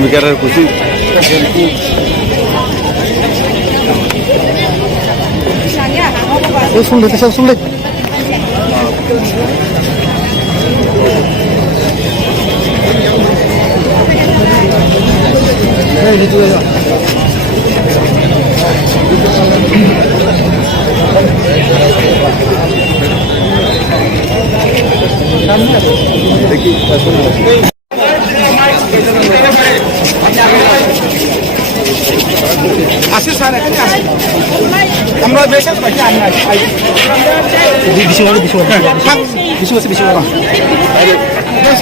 Negara khusus. Sulit, sulit. Asli sana kan asli. আমরা বেশি পাইছি আনি না বেশি হলো বেশি হলো বেশি হচ্ছে বেশি হলো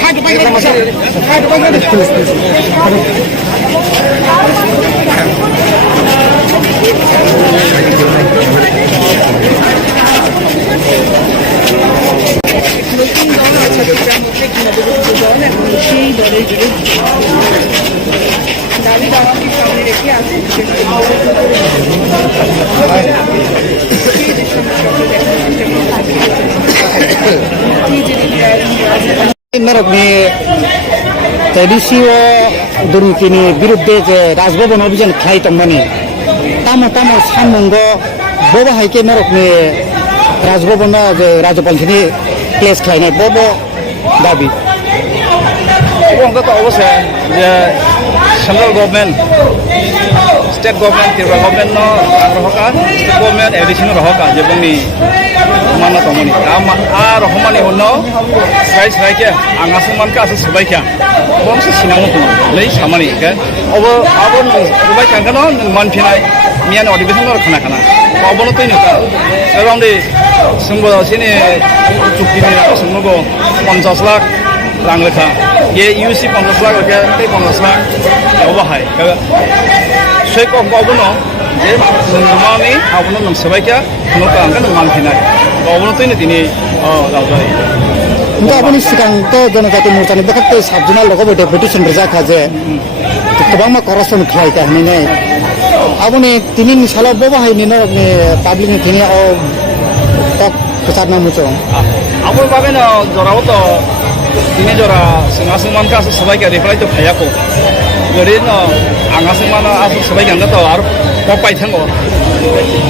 সাইড পাই সাইড দাবি দাওয়াকে সামনে রেখে আসছে মেরকনি TDCO দুর্নীতিनि বিরুদ্ধে যে রাজভবন অভিযান খাইতমানি তামো তামো সামঙ্গ বব হাইকে মেরকনি রাজভবন যে রাজ্যপালখিনি প্লেস খাইনাय বব দাবি অঙ্ক তো অবশ্যই যে central government state government Tripura government রহকা স্টেট গভর্নমেন্ট এডিশনাল রহকা যে বংনি মানা তমনি আর রহমানি অন্য সাই সাইকে আঙাসং মানকা আছে সবাইকা বংশে সিনামো তো লেই সামানি কে অবো আবো সবাই কাঙ্কানো মানফিনাই মিয়ান অধিবেশন খানা খানা অবনো তৈ নকা এবং দে সুংবো সিনি চুক্তিনি সুংবো 50 লাখ রাং লেখা ये यूसी 50 लाख रखे 50 लाख बाहाय सय कम अबनो जे नमानि अबनो नम सबाइका नका अंगन मानफिनाय अबनो तैनो दिनै दावबाय কিন্তু আপনি সিগাংত জনজাতি মোর্চাनि बखते साबजुना लगबो डेपुटेशन रजाखा जे गोबां करापसन खालायता हनै আপনি तिनि सालाव बाहायनि न पाब्लिकनि तिनि अ तक प्रचारना मुचो आबो बागेन जराव तो ini jora sengasung man ka sebaik ya reply to phayako gorin no angasung man asu sebaik anda to ar popai thango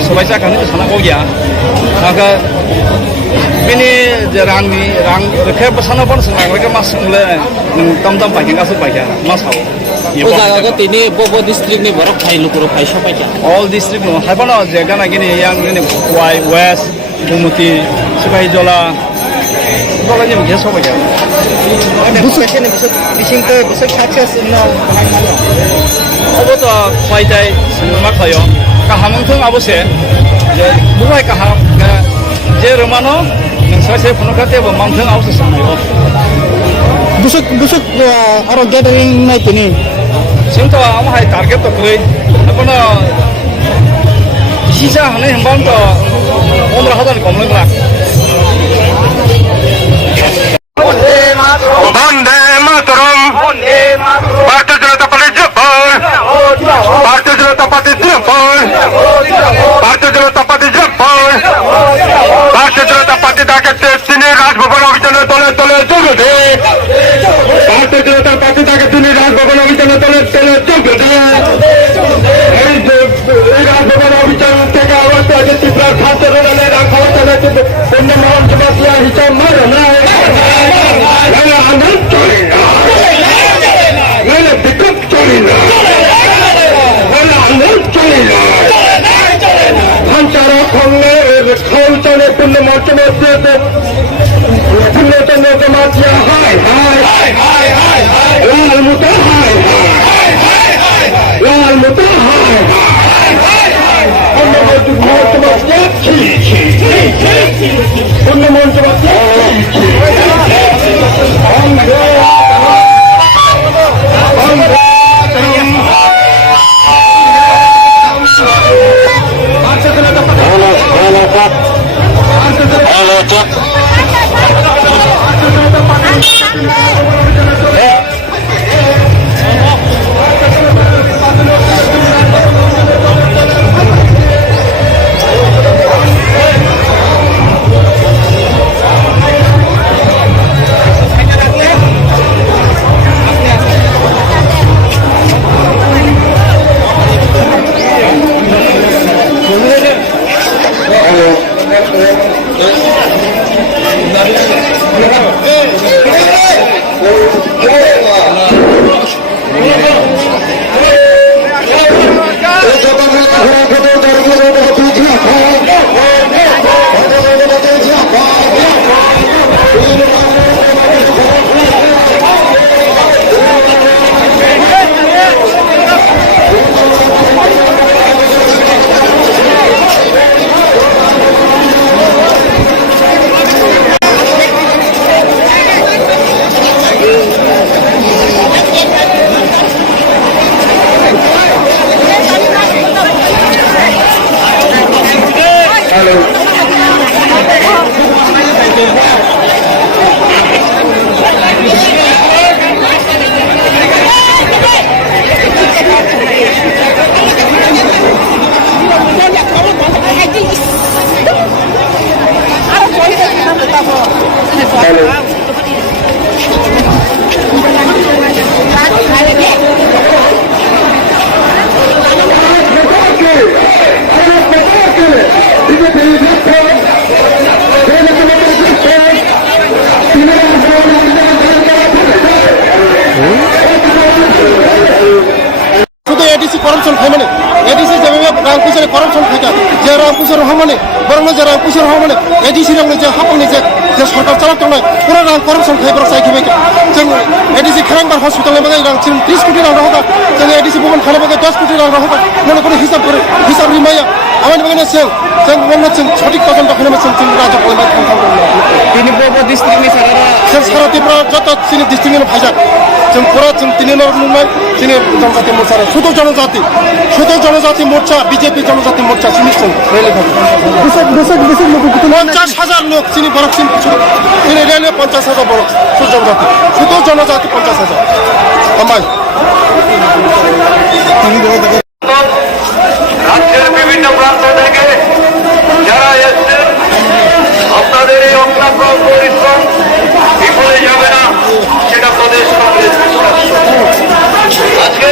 sebaik sa kan sana ko ya maka bini rang rekhe pasana pon sengang rekhe masung le tam paking asu paikya masau o jaga ko tini bobo district ni borok phai lukuro phai sopai kya all district no haibano jaga na gini yang ni wai west bumuti sibai jola Kalau ni mungkin sama je. Busuk ni busuk, bising tu busuk saja semua orang malu. Apa tu kuaitai semua kaya. Kahamang tu apa sih? Bukan kaham, je rumano, saya pun kata apa mampu apa semua. busuk orang gathering naik ini. Sinto ama hai target tu koi. Apa na sisa hanya hembang tu 15,000 কম লাগলা বন্দে মাতরম ভারতীয় জনতা party জিন্দাবাদ ভারতীয় জনতা party জিন্দাবাদ ভারতীয় জনতা party জিন্দাবাদ ভারতীয় জনতা party ডাকে তিনি রাজভবন অভিযানে দলে দলে যোগ দেয় ভারতীয় জনতা পার্টি ডাকে তিনি রাজভবন অভিযানে দলে দলে যোগ দেয় এই রাজভবন অভিযান থেকে আওয়াজ আছে ত্রিপুরার ছাত্র দলের রাখা চালাচ্ছে অন্য মহান সমাজীয় হিসাব মারে না আন্দোলন চলে না বিক্ষোভ চলে না আন্দোলন চলে না ভাঞ্চারা খন্ডে খাউচনে পূর্ণ মর্চমধ্যে পূর্ণতম সমাজিয়া হায় হায় লাল মুতা হায় লাল মুতা হায় পূর্ণ মর্চমধ্যে পূর্ণ মর্চমধ্যে এডিসি করাপশন খাই মানে এডিসি যেভাবে রামপুজের করাপশন খাইটা যে রামপুজের হওয়া মানে বরং যে রামপুজের হওয়া মানে এডিসি রামনি যে হাপানি যে সরকার চালাতে নয় পুরো রাম করাপশন খাই বড় চাই খেবে जों एडिसि खेरांबार हस्पिटालनि बागै रां 30 कोटी रां होगा जों एडिसि भवन खालाम बागै 10 कोटी रां होगा मने कोन हिसाब रिमाया आमानि बागै जों मने जों सঠিক তদন্ত खालामो जों राजा खालामबाय তিনি পূর্ব ডিস্ট্রিক্টनि सारा जों सारा त्रिपुरा যত जोंनि डिस्ट्रिक्टनि फाइजा जों पुरा जों दिनैनो नुनाय जोंनि जनजाति मोर्चा सुदूर जनजाति मोर्चा बीजेपी जनजाति मोर्चा सिमिसन रेले भाग 50,000 लोक जोंनि बरकसिम जोंनि रेले 50,000 बरक सुदूर जनजाति 50,000 আমায় রাজ্যের বিভিন্ন প্রান্ত থেকে যারা এসছেন আপনাদের এই অক্লান্ত পরিশ্রম বিফলে যাবে না সেটা প্রদেশ কংগ্রেস আজকে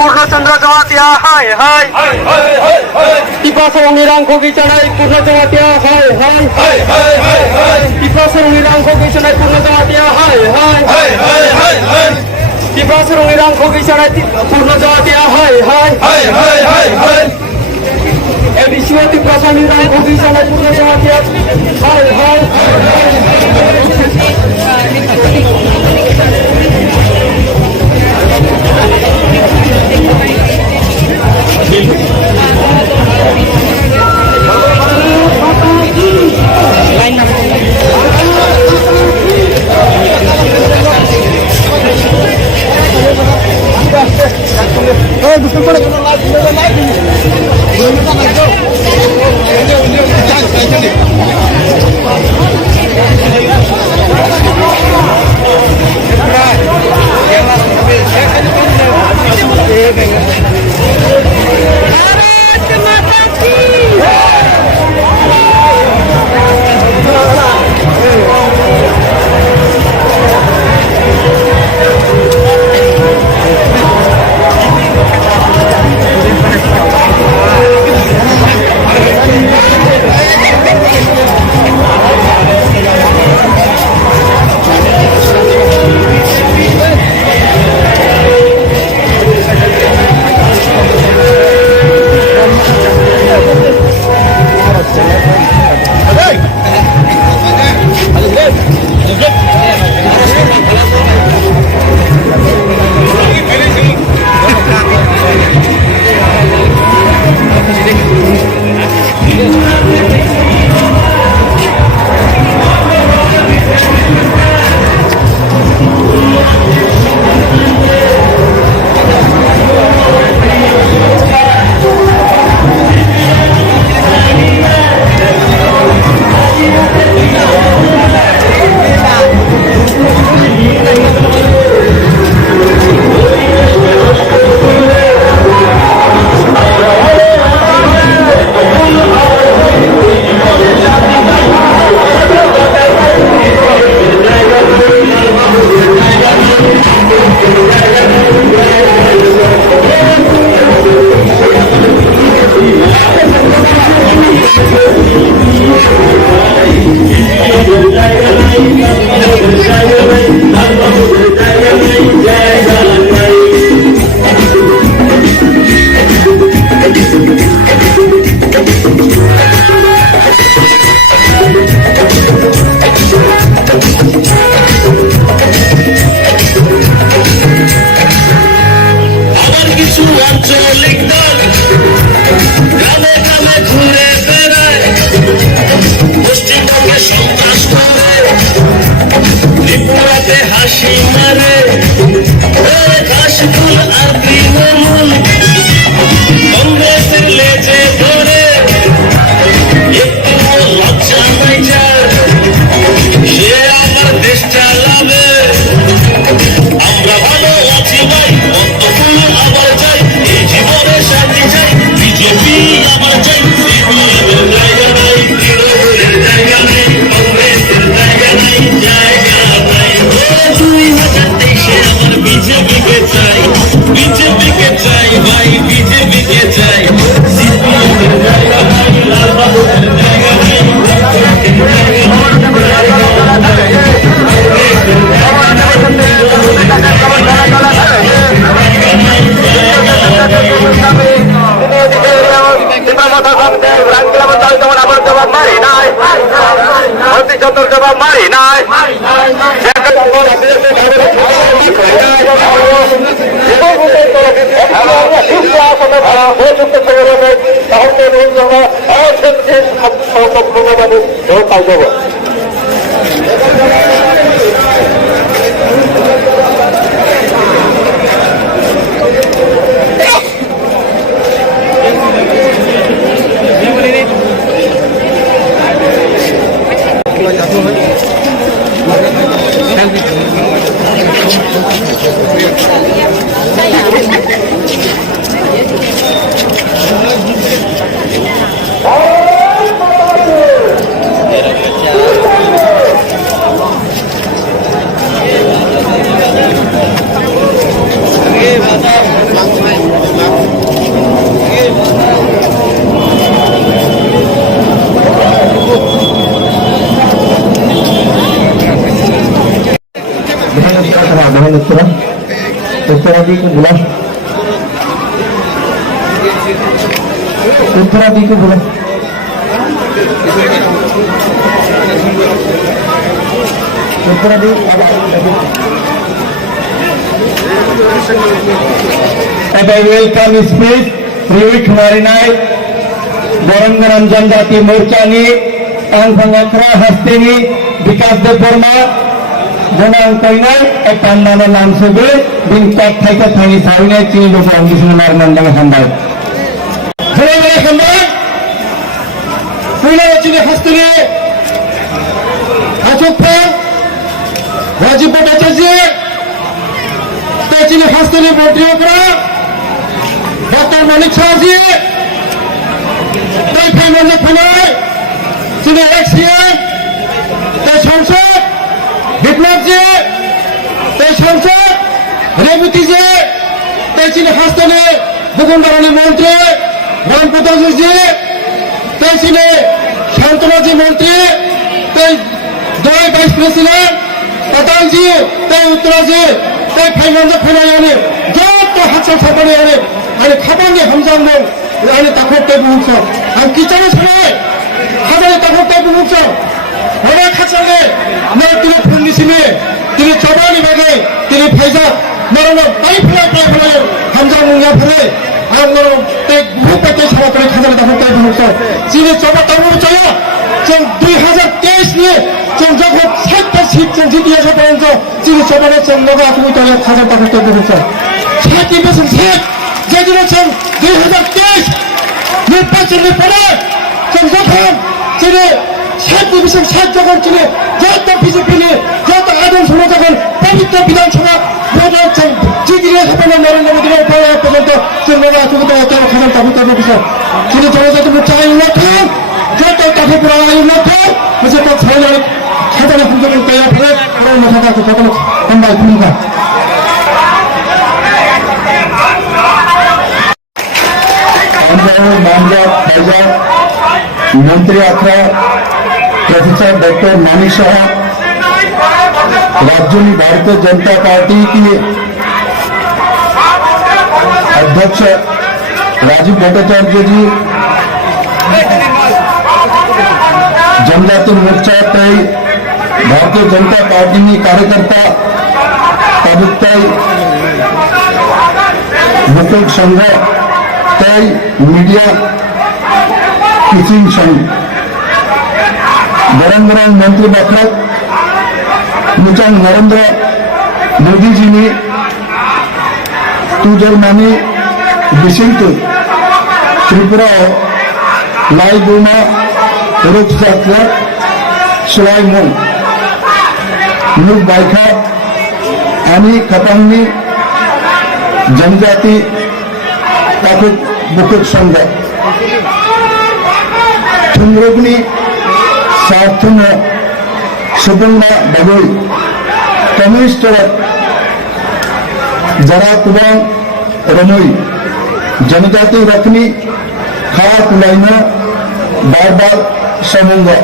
Purnachandra Jamatia, hi, hi. Tipasarong nirang kogi chanai Purna Jamatia, hi, hi. Tipasarong nirang kogi chanai Purna Jamatia, hi, hi. Tipasarong nirang kogi chanai Purna Jamatia, hi, hi. Edisiwa tipasarong nirang kogi chanai Purna Jamatia, hi, hi. Tuh জবাব মারি নাই उत्तरादी को बुला उत्तरादी को बुला उत्तरादी And I welcome speech Riwik Marinai Borangaran Janjati Morchani Tangpangakra Hastini Vikas De Burma Janang Kainai Ekandana Lamsebe Bingkat Thaika Thangi Savine Chini Dosa Angisuna Marmandang Handai Hore Handai Pune Chini Hastini Asukpa Rajib Bhattacharya Chini Hastini Bhattacharya Dr. Manik Shahji Tai Phaimanda Phanai Chini ex-CM Tai Sangsad विप्लव जी तय संसद रेवती जी तय चीनी हस्तने बुकुंडरानी मंत्री रामप्रताप जी तय चीनी शांतना जी मंत्री तय दो वाइस प्रेसिडेंट पताल जी तय उत्तरा जी तय फाइनल फैलायाने जो तो हाथ छापने याने अरे खबरने हमजाम ने याने तखोटे बुंसो हम किचन से खबरने तखोटे बुंसो होने खचले मैं तिने फुंडिसिने तिने चौबानी बगे तिने फैजा मरनो पाई फुले हमजाम मुंगा फुले हम मरो ते ग्रुप के छापा पर खजर तखोटे बुंसो तिने चौबा तबु चाहिए जों 2023 ने जों जगह 7% जों जीतिया से पहुंचो तिने चौबा ने जों लोग आदमी तो खजर तखोटे बुंसो 7% जेदिनो जों 2023 निर्वाचन में पड़े जों जगह तिने 7% 7 जगह चले যত বিজেপি নিয়ে যত আদম শুনে যখন পবিত্র বিধানসভা ভোট জিতিয়ে সফল নরেন্দ্র মোদীর উপরে পর্যন্ত চন্দ্রবাবু আচুকে তেরো খানের দাবি করবে বিষয় তিনি জনজাতি মোর্চা আইন লক্ষণ যত কাঠেপুরা আইন লক্ষণ বুঝে তো সাধারণ সুন্দর তৈরি ফেলে কারণ মাথা আছে কত সম্ভব ভূমিকা मंत्री अथवा प्रोफेसर डॉक्टर मानिक शाह राज्य में भारतीय जनता पार्टी की अध्यक्ष राजीव भट्टाचार्य जी जनजाति मोर्चा तय भारतीय जनता पार्टी में कार्यकर्ता तबुक्ताई मुकुट संघ तय मीडिया किसिंग संघ बरंगरंग मंत्री बखरत मुचंग नरेंद्र मोदी जी ने तुझर मानी बिसिंग त्रिपुरा लाई बुमा रुख जात्रा शिवाय मोन मुख बाइखा आणि खपांगनी जनजाति ताकुत बुकुट संघ थुंग्रोगनी सार्थन सुबंगा बगोई कम्युनिस्ट जरा कुबां रमोई जनजाति रखनी खा कुलाइना बार बार समूंगा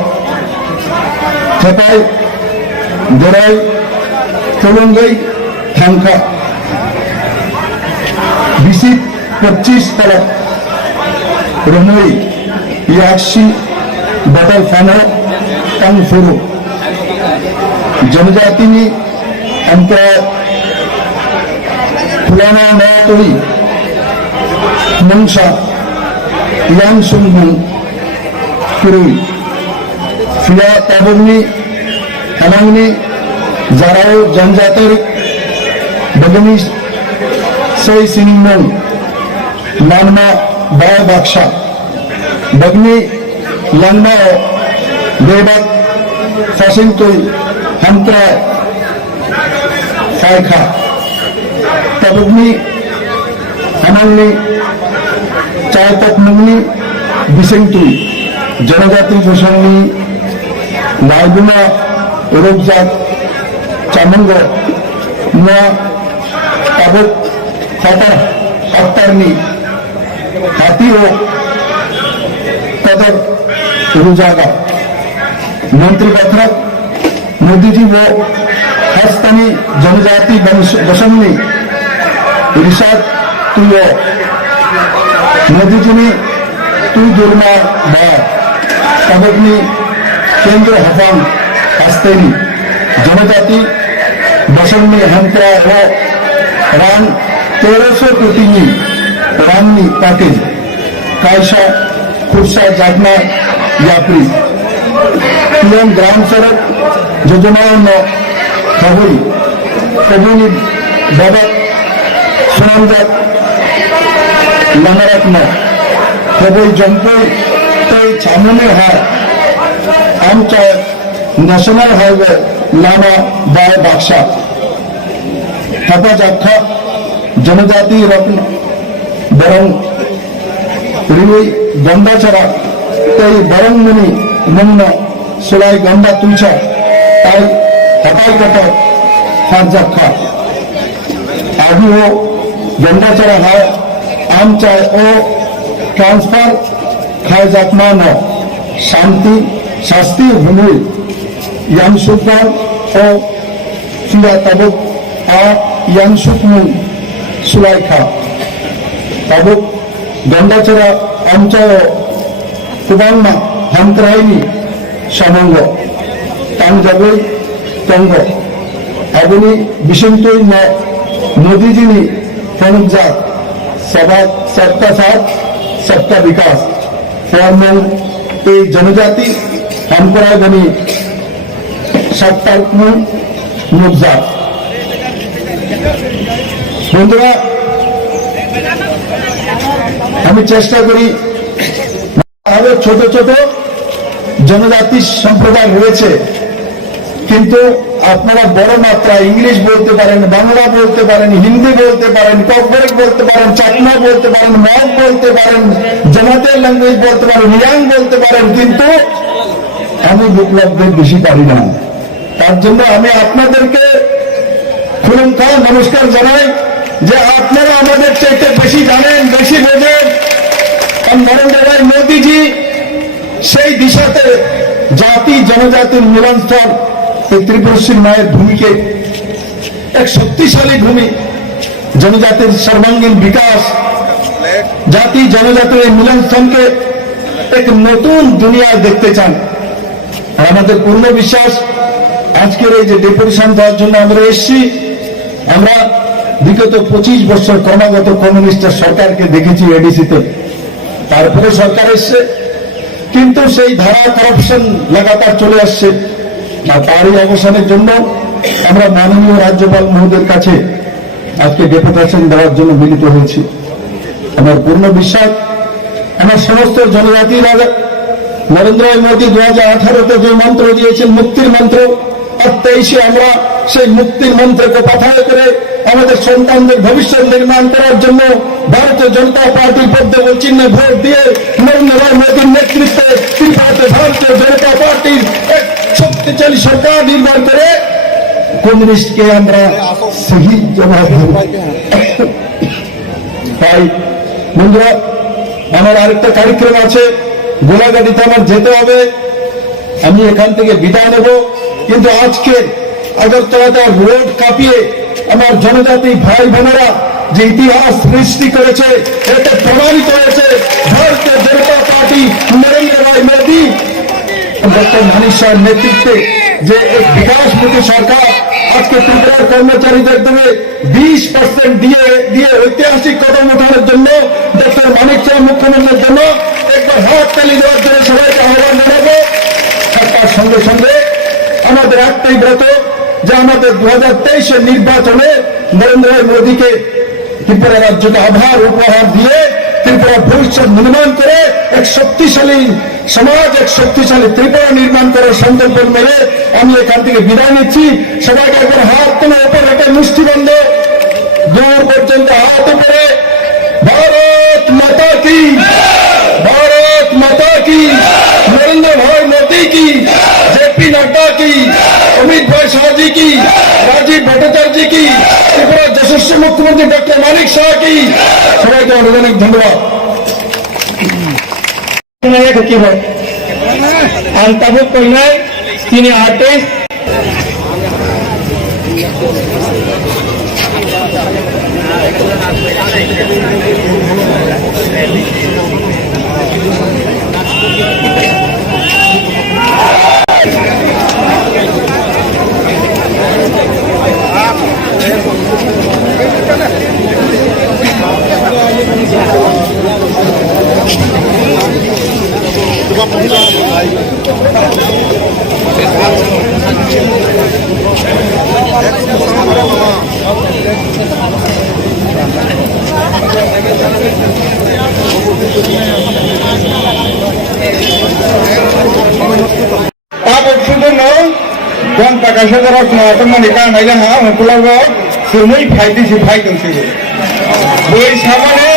थकाई दराई तुलंगई थंका 20-25 रमोई याक्षी बटल फानो तंग फुरु जनजातीनी आमच्या फुलाना नयातोळी मंगसा yang sungguh kirui Fia tabungni hamangni zarau janjatir bagani sei sinimong nanma baya baksha bagni langma debat fasintui hantra faikha tabungni hamangni চায়তক নমনি বিসেন্টুই জনজাতি প্রসঙ্গী লাইগুনা রোগজাত চামঙ্গ না তাবক ফাটার আত্মারনি হাতি ও তাদের রোজাগা মন্ত্রী কথা মোদীজি ও হস্তানি জনজাতি বসন্নি রিসাদ তুই मोदी जी ने तू जुर्मा बार तबकनी केंद्र हफान हस्तेनी जनजाति बसन्नी हंत्रा हो रान 1300 कोटी रामनी पैकेज कायशा खुर्सा जागना यात्री पीएम ग्राम सड़क योजना न खबरी कबूनी बाबा सुनामजात लंगरत्न खबई जंपई तई छामने है आमचा नेशनल हाईवे लामा बाय बाक्सा हता जाखा जनजाति रत्न बरंग रिवी गंडाचरा तई बरंग मुनि नमना सुलाई गंडा तुलचा ताई हताई कटा हाथ जाखा आदि हो गंडाचरा है आमचा ओ ट्रांसफर खाय जातमा न शांति शास्त्री भूमि यांशुकन ओ फिया तबक आ यांशुकमुन सुलाइखा तबक गंडाचरा आमचा कुबांगमा हंत्राइनी शामंग तांगजागई तंग अबुनी बिशंतोई न मोदीजीनी फनुजात सबका साथ सबका विकास फॉर्मल ए जनजाति हमकरा गनी सत्तात्म मुद्दा बंधुरा हमें चेष्टा करी छोट छोट जनजाति सम्प्रदाय रयेछे किन्तु আপনারা বড় মাত্রায় ইংলিশ বলতে পারেন বাংলা বলতে পারেন হিন্দি বলতে পারেন ককবরক বলতে পারেন চাকমা বলতে পারেন মগ বলতে পারেন জমাতের ল্যাঙ্গুয়েজ বলতে পারেন ইয়াং বলতে পারেন কিন্তু আমি বিপ্লবদের বেশি পারি না তার জন্য আমি আপনাদেরকে খুলুমখা নমস্কার জানাই যে আপনারা আমাদের চাইতে বেশি জানেন বেশি বোঝেন কারণ নরেন্দ্র ভাই মোদীজি সেই দিশাতে জাতি জনজাতির মিলনস্থল त्रिपुरश्री मायर भूमि के एक शक्तिशाली भूमि जनजातिर सर्वांगीण विकास जाति जनजातिर मिलन स्थान के एक नतून दुनिया देखते चान और हमारे पूर्ण विश्वास आज के डेपुटेशन देওয়ার জন্য আমরা এসেছি আমরা বিগত 25 বছর ক্রমাগত কমিউনিস্ট সরকারকে দেখেছি এডিসিতে তারপরে সরকার এসেছে কিন্তু সেই ধারা করাপশন লাগাতার চলে আসছে তারই অবসানের জন্য আমরা মাননীয় রাজ্যপাল মহোদয়ের কাছে আজকে ডেপুটেশন দেওয়ার জন্য মিলিত হয়েছি আমার পূর্ণ বিশ্বাস আমার সমস্ত জনজাতি নরেন্দ্র মোদী 2018-তে যে মন্ত্র দিয়েছেন মুক্তির মন্ত্র আর 23-এ আমরা সেই মুক্তির মন্ত্রকে পাথেয় করে আমাদের সন্তানদের ভবিষ্যৎ নির্মাণ করার জন্য ভারতীয় জনতা পার্টির পদ্ম চিহ্নে ভোট দিয়ে নরেন্দ্র মোদীর নেতৃত্বে ভারতীয় জনতা পার্টির এক শক্তিশালী সরকার নির্মাণ করে কমিউনিস্টকে আমরা সহি জবাব দেব তাই বন্ধুরা আমার আরেকটা কার্যক্রম আছে গোলাঘাটিতে আমার যেতে হবে আমি এখান থেকে বিদায় নেব কিন্তু আজকে আগরতলাতে রোড কাঁপিয়ে আমার জনজাতি ভাই বোনেরা যে ইতিহাস সৃষ্টি করেছে এতে প্রমাণিত হয়েছে ভারতীয় জনতা পার্টি নরেন্দ্র ভাই মোদী ডক্টর মানিক শাহের নেতৃত্বে যে এই বিকাশমুখী সরকার আজকে ত্রিপুরার কর্মচারীদের দেবে 20% দিয়ে ঐতিহাসিক কদম ওঠানোর জন্য ডক্টর মানিক চাই মুখ্যমন্ত্রীর জন্য একবার হাত তালি দেওয়ার জন্য সবাইকে আহ্বান জানাবো। তার সঙ্গে সঙ্গে আমাদের একটাই ব্রত যে আমাদের 2023-এর নির্বাচনে নরেন্দ্র মোদীকে ত্রিপুরা রাজ্যকে আভার উপহার দিয়ে ত্রিপুরা ভবিষ্যৎ নির্মাণ করে এক শক্তিশালী সমাজ, এক শক্তিশালী ত্রিপুরা নির্মাণ করার সংকল্প মেলে আমি এখান থেকে বিদায় নিচ্ছি। সবাইকে একবার হাত তুলে ওপর একটা মুষ্টিবন্ধ দূর পর্যন্ত হাত উপরে। ভারত মাতা কি, ভারত মাতা কি, নরেন্দ্র ভাই মোদী কি, জেপি नड्डा की, अमित भाई शाह जी की, राजीव भट्टाचार्य जी की, त्रिपुरा यशस्वी मुख्यमंत्री डॉक्टर मानिक शाह की सबाई को अनेक धन्यवाद। अंतर्भुक्त कन्या তিনি आर्टिस्ट घंटा कैसे तो मनिका नाइले हाँ हंकुलागो सुमै फाइदी से फाइदों से बै सामने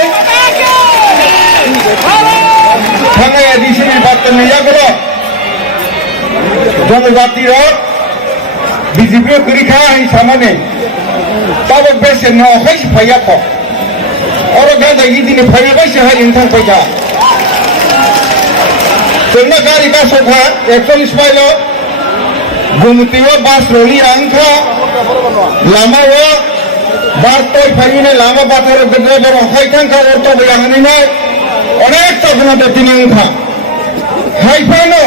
थांगे एडिशनल बात नहीं करो जनजाति बीजेपी करीखा है सामने तब बेसे न है फाइया को और गादा ये दिन फाइया बेसे है इंसान पैसा चलना गाड़ी का सोखा 41 माइल गुमतीवा बास रोली आंखा लामा वो बात तो फाइने लामा बात है गद्रे बरो हाई कांखा और तो बयानी ना अनेक तो गुना देती नहीं आंखा हाई फाइनो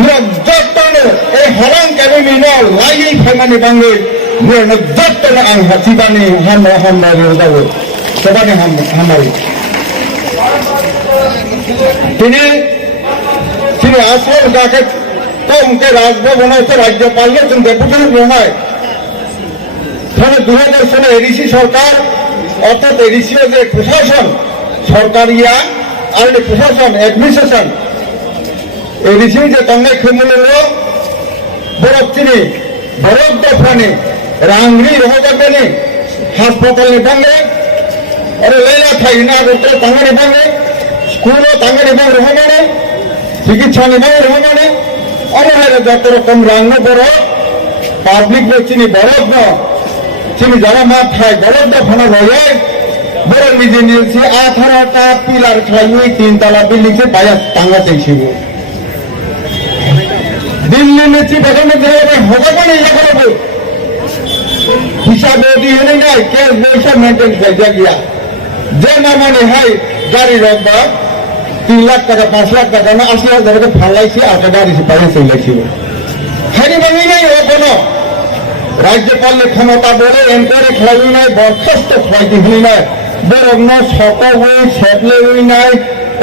मेरा जट्टो ने ए हराम के भी मीनो लाई फाइने बंगे मेरा जट्टो ने आंखा चिबानी हम मारे उदावे चबाने हम हमारी तिने आसपास जाके तो उनके राजभवन से राज्यपाल ने तुम डेपुटी बनाए তাহলে 2000 সালে এডিসি সরকার অর্থাৎ এডিসি যে প্রশাসন সরকারিয়া আর প্রশাসন অ্যাডমিনিস্ট্রেশন এডিসি যে তঙ্গে খেমুলের বরফ চিনি বরফ দফানে রাংরি রহজাবেনে হাসপাতাল নিবাঙ্গে আরে লেলা থাই না করতে তাঙ্গে নিবাঙ্গে স্কুলও তাঙ্গে নিবাঙ্গ রহমানে চিকিৎসা নিবাঙ্গ রহমানে अरे যত রকম রান্না বড় পাবলিক চিনি বরফ ন চিনি যারা মাথায় বরফ দফানো রয়ে বড় নিজে নিয়েছি 18টা পিলার খাইয়ে 3 তলা বিল্ডিং সে পায়া টাঙ্গা চাইছি দিল্লি নিচি বেতনে দেবে হবে কোন ইয়া করব হিসাব দিয়ে হলে না কেস পয়সা মেইনটেইন করে গিয়া যে না মানে হয় গাড়ি রবা 3 লাখ টাকা 5 লাখ টাকা না 80,000 টাকা ফালাইছি আর গাড়ি সে পাইছে চলেছি হানি বানি নাই ও কোনো রাজ্যপালের ক্ষমতা বলে এনকোয়ারি খেলাই নাই বরখাস্ত খাইতে হই নাই বরং শত হই সেটলে হই নাই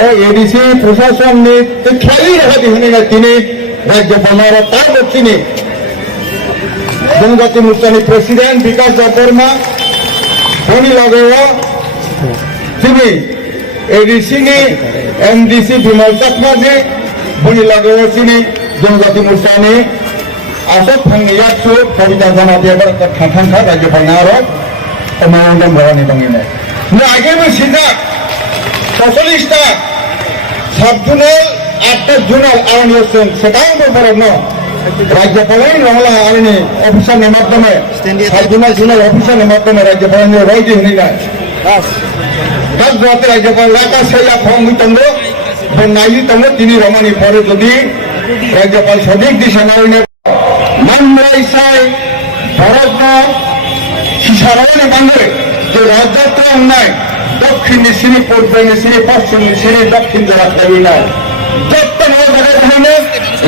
ও এডিসি প্রশাসন নে তো খেলাই রাখতে হই না তিনি রাজ্যপালের তার বচ্চিনি জনজাতি মোর্চানি প্রেসিডেন্ট বিকাশ দেববর্মা উনি লাগেও তিনি एडीसी ने एमडीसी विमल चकमा जी बुनी लगे चिनी जनजाति मोर्चा ने आसक थांगे यासु कविता जाना देवर थांखा राज्यपाल नारो कमांडम भवानी बंगिने ने आगे में सीधा 45 टा सब जुनल 8 जुनल आरनियो संग सेटांग बरब न राज्यपाल रहला आरनि ऑफिसर ने माध्यमे सब जुनल ऑफिसर ने माध्यमे राज्यपाल ने रोइदि हनिना दस बात राज्यपाल लाका सेया फॉर्म तंगो बनाई तंगो तिनी रमानी परे जदि राज्यपाल सदिक दिशा नाइने मानराई साई भारत न शिशाराने बांगे जो राज्यत्व अन्याय दक्षिण सिनी पूर्व सिनी पश्चिम सिनी दक्षिण जरा तविना जत्तन हो जगत ini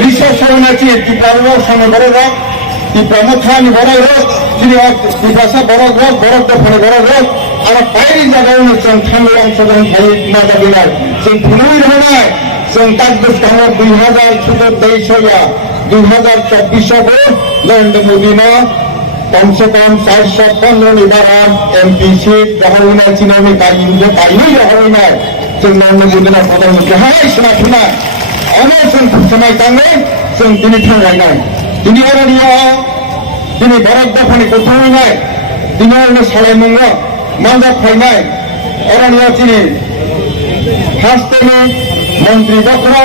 riset soalnya sih di Prabowo sama Borok di Pramukhani Borok jadi di bahasa Borok depan Borok ada paling jaga ini yang tanggung sedang paling masa binar yang penuh ramai yang takbir kamu 2023 ya 2024 Narendra Modi na कम से कम 415 निबारान MP seat जहां चीना में पाई जहां जोंनानै गुदिना प्रधानमंत्री हाय सनाथुना अनेक समय थाङै जों दिनै थांलायनाय दिनै अरनिया दिनै भारत दफानि गथायनाय दिनै अरनो सालायनांगौ मांगा फायनाय अरनिया दिनै हास्तेनि मन्त्री डक्टर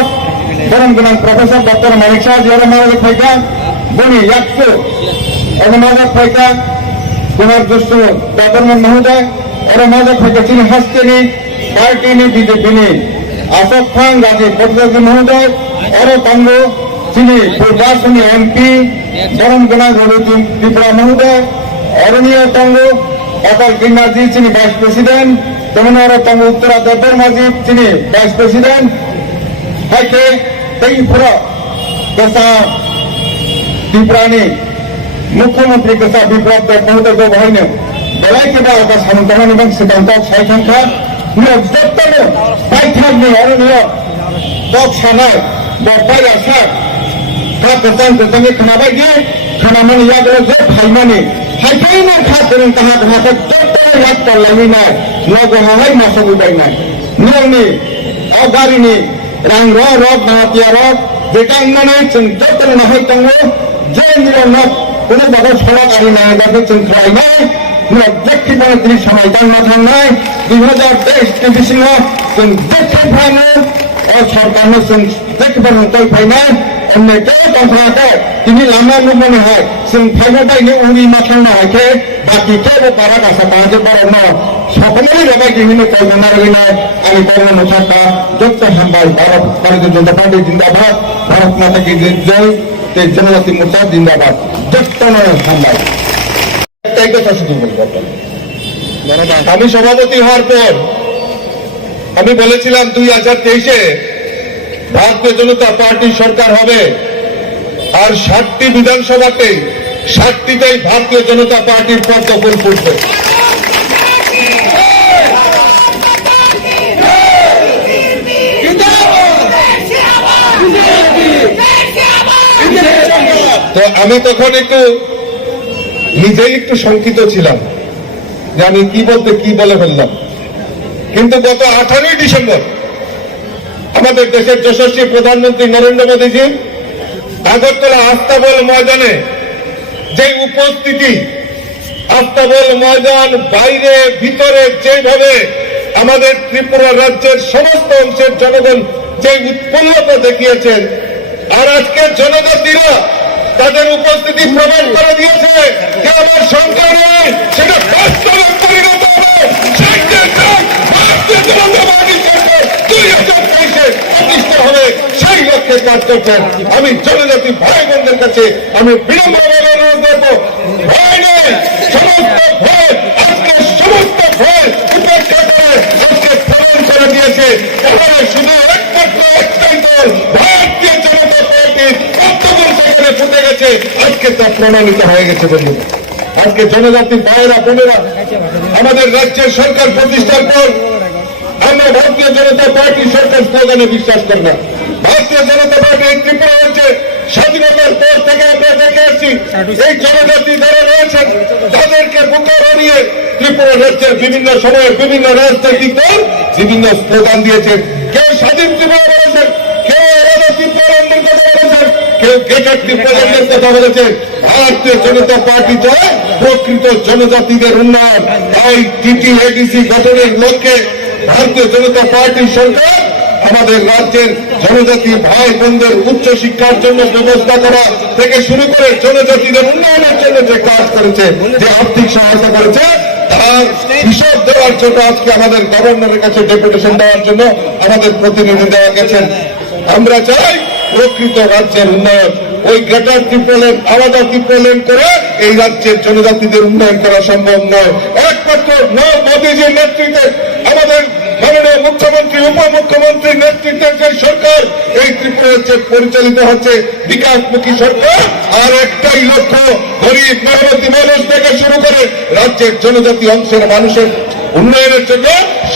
धोरोम गोनां प्रफेसर डक्टर मानिक शाह जियारा मावै फायगा बनि याकसो अरमाजा फायगा कुमार दुष्टु दादरमन महोदय अरमाजा फायगा दिनै हास्तेनि पार्टी बीजेपी ने अशोक खान राजीव भट्टाचार्य महोदय और तंगो जिन्हें पूर्वासनी एमपी धर्म गुना घोड़े त्रिपुरा महोदय अरण्य तंगो अटल गिन्नाजी जिन्हें वाइस प्रेसिडेंट तमिलनाड तंगो उत्तरा देवर माजी जिन्हें वाइस प्रेसिडेंट है के त्रिपुरा कसा त्रिपुरा ने मुख्यमंत्री कसा विप्लव देव महोदय को भाई ने बलाई के बाद का सामंतमान एवं सिद्धांत साइखंखा जत्तनो बायथागनि अरनिया दक सानाय बरबाय आसा का गोजान खोनाबाय दि खोनामानि याग्रो जे फायमानि हायफैनो खासोरन ताहा घाटा जत्तनो याद लायनाय नगहाय मासबुबायनाय नोंनि अगारिनि रां रग नातिया रग बेटांनानै जों जत्तनो नाहाय तांगो जे निरन कोनो बादा सड़क आरि नायगाखौ जों खालायनाय व्यक्ति बनती समय दांना थांनाय 2023 जों देखैफानो सरकारनो जों देखैफानो फायनाय अन्य के बाथ्राखौ दिनै लामा लुबोनो हाय जों फायबायनो उरि माथांनो हायखे बाकी के बारा गासा पाजे बारनो सकलनि रबाय दिनै कयजना रगिनाय आनि कर्ण मथाका जत्त हामबाय भारतीय जनता पार्टी जिंदाबाद भारत माता की जय ते जनजाति मोर्चा जिंदाबाद जत्तनो हामबाय একটাই কথা শুধু বলবো আমি সভাপতি হওয়ার পর আমি বলেছিলাম 2023-এ ভারতীয় জনতা পার্টির সরকার হবে আর 60টি বিধানসভাতে 60টিতেই ভারতীয় জনতা পার্টির পদ্ম ফুল ফুটবে তো আমি তখন একটু নিজেই একটু শঙ্কিত ছিলাম যে আমি কি বলতে কি বলে ফেললাম কিন্তু গত 18 ডিসেম্বর আমাদের দেশের যশস্বী প্রধানমন্ত্রী নরেন্দ্র মোদীজি আগরতলা আস্তাবল ময়দানে যে উপস্থিতি আস্তাবল ময়দান বাইরে ভিতরে যেভাবে আমাদের ত্রিপুরা রাজ্যের সমস্ত অংশের জনগণ যে উৎপন্নতা দেখিয়েছেন আর আজকের জনজাতিরা তাদের উপস্থিতি প্রমাণ করে দিয়েছে যে আমার সংখ্যা নয় সেটা বাস্তবে পরিণত হবে ভারতীয় জনতা পার্টি সরকার 2023-এ প্রতিষ্ঠা হবে সেই লক্ষ্যে কাজ করছেন আমি জনজাতি ভাই বোনদের কাছে আমি বিনম্রভাবে অনুরোধ করবো ভয় নেই সমস্ত ভয় আজকে সমস্ত ভয় উপেক্ষা করে আজকে প্রমাণ করে দিয়েছে তাহলে শুধু একমাত্র একটাই দল ভারতীয় জনতা পার্টির ফুটে গেছে আজকে তা প্রমাণিত হয়ে গেছে বন্ধু আজকে জনজাতির ভাইয়েরা বোনেরা আমাদের রাজ্যের সরকার প্রতিষ্ঠার পর আমরা ভারতীয় জনতা পার্টি সরকার স্লোগানে বিশ্বাস করি না ভারতীয় জনতা পার্টি এই ত্রিপুরা রাজ্যে স্বাধীনতার পর থেকে আমরা দেখে আসছি এই জনজাতি যারা রয়েছেন তাদেরকে বুকে বানিয়ে ত্রিপুরা রাজ্যের বিভিন্ন সময়ে বিভিন্ন রাজনৈতিক দল বিভিন্ন স্লোগান দিয়েছেন কেউ স্বাধীন ত্রিপুরা বলেছেন কেউ আলাদা ত্রিপুরা আন্দোলন বলেছেন কেউ গেটার ত্রিপুরাদের কথা বলেছেন ভারতীয় জনতা পার্টি চায় প্রকৃত জনজাতিদের উন্নয়ন তাই টিটিএডিসি গঠনের লক্ষ্যে ভারতীয় জনতা পার্টির সরকার আমাদের রাজ্যের জনজাতি ভাই বোনদের উচ্চ শিক্ষার জন্য ব্যবস্থা করা থেকে শুরু করে জনজাতিদের উন্নয়নের জন্য যে কাজ করেছে যে আর্থিক সহায়তা করেছে তার হিসাব দেওয়ার জন্য আজকে আমাদের গভর্নরের কাছে ডেপুটেশন দেওয়ার জন্য আমাদের প্রতিনিধি দেওয়া গেছেন আমরা চাই প্রকৃত রাজ্যের উন্নয়ন ওই গ্রেটার ত্রিপুরা আলাদা ত্রিপুরা করে এই রাজ্যের জনজাতিদের উন্নয়ন করা সম্ভব নয় একমাত্র মোদীজির নেতৃত্বে আমাদের মাননীয় মুখ্যমন্ত্রী উপমুখ্যমন্ত্রীর নেতৃত্বে যে সরকার এই ত্রিপুরা রাজ্যে পরিচালিত হচ্ছে বিকাশমুখী সরকার, আর একটাই লক্ষ্য গরিব মেহনতি মানুষ থেকে শুরু করে রাজ্যের জনজাতি অংশের মানুষের উন্নয়নের জন্য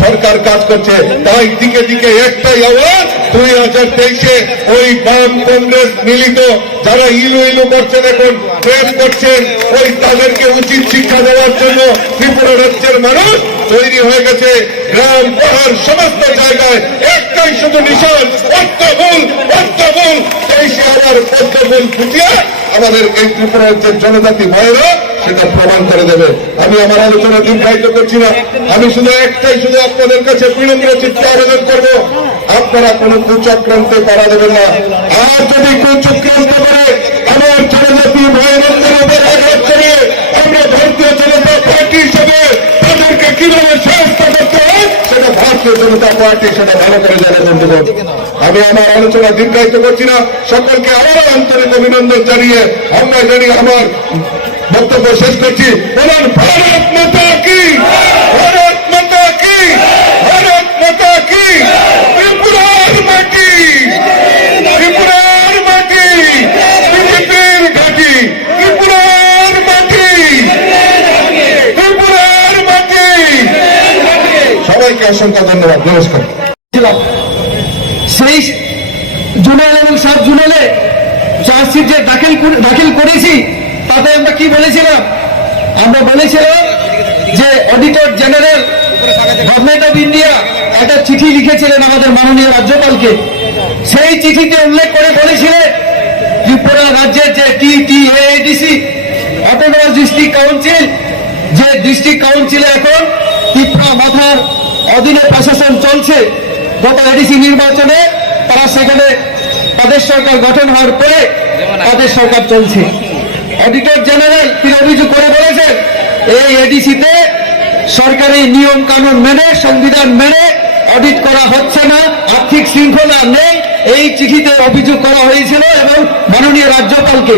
সরকার কাজ করছে। তাই দিকে দিকে একটাই আওয়াজ, 2023-এ ওই বাম কংগ্রেস মিলিত যারা ইলু ইলু করছেন, এখন প্রেম করছেন, ওই তাদেরকে উচিত শিক্ষা দেওয়ার জন্য ত্রিপুরা রাজ্যের মানুষ তৈরি হয়ে গেছে। গ্রাম পাহাড় সমস্ত জায়গায় একটাই শুধু নিশান, অর্থমূল অর্থমূল। এই সে আবার অর্থমূল ফুটিয়ে আমাদের এই ত্রিপুরা রাজ্যের জনজাতি ভাইয়েরা সেটা প্রমাণ করে দেবে। আমি আমার আলোচনা দীর্ঘায়িত করছি না, আমি শুধু আপনাদের কাছে বিনম্র চিত্তে আবেদন করবো, আপনারা কোন কুচক্রান্তে পাড়া দেবেন না। আর যদি কুচক্রান্ত করে আমার জনজাতি ভাইয়ের উপর আঘাত করে আমরা ভারতীয় জনতা পার্টি হিসেবে তাদেরকে কিভাবে সহায়তা করতে হয় সেটা ভারতীয় জনতা পার্টি সেটা ভালো করে জানে বন্ধুগণ। আমি আমার আলোচনা দীর্ঘায়িত করছি না, সকলকে আবারও আন্তরিক অভিনন্দন জানিয়ে আমরা জানি আমার বক্তব্য শেষ করছি। বলুন ভারত মাতা কি, ভারত মাতা কি, ভারত মাতা কি। ত্রিপুরার মাটি, ত্রিপুরার মাটি, বিজেপির ঘাঁটি, ত্রিপুরার মাটি, ত্রিপুরার মাটি। সবাইকে অসংখ্য ধন্যবাদ, নমস্কার। সেই জুলাই এবং 7 জুলাইয়ে চার্জশিট যে দাখিল করেছি তাতে আমরা কি বলেছিলাম? আমরা বলেছিলাম যে auditor general government of India একটা চিঠি লিখেছিলেন আমাদের মাননীয় রাজ্যপালকে। সেই চিঠিতে উল্লেখ করে বলেছিলেন ত্রিপুরা রাজ্যের যে TTADC অটোনমাস ডিস্ট্রিক্ট কাউন্সিল, যে ডিস্ট্রিক্ট কাউন্সিলে এখন ত্রিপুরা মাথার অধীনে প্রশাসন চলছে। গত এডিসি নির্বাচনে তারা সেখানে তাদের সরকার গঠন হওয়ার পরে তাদের সরকার চলছে। অডিটর জেনারেল তিনি অভিযোগ করে বলেছেন এই এডিসিতে সরকারি নিয়ম কানুন মেনে, সংবিধান মেনে অডিট করা হচ্ছে না, আর্থিক শৃঙ্খলা নেই, এই চিঠিতে অভিযোগ করা হয়েছিল এবং মাননীয় রাজ্যপালকে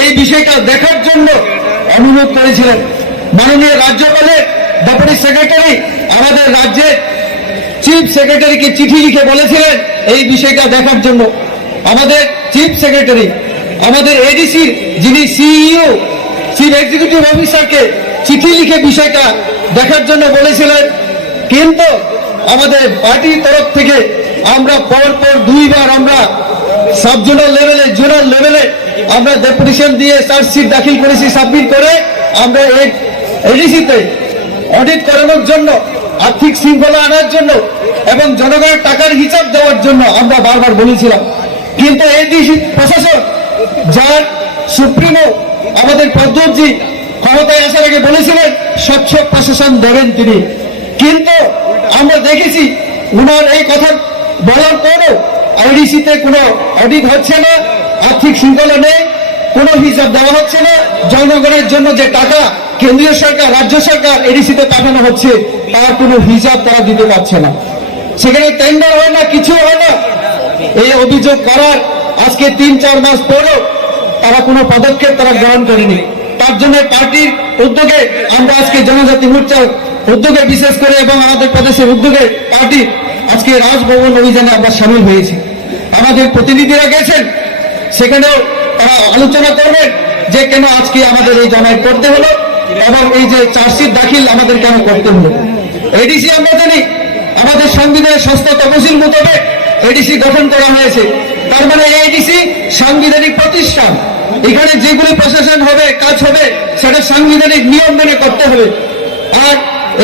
এই বিষয়টা দেখার জন্য অনুরোধ করেছিলেন। মাননীয় রাজ্যপালের ডেপুটি সেক্রেটারি আমাদের রাজ্যের চিফ সেক্রেটারিকে চিঠি লিখে বলেছিলেন এই বিষয়টা দেখার জন্য। আমাদের চিফ সেক্রেটারি আমাদের এডিসির যিনি সিইও চিফ এক্সিকিউটিভ অফিসারকে চিঠি লিখে বিষয়টা দেখার জন্য বলেছিলেন। কিন্তু আমাদের পার্টির তরফ থেকে আমরা পরপর 2বার আমরা সাব জোনাল লেভেলে, জোনাল লেভেলে আমরা ডেপুটেশন দিয়ে চার্জশিট দাখিল করেছি, সাবমিট করে আমরা এই এডিসিতে অডিট করানোর জন্য, আর্থিক শৃঙ্খলা আনার জন্য এবং জনগণের টাকার হিসাব দেওয়ার জন্য আমরা বারবার বলেছিলাম। কিন্তু এডিসি প্রশাসন, যার সুপ্রিমো আমাদের পদ্মজি ক্ষমতায় আসার আগে বলেছিলেন স্বচ্ছ প্রশাসন দেবেন তিনি, কিন্তু আমরা দেখেছি উনার এই কথা বলার পরও আইডিসিতে কোনো অডিট হচ্ছে না, আর্থিক শৃঙ্খলা নেই, কোনো হিসাব দেওয়া হচ্ছে না। জনগণের জন্য যে টাকা কেন্দ্রীয় সরকার, রাজ্য সরকার এডিসিতে পাঠানো হচ্ছে তার কোনো হিসাব তারা দিতে পারছে না। সেখানে টেন্ডার হয় না, কিছু হয় না। এই অভিযোগ করার আজকে 3-4 মাস পরও তারা কোনো পদক্ষেপ তারা গ্রহণ করেনি। তার জন্য পার্টির উদ্যোগে আমরা আজকে জনজাতি মোর্চার উদ্যোগে বিশেষ করে এবং আমাদের প্রদেশের উদ্যোগে পার্টি আজকে রাজভবন অভিযানে আমরা সামিল হয়েছি। আমাদের প্রতিনিধিরা গেছেন, সেখানেও তারা আলোচনা করবেন যে কেন আজকে আমাদের এই জমায়েত করতে হলো এবং এই যে চার্জশিট দাখিল আমাদের কেন করতে হলো। এডিসি আমরা জানি আমাদের সংবিধানের 6ষ্ঠ তফসিল মোতাবেক এডিসি গঠন করা হয়েছে। তার মানে এডিসি সাংবিধানিক প্রতিষ্ঠান, এখানে যেগুলি প্রশাসন হবে, কাজ হবে সেটা সাংবিধানিক নিয়ম মেনে করতে হবে। আর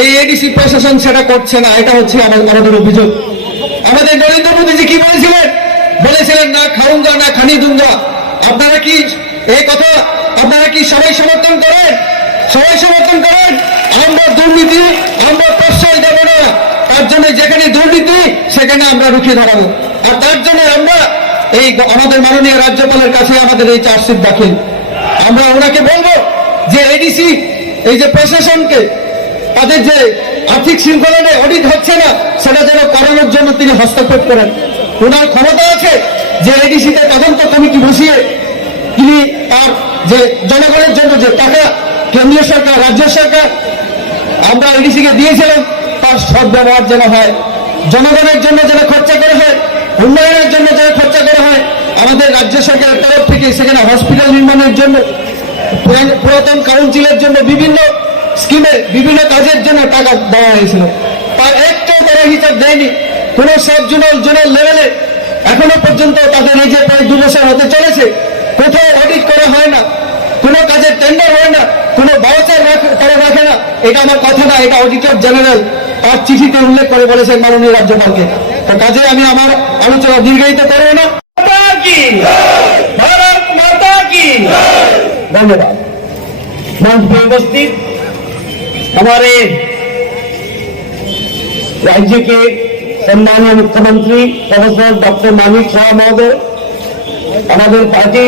এই এডিসি প্রশাসন সেটা করছে না, এটা হচ্ছে আমাদের অভিযোগ। আমাদের নরেন্দ্র মোদীজি কি বলেছিলেন না খাউঙ্গা না খানি দুঙ্গা। আপনারা কি এই কথা আপনারা কি সবাই সমর্থন করেন? সবাই সমর্থন করেন? আমরা দুর্নীতি আমরা প্রশ্রয় দেব না। তার জন্য যেখানে দুর্নীতি সেখানে আমরা রুখে দাঁড়াবো। আর তার জন্য আমরা এই আমাদের মাননীয় রাজ্যপালের কাছে আমাদের এই চার্জশিট দাখিল। আমরা ওনাকে বলবো যে এডিসি এই যে প্রশাসনকে তাদের যে আর্থিক শৃঙ্খলা অডিট হচ্ছে না সেটা যেন করানোর জন্য তিনি হস্তক্ষেপ করেন। ওনার ক্ষমতা আছে যে এডিসিতে তদন্ত কমিটি বসিয়ে তিনি তার যে জনগণের জন্য যে টাকা কেন্দ্রীয় সরকার, রাজ্য সরকার আমরা এডিসিকে দিয়েছিলাম বা সদ্ব্যবহার যেন হয়, জনগণের জন্য যেন খরচা করা হয়, উন্নয়নের জন্য যেন খরচা করা হয়। আমাদের রাজ্য সরকারের তরফ থেকে সেখানে হসপিটাল নির্মাণের জন্য, পুরাতন কাউন্সিলের জন্য, বিভিন্ন স্কিমে বিভিন্ন কাজের জন্য টাকা দেওয়া হয়েছিল। তার একটা বড় হিসাব দেয়নি কোনো সাব জোনাল লেভেলে। এখনো পর্যন্ত তাদের এই যে প্রায় 2 বছর হতে চলেছে, কোথাও অডিট করা হয় না, কোনো কাজের টেন্ডার হয় না, কোনো বাউচার তারা রাখে না। এটা আমার কথা না, এটা অডিটর জেনারেল তার চিঠিতে উল্লেখ করে বলেছেন মাননীয় রাজ্যপালকে। তো কাজে আমি আমার আলোচনা দীর্ঘায়িত করবো না। भारत माता की धन्यवाद। मंच पर उपस्थित हमारे राज्य के सम्मानीय मुख्यमंत्री प्रोफेसर डॉक्टर मानिक शाह महोदय, हमारे पार्टी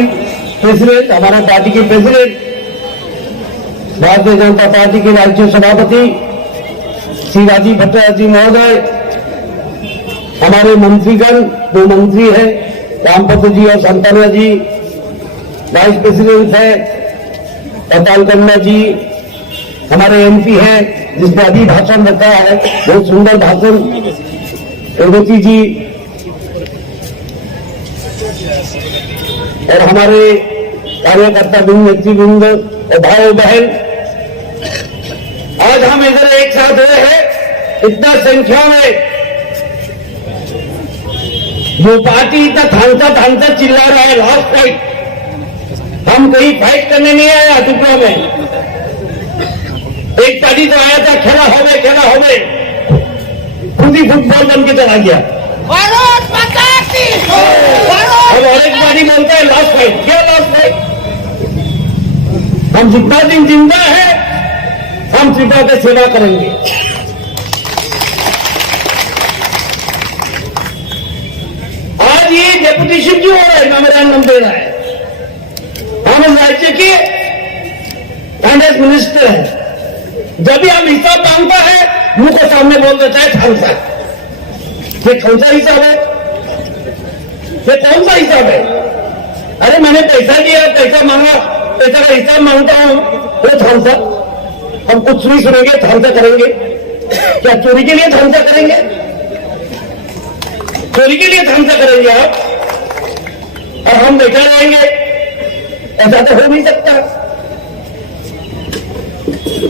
प्रेसिडेंट, हमारा पार्टी के प्रेसिडेंट, भारतीय जनता पार्टी के राज्य सभापति श्री राजीव भट्टाचार्य जी महोदय, हमारे मंत्रीगण, 2 मंत्री हैं, रामपत्र जी और संताना जी, वाइस प्रेसिडेंट है अताल कन्ना जी, हमारे एमपी हैं जिसने अभी भाषण रखा है, बहुत सुंदर भाषण, प्रगति जी, और हमारे कार्यकर्ता बिंद, नेतृवृंद और भाई बहन, आज हम इधर एक साथ हुए हैं इतना संख्या में। जो पार्टी इतना थानता चिल्ला रहा है लास्ट फाइट, हम कहीं फाइट करने नहीं आया त्रिपुरा में। एक पार्टी तो आया था खेला हो गए, खुद ही फुटबॉल बन के चला गया। भारत माता की अब और एक पार्टी बोलता है लास्ट फाइट। क्या लास्ट फाइट? हम जितना दिन जिंदा है हम त्रिपुरा की सेवा करेंगे। आज ये डेपुटेशन क्यों हो रहा है, मेमोरेंडम दे रहा है। हम इस राज्य के फाइनेंस मिनिस्टर हैं, जब भी हम हिसाब मांगता है मुंह के सामने बोल देता है खालसा। ये कौन सा हिसाब है? ये कौन सा हिसाब है? अरे मैंने पैसा दिया, पैसा मांगा, पैसा का हिसाब मांगता हूं, वो खालसा। हम कुछ नहीं सुनेंगे, खालसा करेंगे। क्या चोरी के लिए खालसा करेंगे? चोरी के लिए धमसा करेंगे आप और हम बैठा रहेंगे? ऐसा तो हो नहीं सकता।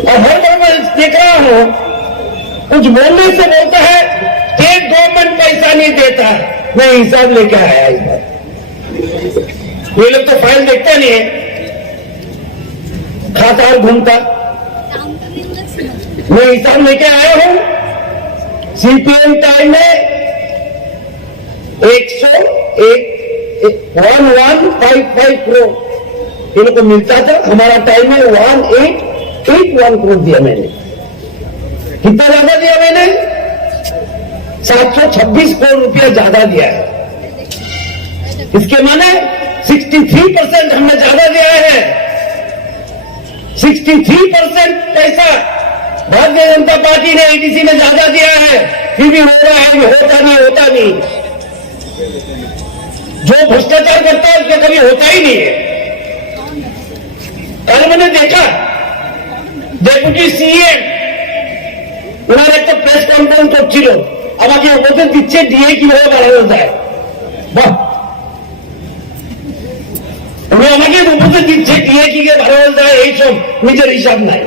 और हर बार मैं देख रहा हूं कुछ बोलने से बोलता है स्टेट गवर्नमेंट पैसा नहीं देता है। मैं हिसाब लेके आया इस बार। ये लोग तो फाइल देखते नहीं है, खाता और घूमता। मैं हिसाब लेके आया हूं। सीपीएम टाइम में 1155 करोड़ ये लोग को मिलता था, हमारा टाइम में 1881 करोड़ दिया मैंने। कितना ज्यादा दिया मैंने? 726 करोड़ रुपया ज्यादा दिया है। इसके माने 63% हमने ज्यादा दिया है। 63% पैसा भारतीय जनता पार्टी ने एडीसी में ज्यादा दिया है, फिर भी हो रहा है, होता नहीं। जो भ्रष्टाचार करता है उसका कभी होता ही नहीं है। कल मैंने देखा डेप्यूटी सीएम उन्होंने एक प्रेस कॉन्फ्रेंस করছিল, আমাকে উপদেশ দিচ্ছে ডিএ কিভাবে বাড়ানো যায়। বাহ, উনি আমাকে উপদেশ দিচ্ছে ডিএ কিভাবে বাড়ানো যায়, এইসব নিজের হিসাব নাই।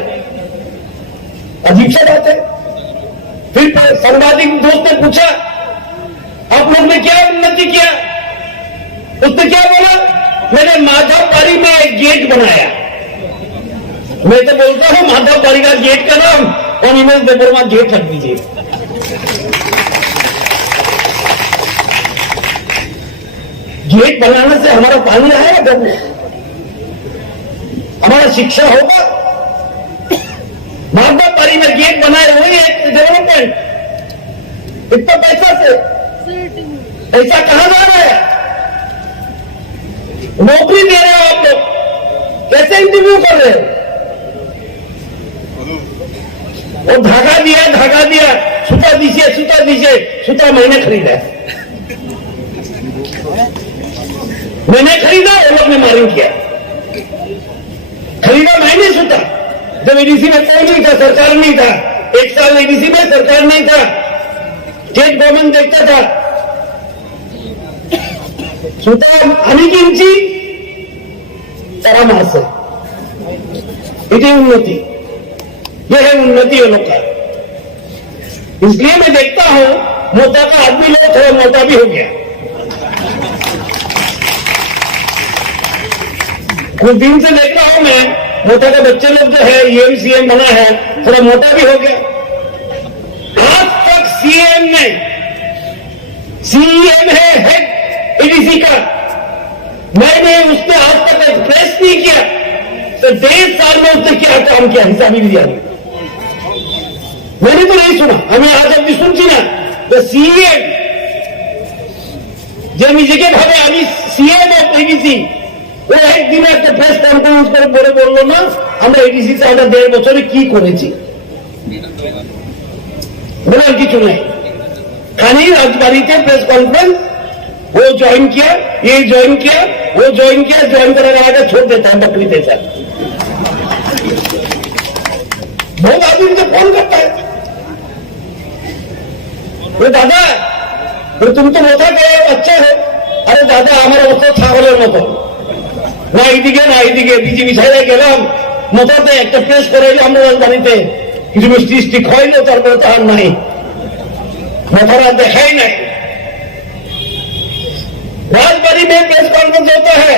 अजीब सा बात है। फिर सांबादिक दोस्त ने पूछा आप लोग ने क्या उन्नति किया? उसने क्या बोला? मैंने माधवबाड़ी में एक गेट बनाया। मैं तो बोलता हूं माधवबाड़ी का गेट का नाम एनिमल देवबर्मा गेट रख दीजिए। गेट बनाने से हमारा पानी आएगा घर में, हमारा शिक्षा होगा। माधवबाड़ी में गेट बनाए हुए एक डेवलपमेंट, इतना पैसा से पैसा कहां जा रहा है? नौकरी दे रहे हो आप लोग, कैसे इंटरव्यू कर रहे हो? वो धागा दिया सूता दीजिए, मैंने खरीदा, वो लोग ने मालूम किया। खरीदा मैंने सूता, जब एडीसी में कोई नहीं था, सरकार नहीं था, एक साल एडीसी में सरकार नहीं था, स्टेट गवर्नमेंट देखता था। सुता आम्ही किंची परामर्श है, इतनी उन्नति, ये है उन्नति वालों का। इसलिए मैं देखता हूं मोटा का आदमी लोग थोड़ा मोटा भी हो गया। कुछ दिन से देख रहा हूं मैं, मोटा का बच्चे लोग जो है ईएम सीएम बना है, थोड़ा मोटा भी हो गया। आज तक सीएम है हेड एडीसी का, मैंने उसने आज तक एक्सप्रेस नहीं किया, तो 1.5 साल में उसने क्या काम किया हिसाब ही दिया नहीं। मैंने तो नहीं सुना, हमें आज अभी सुनছি না तो सीएम যে নিজেকে ভাবে আমি সিএম অফ এডিসি, ও একদিন একটা প্রেস কনফারেন্স করে বলে বললো না আমরা এডিসি তে আমরা 1.5 বছরে কি করেছি, বলার কিছু নেই। खाली राजबाड़ीতে प्रेस कॉन्फ्रेंस, वो ज्वाइन किया, ये ज्वाइन किया, वो ज्वाइन किया, ज्वाइन कराने आगे छोड़ देता है बकरी जैसा। बहुत आदमी मुझे फोन करता है, वो दादा वो तुम तो मोटा गए अच्छा है, अरे दादा हमारा অবস্থা ছাগলের মতো, না এইদিকে না এইদিকে বিজেপি ছেড়ে গেলাম, মোটাতে একটা প্রেস করাইলে আমরা রাজধানীতে কিছু মিষ্টি খাইলো, তারপরে তো আর নাই, मोटा देखा ही नहीं। राजबाड़ी में प्रेस कॉन्फ्रेंस होता है,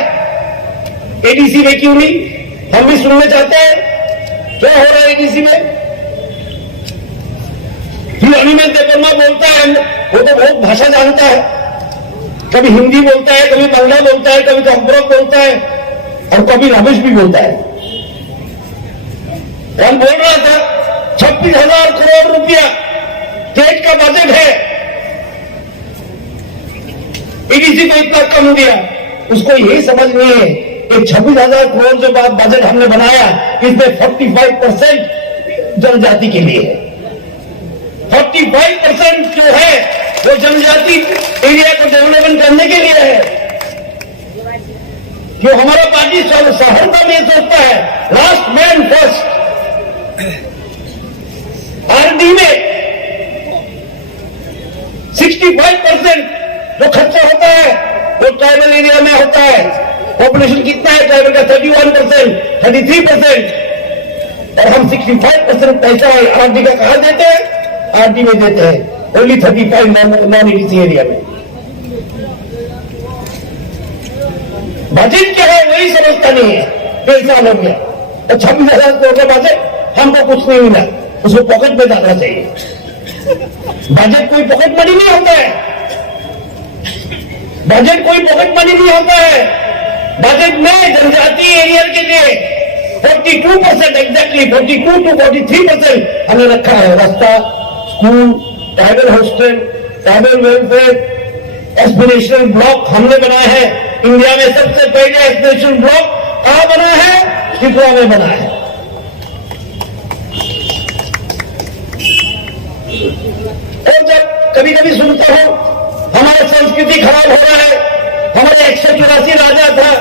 एडीसी में क्यों नहीं? हम भी सुनना चाहते हैं क्या हो रहा है एडीसी में। फिर अनिमेश देवर्मा बोलता है, वो तो बहुत भाषा जानता है, कभी हिंदी बोलता है, कभी बांग्ला बोलता है, कभी कम्प्रोक बोलता है और कभी रमेश भी बोलता है। हम बोल रहा था 26,000 करोड़ रुपया स्टेट का बजट है, एडीसी को इतना कम दिया, उसको यही समझ नहीं है कि 26,000 करोड़ जो बजट हमने बनाया, इसमें 45% जनजाति के लिए है। 45% जो है वो जनजाति एरिया को डेवलपमेंट करने के लिए है। क्यों हमारा पार्टी सफलता में सोचता है लास्ट मैन फर्स्ट। आरडी में 65% जो खर्चा होता है वो ट्राइबल एरिया में होता है। पॉपुलेशन कितना है ट्राइबल का? 31%, 33%, और हम 65% पैसा आरडी का कहा देते हैं? आरडी में देते हैं, ओनली 35 नॉन एडीसी एरिया में। बजट क्या है वही समझता नहीं है। 1.5 साल हो गया और 26,000 करोड़ का बजट, हमको कुछ नहीं मिला, उसको पॉकेट में डालना चाहिए। बजट कोई पॉकेट मनी नहीं होता है, बजट कोई पॉकेट मनी नहीं होता है। बजट में जनजाति एरिया के लिए 42% एग्जैक्टली 42 to 43% हमने रखा है। रास्ता, school, tribal hostel, tribal welfare, aspirational block हमने बनाए हैं। इंडिया में सबसे पहले एस्पिरेशनल ब्लॉक कहां बना है? त्रिपुरा में बना है। और जब कभी कभी सुनता हूं हमारा संस्कृति खराब हो रहा है, हमारे 184 राजा था,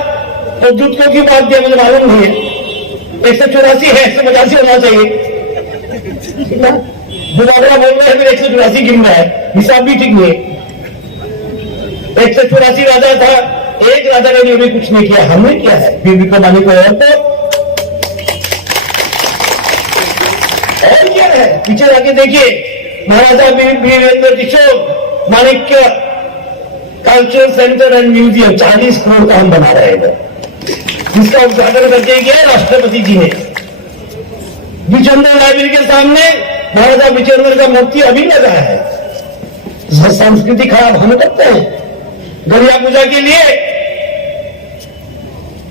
और दूतों की बात दिया मुझे मालूम नहीं है, 184 है, 185 होना चाहिए। बुलावड़ा बोल रहे हैं फिर 184 गिन रहा है, हिसाब भी ठीक नहीं है। 184 राजा था, एक राजा ने भी कुछ नहीं किया, हमने किया है। बीबी को मानी को और क्या है, पीछे जाके देखिए, Maharaja Birendra Kishore Manikya cultural centre and museum 40 crore का हम बना रहे हैं इधर, जिसका उद्घाटन करके गया राष्ट्रपति जी ने। विजेंद्र लाइब्रेरी के सामने महाराजा विजेंद्र का मूर्ति अभी लगा है। संस्कृति खराब हम करते हैं गरिया पूजा के लिए,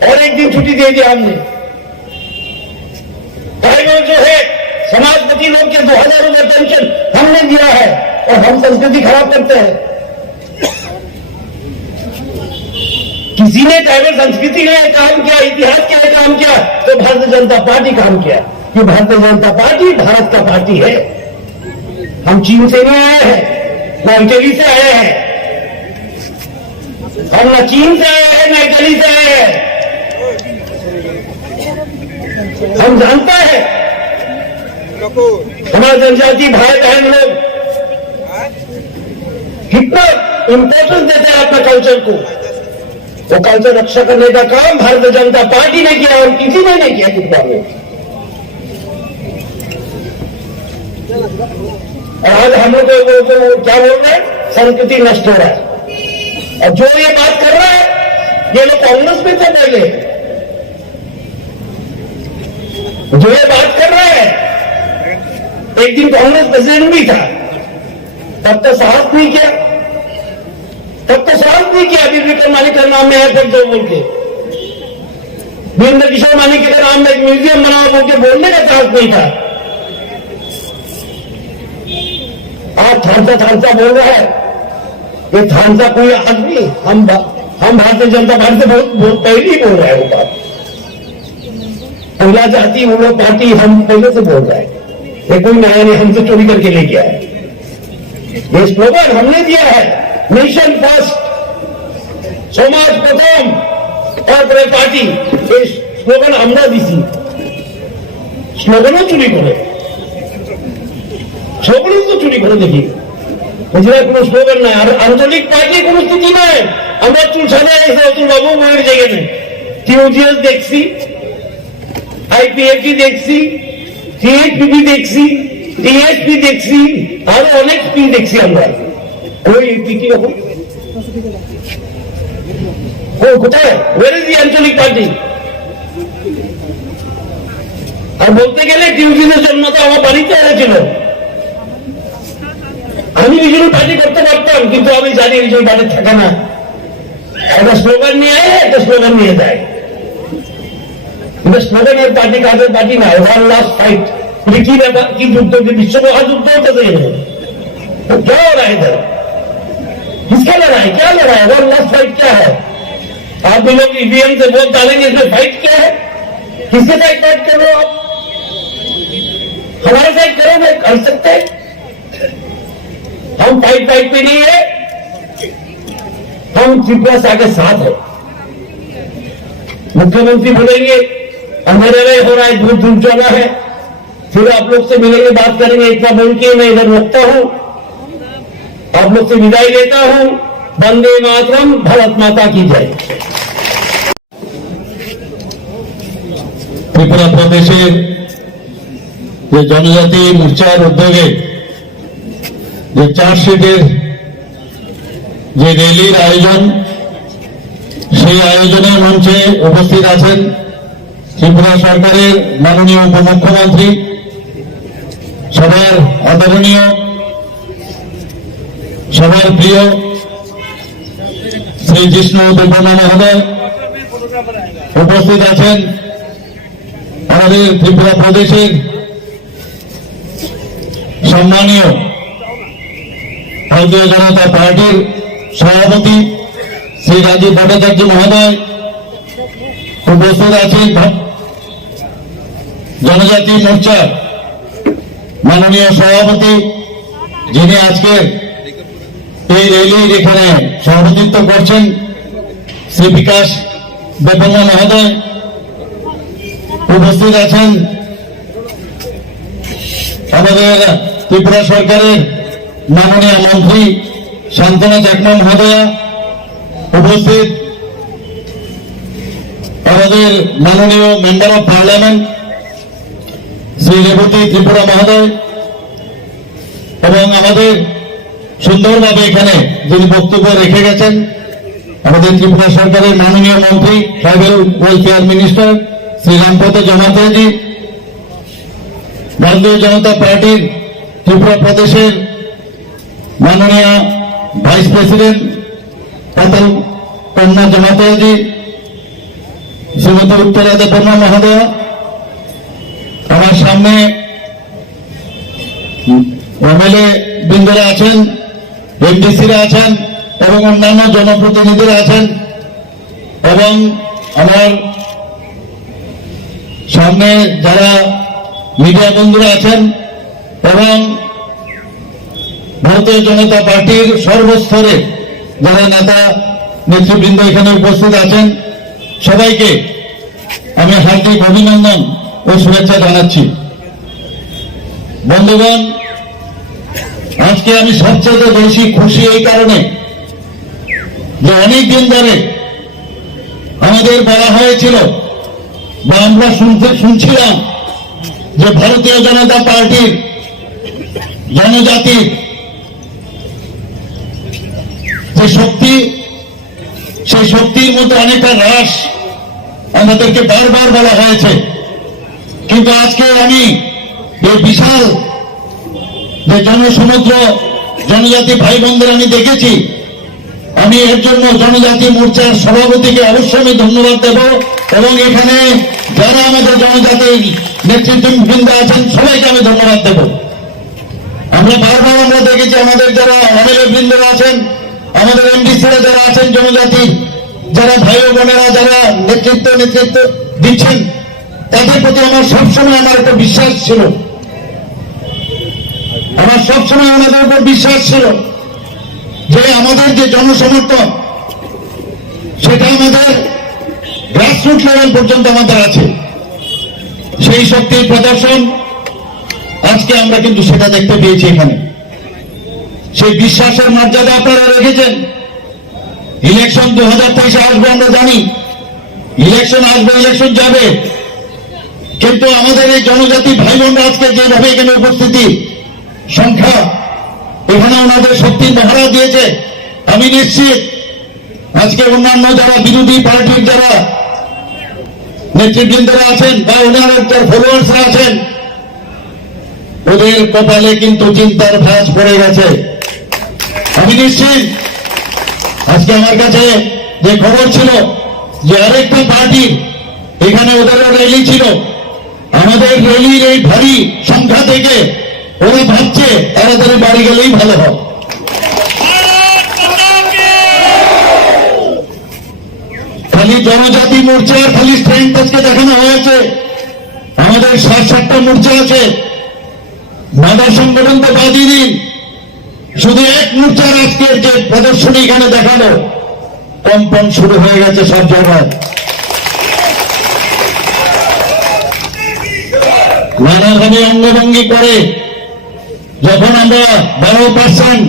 और एक दिन छुट्टी दे दिया हमने। ट्राइबल जो है समाजपति लोग के 2,000 रुपए पेंशन हमने दिया है, और हम संस्कृति खराब करते हैं। किसी ने ट्राइबल संस्कृति के लिए काम किया, इतिहास के लिए काम किया, तो भारतीय जनता पार्टी काम किया। कि भारतीय जनता पार्टी भारत का पार्टी है। हम चीन से नहीं आए हैं, न इटली से आए हैं, हम न चीन से आए हैं, न इटली से आए हैं। हम जानते हैं हमारे जनजाति भाई बहन लोग कितना इंपॉर्टेंस देते हैं अपने कल्चर को। वो कल्चर रक्षा करने का काम भारतीय जनता पार्टी ने किया और किसी ने नहीं किया कितना में। और आज हम लोग क्या बोल रहे हैं, संस्कृति नष्ट हो रहा है। और जो ये बात कर रहा है ये लोग कांग्रेस में थे पहले, जो ये बात कर रहा है एक दिन कांग्रेस प्रेसिडेंट भी था, तब तो साहस नहीं किया, तब तो साहस नहीं किया। विवेक मानिक का नाम में एयरपोर्ट दो बोल के, वीरेंद्र किशोर मानिक के नाम में एक म्यूजियम बनाओ बोल के बोलने का साहस नहीं था। आज थानसा बोल रहा है, ये थानसा कोई आदमी, हम भारतीय जनता पार्टी से बहुत पहले ही बोल रहे हैं वो बात। पहला जाति वो लोग पार्टी हम पहले से बोल रहे हैं, ये कोई नया नहीं हमसे चोरी करके ले गया है। ये स्लोगन हमने दिया है, नेशन फर्स्ट, समाज प्रथम और पार्टी, ये स्लोगन আমরা দিছি। স্লোগানও চুরি করে, স্লোগানও তো চুরি করে দেখি, বুঝলে কোনো স্লোগান নাই। আর আঞ্চলিক পার্টির কোনো স্থিতি নাই। আমরা চুল সাদা এসে অতুল বাবু বইয়ের জায়গা নেই, টিওজিএস দেখছি, আইপিএফটি দেখছি, টিএসপিপি দেখছি, টিএসপি দেখছি, আরো অনেক পি দেখছি আমরা। ওই কি রকম কোথায়, ওয়ার ইজ দি আঞ্চলিক পার্টি? আর বলতে গেলে টিউজিনের জন্ম তো আমার বাড়িতে হয়েছিল। আমি রিজনাল পার্টি করতে পারতাম, কিন্তু আমি জানি রিজনাল পার্টি থাকে না, একটা স্লোগান নিয়ে আয়, একটা স্লোগান নিয়ে যায়। স্লোগান এর পার্টি কাজের পার্টি না, ওয়ান লাস্ট ফাইট। কি ব্যাপার, কি যুদ্ধ, বিশ্ব মহাযুদ্ধ হতে দেয় क्या हो रहा है इधर, किसका लड़ाई, क्या लड़ाई, वन लास्ट फाइट क्या है? आप भी लोग ईवीएम से वोट डालेंगे, इसमें फाइट क्या है? किसके साथ फाइट कर रहे हो आप? हमारे साथ करोगे, कर सकते हैं हम। फाइट पे नहीं है, हम त्रिपुरा के साथ है। मुख्यमंत्री बोलेंगे हमारे में हो रहा है, दूर दूर जाना है, फिर आप लोग से मिलेंगे, बात करेंगे। इतना बोल के मैं इधर रोकता हूं, आप लोग से विदाई लेता हूं। वंदे मातरम, भारत माता की जय। ত্রিপুরা প্রদেশের যে জনজাতি মোর্চার উদ্যোগে যে চার্জশিটের যে র্যালির আয়োজন, সেই আয়োজনের মঞ্চে উপস্থিত আছেন ত্রিপুরা সরকারের মাননীয় উপমুখ্যমন্ত্রী, সবার আদরণীয়, সবার প্রিয় শ্রী জিষ্ণু দেববর্মা মহোদয়। উপস্থিত আছেন আমাদের ত্রিপুরা প্রদেশের সম্মানীয় ভারতীয় জনতা পার্টির সভাপতি শ্রী রাজীব ভট্টাচার্য মহোদয়। উপস্থিত আছেন জনজাতি মোর্চার মাননীয় সভাপতি, যিনি আজকের এই র্যালির এখানে সভাপতিত্ব করছেন, শ্রী বিকাশ দেববর্মা মহোদয়। উপস্থিত আছেন আমাদের ত্রিপুরা সরকারের মাননীয় মন্ত্রী শান্তনা চাকমা মহোদয়া। উপস্থিত আমাদের মাননীয় member of parliament Shri Rebati Tripura মহোদয়, এবং আমাদের সুন্দরভাবে এখানে যিনি বক্তব্য রেখে গেছেন আমাদের ত্রিপুরা সরকারের মাননীয় মন্ত্রী tribal welfare minister Shri Ramapada Jamatia ji, Bharatiya Janata পার্টির ত্রিপুরা প্রদেশের মাননীয় ভাইস প্রেসিডেন্ট পাতাল কন্যা জমাতিয়াজি, শ্রীমতী উত্তরা দেববর্মা মহোদয়া। আমার সামনে এমএলএ বৃন্দরা আছেন, এমডিসিরা আছেন এবং অন্যান্য জনপ্রতিনিধিরা আছেন, এবং আমার সামনে যারা মিডিয়া বন্ধুরা আছেন, এবং ভারতীয় জনতা পার্টির সর্বস্তরে যারা নেতা নেতৃবৃন্দ এখানে উপস্থিত আছেন, সবাইকে আমি হার্দিক অভিনন্দন ও শুভেচ্ছা জানাচ্ছি। বন্ধুগণ, আজকে আমি সবচেয়ে বেশি খুশি এই কারণে যে অনেক দিন ধরে আমাদের বলা হয়েছিল বা আমরা শুনছিলাম যে ভারতীয় জনতা পার্টির জনজাতির যে শক্তি, সেই শক্তির মধ্যে অনেকটা হ্রাস আমাদেরকে বারবার বলা হয়েছে। কিন্তু আজকে আমি এই বিশাল যে জনসমুদ্র জনজাতি ভাই বোনদের আমি দেখেছি, আমি এর জন্য জনজাতি মোর্চার সভাপতিকে অবশ্যই আমি ধন্যবাদ দেব এবং এখানে যারা আমাদের জনজাতির নেতৃত্ববৃন্দ আছেন সবাইকে আমি ধন্যবাদ দেব। আমরা বারবার আমরা দেখেছি আমাদের যারা এমএলএ বৃন্দরা আছেন, আমাদের এমডিসিরা যারা আছেন, জনজাতি যারা ভাই ও বোনেরা যারা নেতৃত্ব দিচ্ছেন, তাদের প্রতি আমার সবসময় আমার একটা বিশ্বাস ছিল, আমার সবসময় আমাদের উপর বিশ্বাস ছিল যে আমাদের যে জনসমর্থন সেটা আমাদের গ্রাসরুট লেভেল পর্যন্ত আমাদের আছে। সেই শক্তির প্রদর্শন আজকে আমরা কিন্তু সেটা দেখতে পেয়েছি এখানে। সেই বিশ্বাসের মর্যাদা আপনারা রেখেছেন। ইলেকশন 2023 আসবে, আমরা জানি ইলেকশন আসবে, ইলেকশন যাবে, কিন্তু আমাদের এই জনজাতি ভাই বোনরা আজকে যেভাবে এখানে উপস্থিতি সংখ্যা, এখানে ওনাদের শক্তির মহড়া দিয়েছে, আমি নিশ্চিত আজকে অন্যান্য যারা বিরোধী পার্টির যারা নেতৃবৃন্দরা আছেন বা ওনার যারা ফলোয়ার্সরা আছেন, ওদের কপালে কিন্তু চিন্তার ভাঁজ পড়ে গেছে। আমি নিশ্চিত আজকে আমার কাছে যে খবর ছিল যে আরেকটা পার্টি এখানে ওদেরও র্যালি ছিল, আমাদের র্যালির এই ভারী সংখ্যা থেকে ওরা ভাবছে তাড়াতাড়ি বাড়ি গেলেই ভালো হয়। খালি জনজাতি মোর্চার খালি স্ট্রেংথ আজকে দেখানো হয়েছে, আমাদের 7-8টা মোর্চা আছে। মাদার সংগঠন তো বাদই দিন, শুধু এক মোর্চার আজকের যে প্রদর্শনী এখানে দেখালো, কম্পন শুরু হয়ে গেছে সব জায়গায়। নানাভাবে অঙ্গভঙ্গি করে যখন আমরা 12%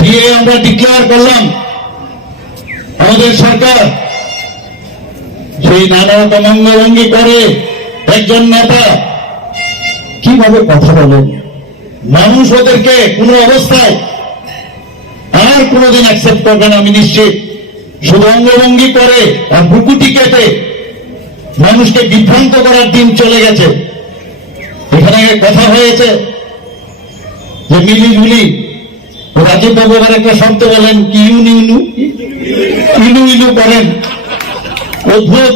দিয়ে আমরা ডিক্লেয়ার করলাম আমাদের সরকার, সেই নানা রকম অঙ্গভঙ্গি করে একজন নেতা কিভাবে কথা বলেন, মানুষ ওদেরকে কোন অবস্থায় আর কোনদিন অ্যাকসেপ্ট করবে না আমি নিশ্চিত। শুধু অঙ্গভঙ্গি করে আর বুকুটি কেটে মানুষকে বিভ্রান্ত করার দিন চলে গেছে। এখানে কথা হয়েছে যে মিলিঝুলি, রাজীব বাবু আবার একটা শব্দ বলেন কি ইনু ইনু করেন, অদ্ভুত।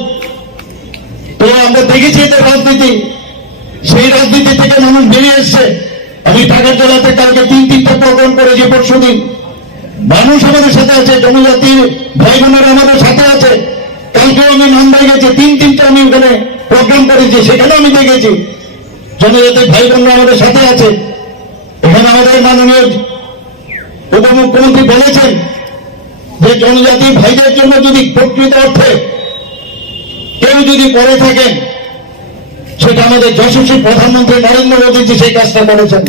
তো আমরা দেখেছি এদের রাজনীতি, সেই রাজনীতি থেকে মানুষ বেরিয়ে এসছে। আমি ঢাকার জেলাতে কালকে 3-3টা প্রোগ্রাম করেছি, পরশুদিন মানুষ আমাদের সাথে আছে, জনজাতির ভাই বোনেরা আমাদের সাথে আছে। কালকেও আমি নান্দায় গেছি, 3-3টা আমি ওখানে প্রোগ্রাম করেছি, সেখানে আমি দেখেছি জনজাতির ভাই বোনরা আমাদের সাথে আছে। এখানে আমাদের মাননীয় উপমুখ্যমন্ত্রী বলেছেন যে জনজাতি ভাইদের জন্য যদি প্রকৃত অর্থে কেউ যদি করে থাকেন, সেটা আমাদের যশস্বী প্রধানমন্ত্রী নরেন্দ্র মোদীজি সেই কাজটা করেছেন।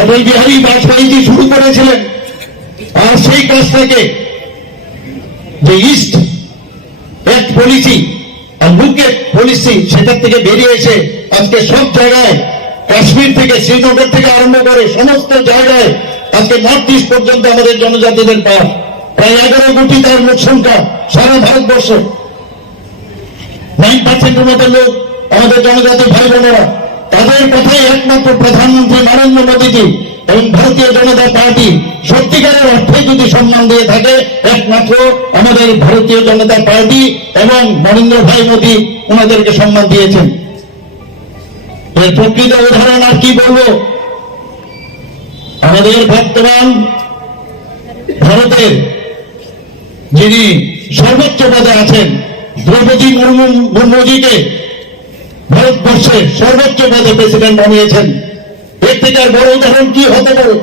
অটল বিহারী বাজপেয়ীজি শুরু করেছিলেন, আর সেই কাজটাকে যে ইস্ট ওয়েস্ট পলিসি আর বুকেট পলিসি, সেটার থেকে বেরিয়ে এসে আজকে সব জায়গায়, কাশ্মীর থেকে শ্রীনগর থেকে আরম্ভ করে সমস্ত জায়গায় আজকে নর্থ ইস্ট পর্যন্ত আমাদের জনজাতিদের পাস, প্রায় 11 কোটি তার লোক সংখ্যা সারা ভারতবর্ষে। 9% মতো লোক আমাদের জনজাতি ভাই বোনেরা, তাদের কথাই একমাত্র প্রধানমন্ত্রী নরেন্দ্র মোদীজি এবং ভারতীয় জনতা পার্টি সত্যিকারের অর্থে যদি সম্মান দিয়ে থাকে, একমাত্র আমাদের ভারতীয় জনতা পার্টি এবং নরেন্দ্র ভাই মোদী ওনাদেরকে সম্মান দিয়েছেন। এর প্রকৃত উদাহরণ আর কি বলবো, আমাদের বর্তমান ভারতের যিনি সর্বোচ্চ পদে আছেন দ্রৌপদী মুর্মুজিকে ভারতবর্ষের সর্বোচ্চ পদে প্রেসিডেন্ট বানিয়েছেন। এর থেকে আর বড় উদাহরণ কি হতে পারে?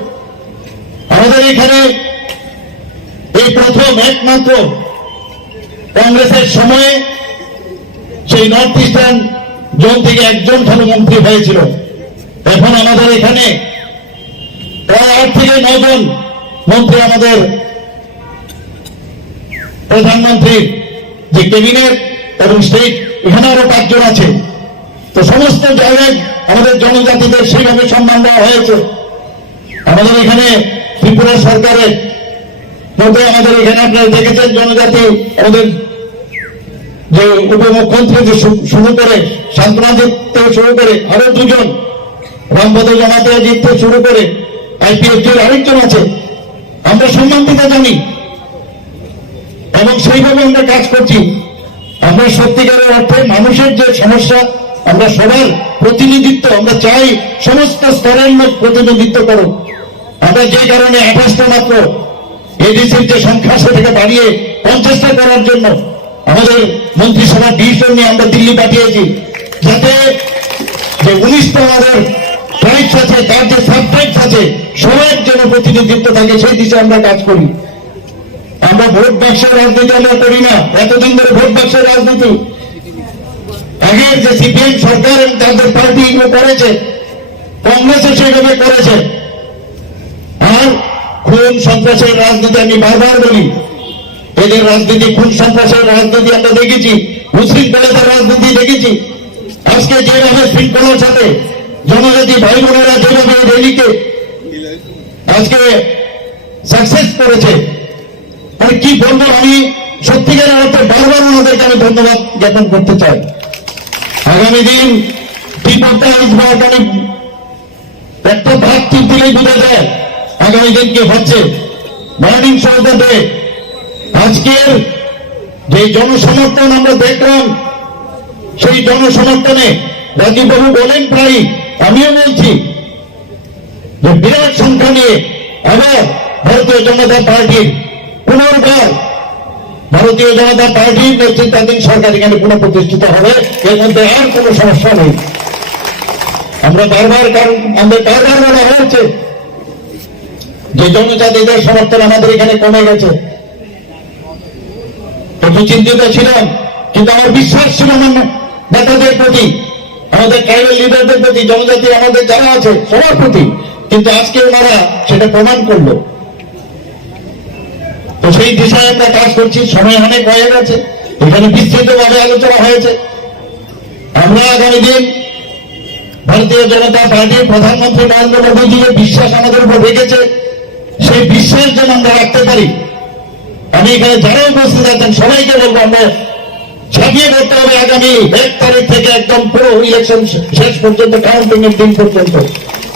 আমাদের এখানে এই প্রথম একমাত্র কংগ্রেসের সময়ে সেই নর্থ ইস্টার্ন জন থেকে একজন খালি মন্ত্রী হয়েছিল। এখন আমাদের এখানে প্রায় 8 থেকে 9 জন মন্ত্রী আমাদের প্রধানমন্ত্রীর যে ক্যাবিনেট এবং স্টেট, এখানে আরো 5 জন আছে। তো সমস্ত জায়গায় আমাদের জনজাতিদের সেইভাবে সম্মান দেওয়া হয়েছে। আমাদের এখানে ত্রিপুরা সরকারের মধ্যে আমাদের এখানে আপনারা দেখেছেন জনজাতি আমাদের যে উপমুখ্যমন্ত্রী যে শুরু করে শান্তনাজিৎ থেকে শুরু করে আরো 2 জন, রামপদ জমাতিয়াজিৎ থেকে শুরু করে আইপিএসজির আরেকজন আছে। আমরা সম্মান দিতে জানি এবং সেইভাবে আমরা কাজ করছি। আমরা সত্যিকারের অর্থে মানুষের যে সমস্যা, আমরা সবার প্রতিনিধিত্ব আমরা চাই, সমস্ত স্তরের লোক প্রতিনিধিত্ব করুক। আমরা যে কারণে 28টা মাত্র এডিসির যে সংখ্যা সেটাকে বাড়িয়ে 50টা করার জন্য আমাদের মন্ত্রিসভা ডিসিশন নিয়ে আমরা দিল্লি পাঠিয়েছি, যাতে যে 19টা আমাদের ট্রাইবস আছে তার যে সাব ট্রাইবস আছে সবার জন্য প্রতিনিধিত্ব থাকে, সেই দিশে আমরা কাজ করি। আমরা ভোট বাক্সের রাজনীতি আমরা করি না। এতদিন ধরে ভোট বাক্সের রাজনীতি আগের যে সিপিএম সরকার এবং তাদের পার্টি এগুলো করেছে, কংগ্রেসও সেভাবে করেছে। আর খুন সন্ত্রাসের রাজনীতি আমি বারবার বলি, এদের রাজনীতি খুন সন্ত্রাসের রাজনীতি আমরা দেখেছি, উশৃঙ্খলতার রাজনীতি দেখেছি। আজকে যেভাবে শৃঙ্খলার সাথে জনজাতি ভাই বোনেরা যেভাবে রেলিকে আজকে সাকসেস করেছে, মানে কি বলবো, আমি সত্যিকারের অর্থে বারবার ওনাদেরকে আমি ধন্যবাদ জ্ঞাপন করতে চাই। আগামী দিন বিপদটা আসবে, একটা ভাত টিপ দিলেই বোঝা যায় আগামী দিন কি হচ্ছে। মর্নিং সহজে আজকের যে জনসমর্থন আমরা দেখলাম, সেই জনসমর্থনে রাজীববাবু বলেন প্রায়, আমিও বলছি যে বিরাট সংখ্যা নিয়ে আবার ভারতীয় জনতা পার্টির পুনর্বার ভারতীয় জনতা পার্টির নেতৃত্বাধীন সরকার এখানে পুনঃপ্রতিষ্ঠিত হবে, এর মধ্যে আর কোনো সমস্যা নেই। আমরা বারবার বলা হয়েছে যে জনজাতিদের সমর্থন আমাদের এখানে কমে গেছে, একটু চিন্তিত ছিলাম, কিন্তু আমার বিশ্বাস ছিল আমার নেতাদের প্রতি, আমাদের ট্রাইবাল লিডারদের প্রতি, জনজাতি আমাদের যারা আছে সবার প্রতি, কিন্তু আজকে ওনারা সেটা প্রমাণ করলো। তো সেই দিশায় আমরা কাজ করছি। সময় অনেক হয়ে গেছে, এখানে বিস্তৃতভাবে আলোচনা হয়েছে। আমরা আগামী দিন ভারতীয় জনতা পার্টির প্রধানমন্ত্রী নরেন্দ্র মোদীজি যে বিশ্বাস আমাদের উপর রেখেছে, সেই বিশ্বাস যেন আমরা রাখতে পারি। আমি এখানে যারা উপস্থিত আছেন সবাইকে বলবো, আমরা ছাপিয়ে করতে হবে আগামী 1 তারিখ থেকে একদম পুরো ইলেকশন শেষ পর্যন্ত, কাউন্টিং এর দিন পর্যন্ত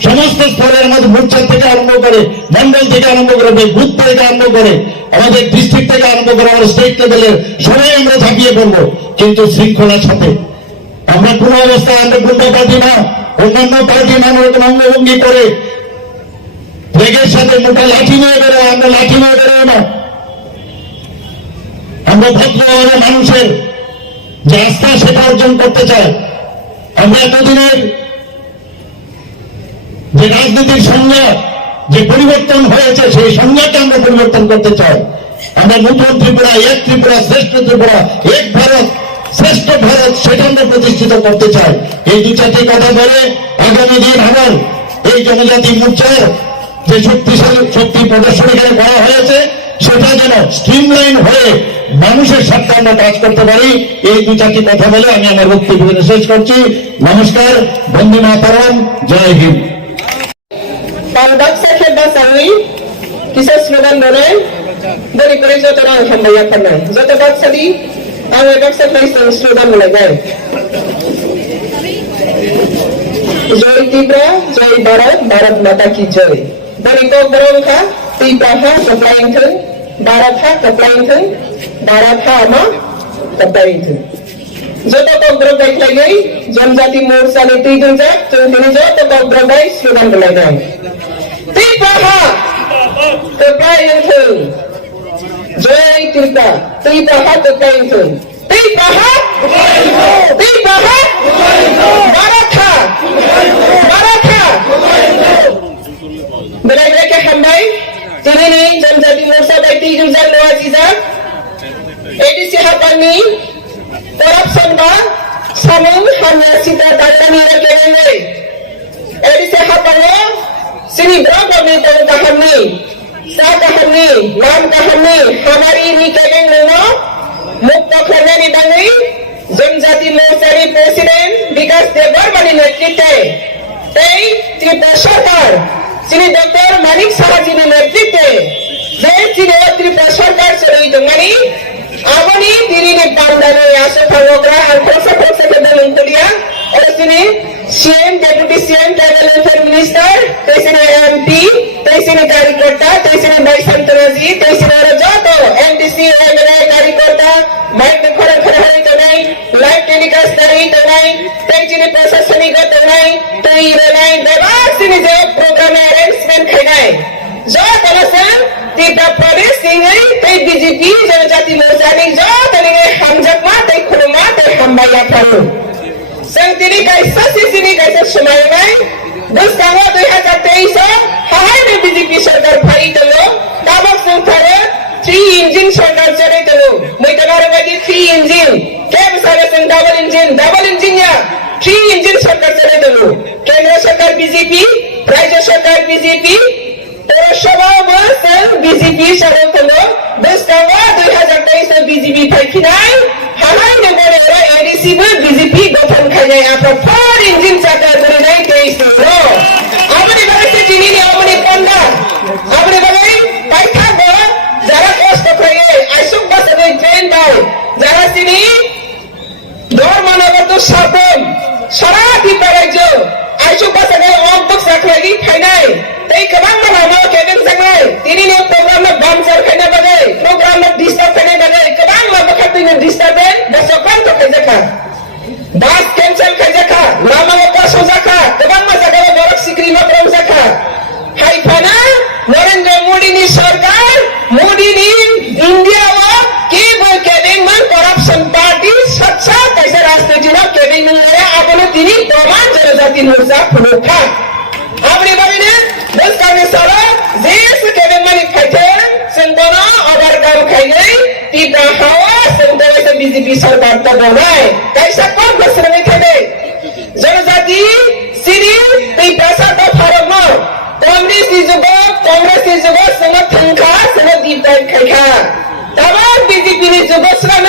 সমস্ত স্তরের আমাদের বুথ থেকে আরম্ভ করে, মন্ডল থেকে আরম্ভ করে, বুথ থেকে আরম্ভ করে, আমাদের ডিস্ট্রিক্ট থেকে আরম্ভ করে, আমাদের স্টেট লেভেলের সবাই আমরা ঝাঁপিয়ে পড়বো, কিন্তু শৃঙ্খলার সাথে। আমরা কোন অবস্থায় আমরা গুন্ডা পার্টি না, অন্যান্য পার্টি নানা রকম অঙ্গভঙ্গি করে ফ্ল্যাগের সাথে মোটা লাঠি নিয়ে বেরোয়, আমরা লাঠি নিয়ে বেরোয় না। আমরা ভদ্রভাবে মানুষের যে আস্থা সেটা অর্জন করতে চাই। আমরা এতদিনের যে রাজনীতির সংজ্ঞা যে পরিবর্তন হয়েছে, সেই সংজ্ঞাকে আমরা পরিবর্তন করতে চাই। আমরা নতুন ত্রিপুরা, এক ত্রিপুরা, শ্রেষ্ঠ ত্রিপুরা, এক ভারত, শ্রেষ্ঠ ভারত, সেটা আমরা প্রতিষ্ঠিত করতে চাই। এই 2-4টি কথা বলে আগামী দিন আবার এই জনজাতি মোর্চার যে শক্তিশালী শক্তি প্রদর্শন এখানে করা হয়েছে, সেটা যেন স্ট্রিমলাইন হয়ে মানুষের স্বার্থে আমরা কাজ করতে পারি। এই 2-4টি কথা বলে আমি আমার বক্তব্য শেষ করছি। নমস্কার, বন্দে মাতরম, জয় Hind. Paksa ke basawi kisa slogan bole beri kore joto na hambaya karna joto baksa di ame baksa place slogan bole gai joy Tripura joy Bharat Bharat Mata ki joy beri ko borong kha Tripura ha kaplain thun Bharat ha kaplain thun Bharat ha ama kaplain thun joto ko borong gai lagai जनजाति मोर्चा ने तीन जात तीन जात तो ब्रह्माई slogan बोला गया Tripura kaplain thun joy Tripura Tripura kaplain thun Tripura Bharat ha berai-berai ke hambai tini ni जनजाति मोर्चा bai तीन जात नवाजी जात ADC ha pani corruption ba samung hanya sita dalani rekene edise hapalo sini berapa ni tahun kahani sa kahani nam kahani hamari ni kebeng leno mukta khane ni dangai जनजाति मोर्चारी president विकास देवबर्मानी नेतृत्वे तै त्रिपुरा सरकार Shri doctor Manik साहाजीनी नेतृत्वे जय चिरे त्रिपुरा सरकार सरै दंगनि आबनि दिरिनि पान्दानि आसो फांगग्रा आंखोसा फक्सके दलुंतलिया ओसिनि CM deputy CM tribal welfare minister तैसिनि एमपी तैसिनि कार्यकर्ता तैसिनि भाई संतराजी तैसिनि रजातो एमडीसी एमएलए कार्यकर्ता माइक में खड़े खड़े हरि तनाई लाइव टेलीकास्ट तनाई तनाई तैसिनि प्रशासनिक तनाई तै रनाई दबासिनि जे प्रोग्राम अरेंजमेंट खनाई जो तलसन तीता प्रदेश सिंगै तै बीजेपी जनजाति मोर्चानि जो तनिगे हमजकमा तै खुरुमा तै हमबाया फारु संगतिनि कैसा सिसिनि कैसा समायनाय दस्तांगा 2023 हाय में बीजेपी सरकार फाई तलो ताबक संथारे 3 इंजिन सरकार चले तलो मैतनारे बादी 3 इंजिन के बसारे संग डबल इंजिन या 3 इंजिन सरकार चले तलो केंद्र सरकार बीजेपी राज्य सरकार बीजेपी पौरसभा में बीजेपी सरकार तलो दस्तांगा 2023 बीजेपी फाइफिनाय हाय ने बनेरा एडीसी में बीजेपी गठन खाने आपका 4 इंजिन सरकार बनेनाय केस रो अपने बारे से जिनी ने अपने पंडा अपने बारे बैठा गो जरा कष्ट करे आइसुक बस अबे ट्रेन बाय जरा सिनी दौर मानव तो सापम सराती परे जो आइसुक बस अबे ऑम्बक सकलेगी फाइनाय तै कबांग मानो केबेन संगय तिनी ने प्रोग्राम में बम सर खाने बगे प्रोग्राम में डिस्टर्ब खाने बगे कबांग मा बखत ने डिस्टर्ब है बस अपन तो खाई जखा बस कैंसिल खाई जखा लामा वापस हो जखा कबांग मा जगह बरक सिकरी में प्रम जखा हाई फाना नरेंद्र मोदी नी सरकार मोदी नी इंडिया वा के वो केबिन में करप्शन पार्टी सच्चा कैसे राष्ट्र जिला केबिन में ले आपने तिनी प्रमाण जनजाति मोर्चा फुलुखा आपने बारे ने दस करने सारा जेस केबिन में खाइते संतना अगर काम खाई गई तीव्र हवा संतवे से बीजेपी सरकार तो बनाए कैसा कौन बसने में थे जनजाति सिरी तीव्र सा तो फारम में कांग्रेस जुगो संगठन का संगत दीप खाइखा तमाम बीजेपी ने जुगो श्रम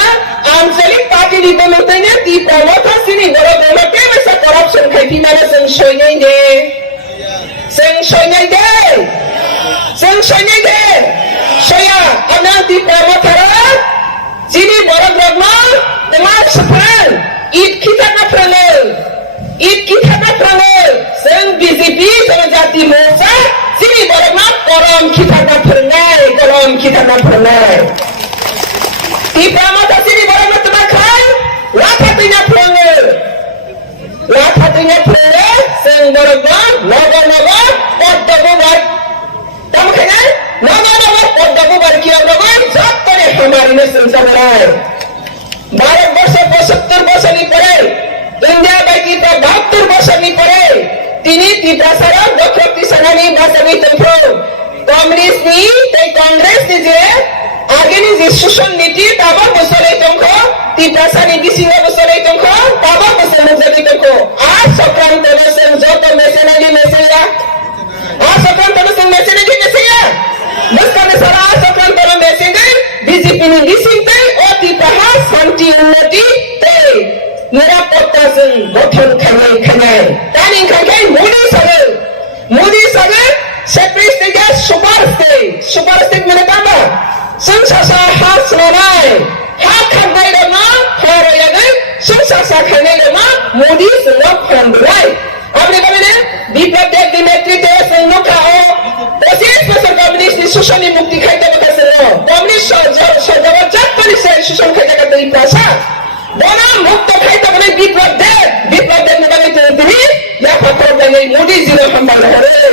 आंचलिक पार्टी दीप में तेने तीव्र मोटा सिरी गलो दोनों के में सा करप्शन खाइती मैंने संशय नहीं दे Saya ananti pramotara sini borok ragma dengan seperan id kita na prangal sang BJP जनजाति मोर्चा sini borokna korom kita na prangai di pramota sini borokna teman khai lathatinya prangal sang borokna nogo poddabubar kamu kena nogo poddabubar kiya nogo jab करे हमारी ने संसार बनाए 12 वर्ष 72 वर्ष नहीं पड़े इंडिया बाकी तो 72 वर्ष नहीं पड़े तिनी तीव्रसारा डॉक्टर सनानी भाषानी तंत्रो कांग्रेस ने जे आगे नि जे शोषण नीति ताबा बसले तंखो तीव्रसानी दिसिंगा बसले तंखो ताबा बसले जगे तंखो आज संक्रांत बसन जो तो मेसेनानी मेसेया आज संक्रांत बसन मेसेनानी मेसेया बस करने सारा आज संक्रांत बसन मेसेंगे बीजेपी ने दिसिंगते ओ तीव्रहा शांति उन्नति ते निरापत्ता से गठन खाने तानी खाने मोदी सागर सेक्रेटरी के सुपर स्टेट में बताना संसासा हाथ सुनाए हाथ खाने लगा खबर या गई संसासा खाने लगा मोदी सुना खंडराय अपने बारे में विप्लव देव की नेतृत्व संघों का हो पच्चीस वर्ष कम्युनिस्ट शोषण मुक्ति खाई तो बता सकते कम्युनिस्ट जबरदस्त पुलिस से शोषण खाई का तरीका प्रासा बोना मुक्त खाई तो बने विप्लव देव में बने तो भी या पत्थर बने मोदी जी ने हम बना रहे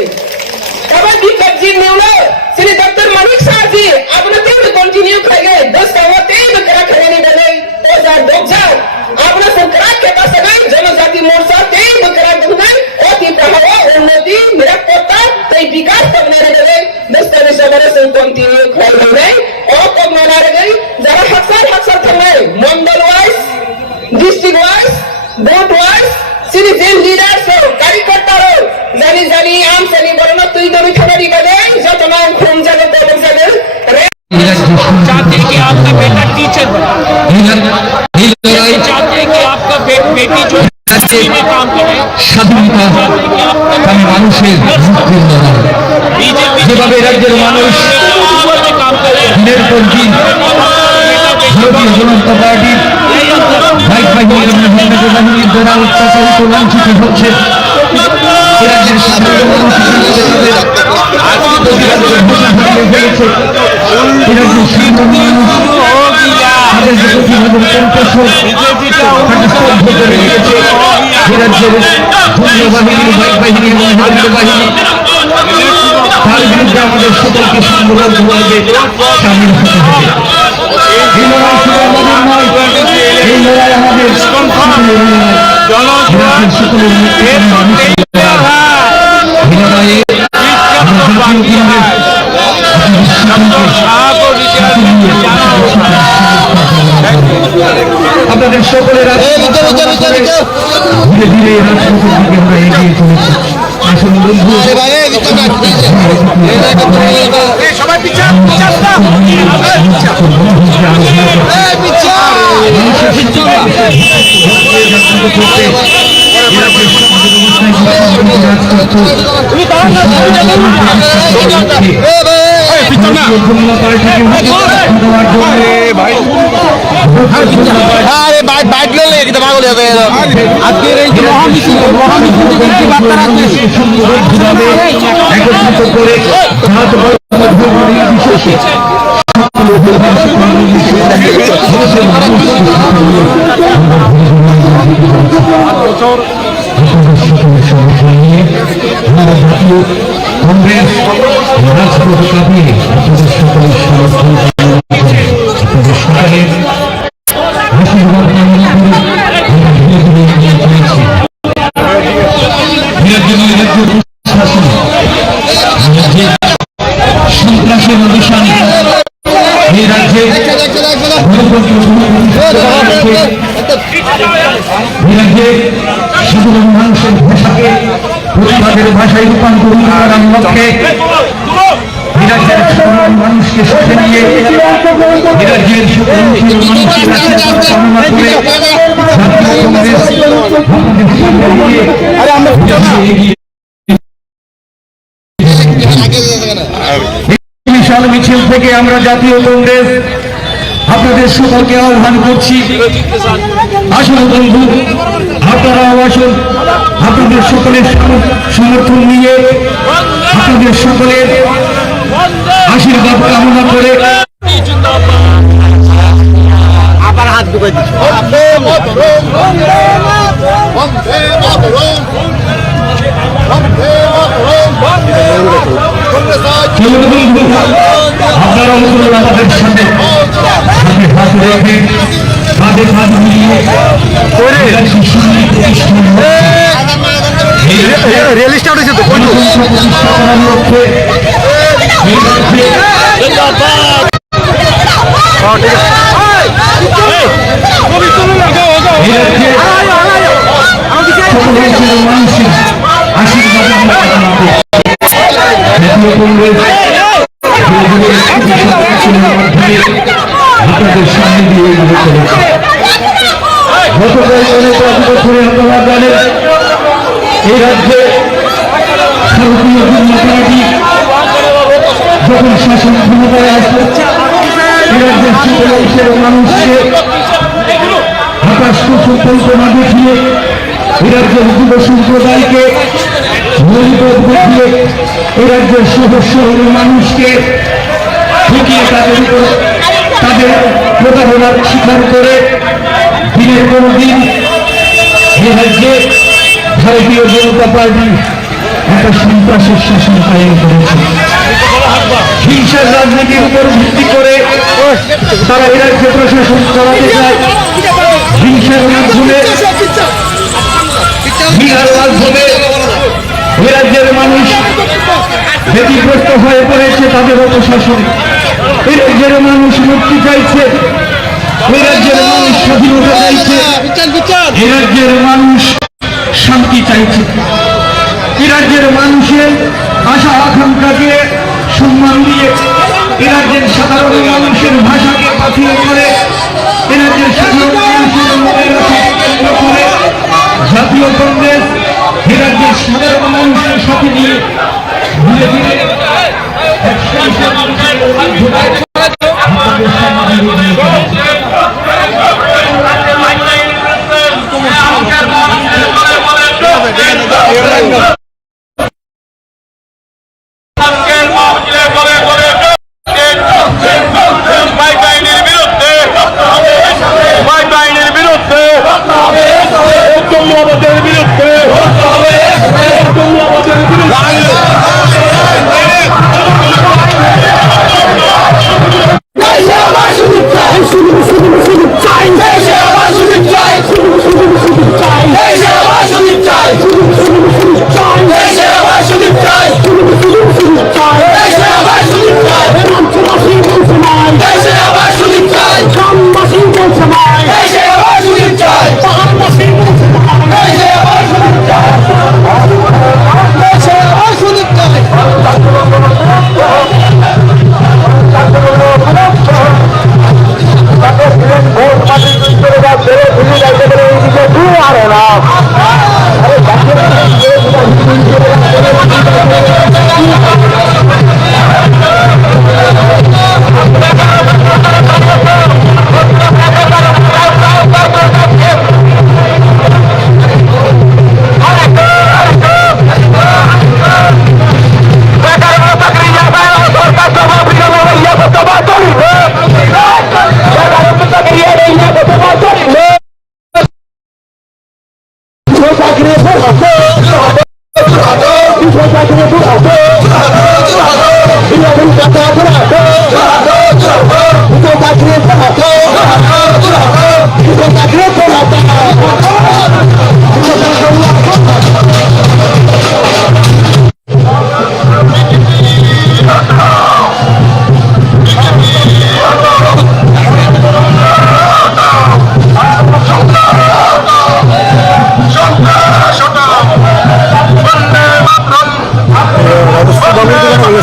कब विप्लव जी ने उन्होंने श्री डॉक्टर मानिक साहब जी आपने तीन कंटिन्यू खाएंगे 10 का वो तीन करा खाने नहीं बने 2002 आपने सरकार के पास गए जनजाति मोर्चा तीन करा दूंगा और तीव्र हवा उन्नति मेरा पोता तय विकास करने लगे 10 का निशान से कंटिन्यू खाएंगे और कब मना रहे जरा हक्सर थंगे मंडल wise district wise Both was citizen leaders so कार्यकर्ताहरू जानी जानी आम सनी बरन तुई दमी खबरी बने जतना खून जले तो जले चाहते हैं कि आपका बेटा टीचर बने, चाहते हैं कि आपका बेटी जो में काम करे, স্বাধীনতা আমি মানুষের মুক্তির লড়াই যেভাবে রাজ্যের মানুষ काम करे, দিনের পর দিন ভারতীয় জনতা পার্টির বাইক বাহিনী এবং হিন্দু বাহিনীর দ্বারা অত্যাচারিত লাঞ্ছিত হচ্ছে এ রাজ্যের সাধারণ মানুষ প্রতিবাদের ঘোষণা হারিয়ে ফেলেছে এ রাজ্যের সাধারণ মানুষ তাদের যে প্রতিবাদের কণ্ঠস্বর তাকে স্তব্ধ করে রেখেছে এ রাজ্যের সৈন্যবাহিনী বাইক বাহিনী এবং হিন্দু বাহিনী তার বিরুদ্ধে আমাদের সকলকে সংগ্রামে সামিল হতে হবে এই লড়াই শুধু আমাদের নয় এই লড়াই আমাদের সকলের সকলের মুক্তির মানুষের এই লড়াইয়ে আপনাদের সকলের ধীরে ধীরে রাজপথের দিকে আমরা এগিয়ে চলেছি আসুন বন্ধু আরে বাইক ললে এটা পাগল হয়ে যাবে আজকের এই মহামিছিল কি বার্তা রাখবে একত্রিত করে কংগ্রেস রাজপথ কাঁপিয়ে আপনাদের সকলের সমর্থন আপনাদের সকলের আশীর্বাদ কামনা করে আমরা ধীরে ধীরে এগিয়ে চলেছি শাসন সন্ত্রাসের অভিশান এই রাজ্যে সাধারণ মানুষের ভাষাকে প্রতিবাদের ভাষায় রূপান্তরিত করার লক্ষ্যে রাজ্যের সাধারণ মানুষকে সাথে নিয়ে রাজ্যের মানুষের কাছে কামনা করে জাতীয় কংগ্রেস বিশাল মিছিল থেকে আমরা জাতীয় কংগ্রেস আপনাদের সকলকে আহ্বান করছি আসুন বন্ধু আপনারাও আসুন আপনাদের সকলের সমর্থন নিয়ে আপনাদের সকলের আশীর্বাদ কামনা করে আবার হাত ঢুকাই দিচ্ছে আপনারা আমাদের সাথে হাত রেখে কাঁধে কাঁধ মিলিয়ে রেল স্টার্ট হয়েছে তো প্রতিষ্ঠা করার লক্ষ্যে মানুষের আশীর্বাদ জাতীয় কংগ্রেস আপনাদের সামনে দিয়ে এগিয়ে চলেছে গতকাল অনেক বছরে আপনারা জানেন এই রাজ্যে ভারতীয় জনতা পার্টি যখন শাসন ক্ষমতায় আসবে এই রাজ্যের সকল অংশের মানুষকে হতাশ কল্পনা দেখিয়ে এই রাজ্যের যুব সম্প্রদায়কে মূল্যবোধ দেখিয়ে এই রাজ্যের সদস্য মানুষকে ঠকিয়ে তাদের প্রতারণার স্বীকার করে দিনের কোন দিন এই রাজ্যে ভারতীয় জনতা পার্টি একটা সন্ত্রাসের শাসন কায়েম করেছে হিংসার রাজনীতির উপর ভিত্তি করে তারা এই রাজ্যে প্রশাসন চালাতে চায় হিংসার মাধ্যমে বিহার মাধ্যমে এ রাজ্যের মানুষ ক্ষতিগ্রস্ত হয়ে পড়েছে তাদের প্রশাসন এই রাজ্যের মানুষ মুক্তি চাইছে এই রাজ্যের মানুষ স্বাধীনতা চাইছে, এই রাজ্যের মানুষ শান্তি চাইছে, এই রাজ্যের মানুষের আশা আকাঙ্ক্ষাকে সম্মান দিয়ে, এই রাজ্যের সাধারণ মানুষের ভাষাকে পাথিয়ে করে, এই রাজ্যের সাধারণ মানুষের মনের আশাকে কেন্দ্র করে জাতীয় কংগ্রেস এই রাজ্যের সাধারণ মানুষের সাথে নিয়ে ধীরে ধীরে একসাথে মানুষের মাধ্যমে আমাদের সমাজে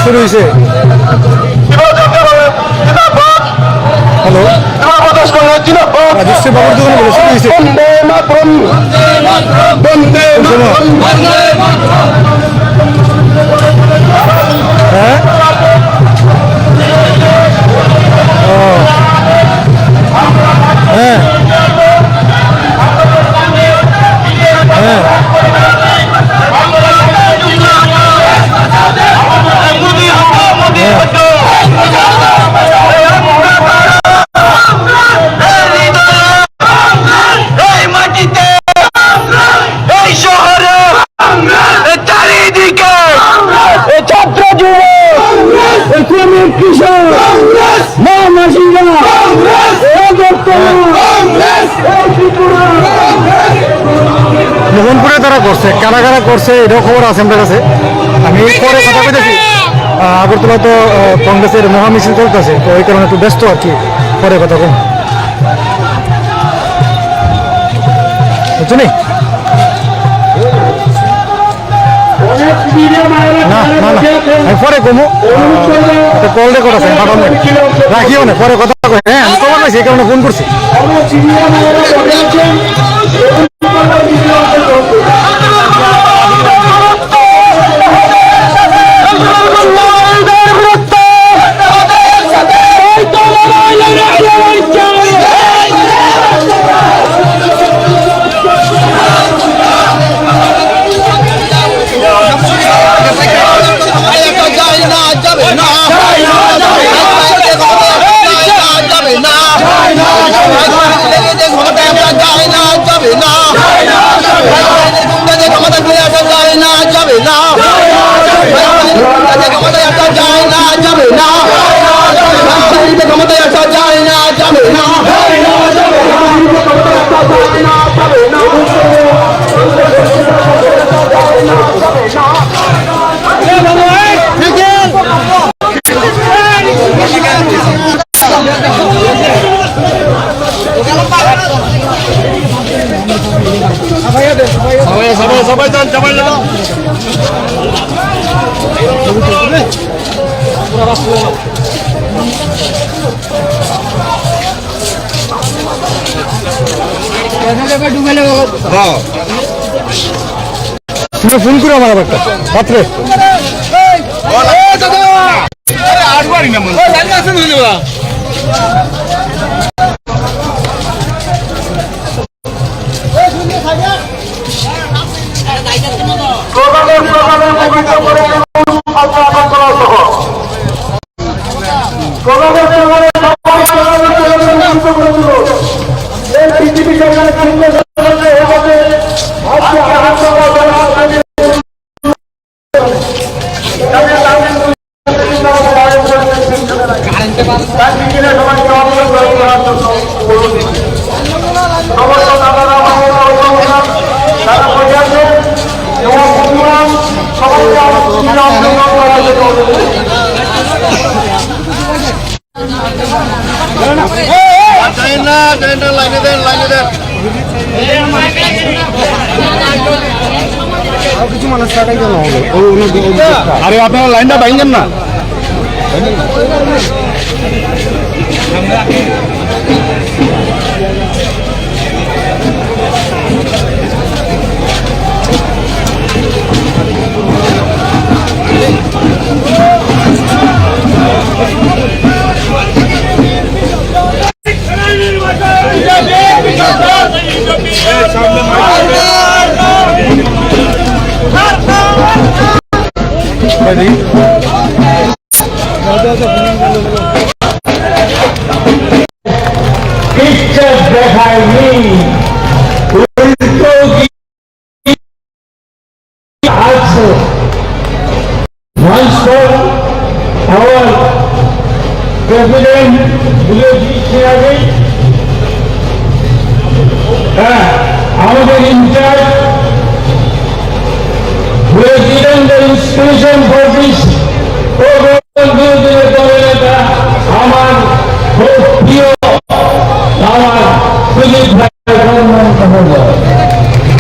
শুরু হয়েছে। হ্যালো, রাজশ্রী বাবুর দোকানে বলে শুরু হয়েছে। হ্যাঁ, হ্যাঁ, হ্যাঁ, মোহনপুরে তারা করছে, কারা কারা করছে এটাও খবর আছে আমাদের কাছে। আমি পরে কথা বলতেছি। আগরতলা তো কংগ্রেসের মহামিছিল চলতেছে, তো ওই কারণে একটু ব্যস্ত আর কি, পরে কথা কম বুঝছো নি? না না না, আমি পরে কমো, কল রেকর্ড আছে, রাখিও না, পরে কথা কই। হ্যাঁ, আমি খবর পাইছি, এই কারণে ফোন করছি। সবাই যান, সবাই যান। ফোন করে আমার একটা রাত্রে আরে আপনারা লাইনটা ভাঙেন না। Pictures behind me will go also. Once for our President Bullogi Chiravi, our in-charge, who has given the inspiration for this program, আমার খুব প্রিয় আমার সুজিত ভাই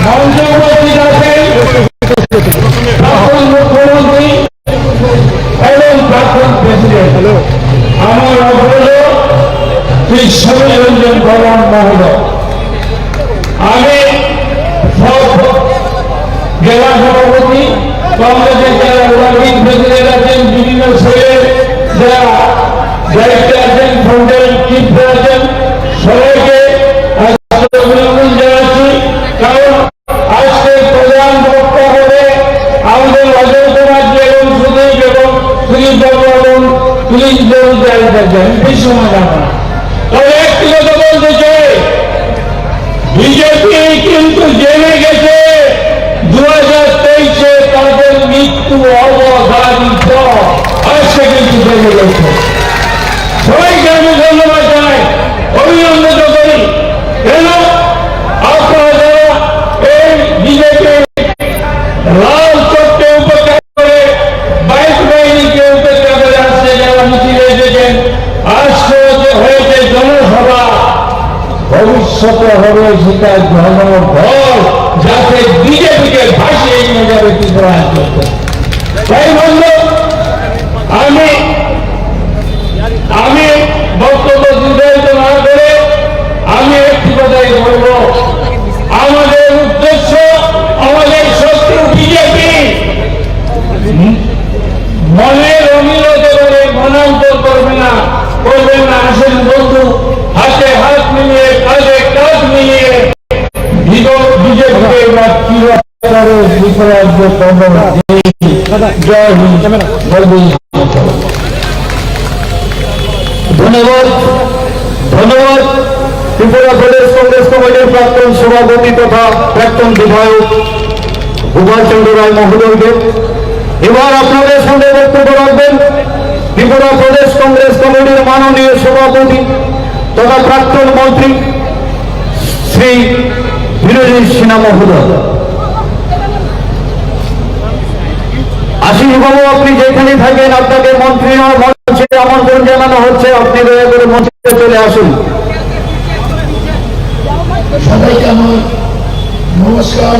মঞ্চে আছেন প্রাক্তন মুখ্যমন্ত্রী এবং প্রাক্তন প্রেসিডেন্ট আমার অগ্রজ শ্রী সমীর রঞ্জন বর্মন মহোদয়। আমি সব জেলা সভাপতি কংগ্রেসের যারা ওয়ার্কিং প্রেসিডেন্ট আছেন, বিভিন্ন সেলের যারা দায়িত্বে আছেন, ফ্রন্টের চিফ আছেন, সবাইকে অভিনন্দন জানাচ্ছি। কারণ আজকে প্রধান বক্তা হবে আমাদের অজয় কুমার এবং সুদীপ এবং সুদীপ বাবু এবং পুলিশ বাবু দায়িত্ব আছেন এই সময় জানা। তবে একটি কথা বলতে চাই, বিজেপি কিন্তু জেনে গেছে 2023-এ তাদের মৃত্যু অবধারিত। আজকে কিন্তু জেনে গেছে। সবাইকে আমি ধন্যবাদ জানাই, অভিনন্দিত করি। কেন আপনারা যারা এই বিজেপি লাল চোখকে উপেক্ষা করে বাইক বাহিনীকে উপেক্ষা করে আসছে, যারা মিছিলে এসেছেন, আজকে যে হয়েছে জনসভা, ভবিষ্যতে হবে সেটা জনগণ, যাতে বিজেপিকে ভাসিয়ে নিয়ে যাবে কি প্রয়াস করতে। তাই বলল আমি বক্তব্য দীর্ঘায়িত না করে আমি একটি কথাই বলব, আমাদের উদ্দেশ্য, আমাদের শত্রু বিজেপি মনের অমিলতে করে মনান্তর করবেন না। আসেন বন্ধু, হাতে হাত মিলিয়ে কাঁধে কাঁধ মিলিয়ে বিজেপিকে জয় হিন্দ। ধন্যবাদ ধন্যবাদ ত্রিপুরা প্রদেশ কংগ্রেস কমিটির প্রাক্তন সভাপতি তথা প্রাক্তন বিধায়ক গোপাল চন্দ্র রায় মহোদয়কে। এবার আপনাদের সঙ্গে বক্তব্য রাখবেন ত্রিপুরা প্রদেশ কংগ্রেস কমিটির মাননীয় সভাপতি তথা প্রাক্তন মন্ত্রী শ্রী বিরোধী সিনহা মহোদয়। আশিস বাবু, আপনি যেখানে থাকেন আপনাকে মন্ত্রী মঞ্চে আমন্ত্রণ জানানো হচ্ছে, আপনি দয়া করে মঞ্চে চলে আসুন। সবাইকে আমার নমস্কার।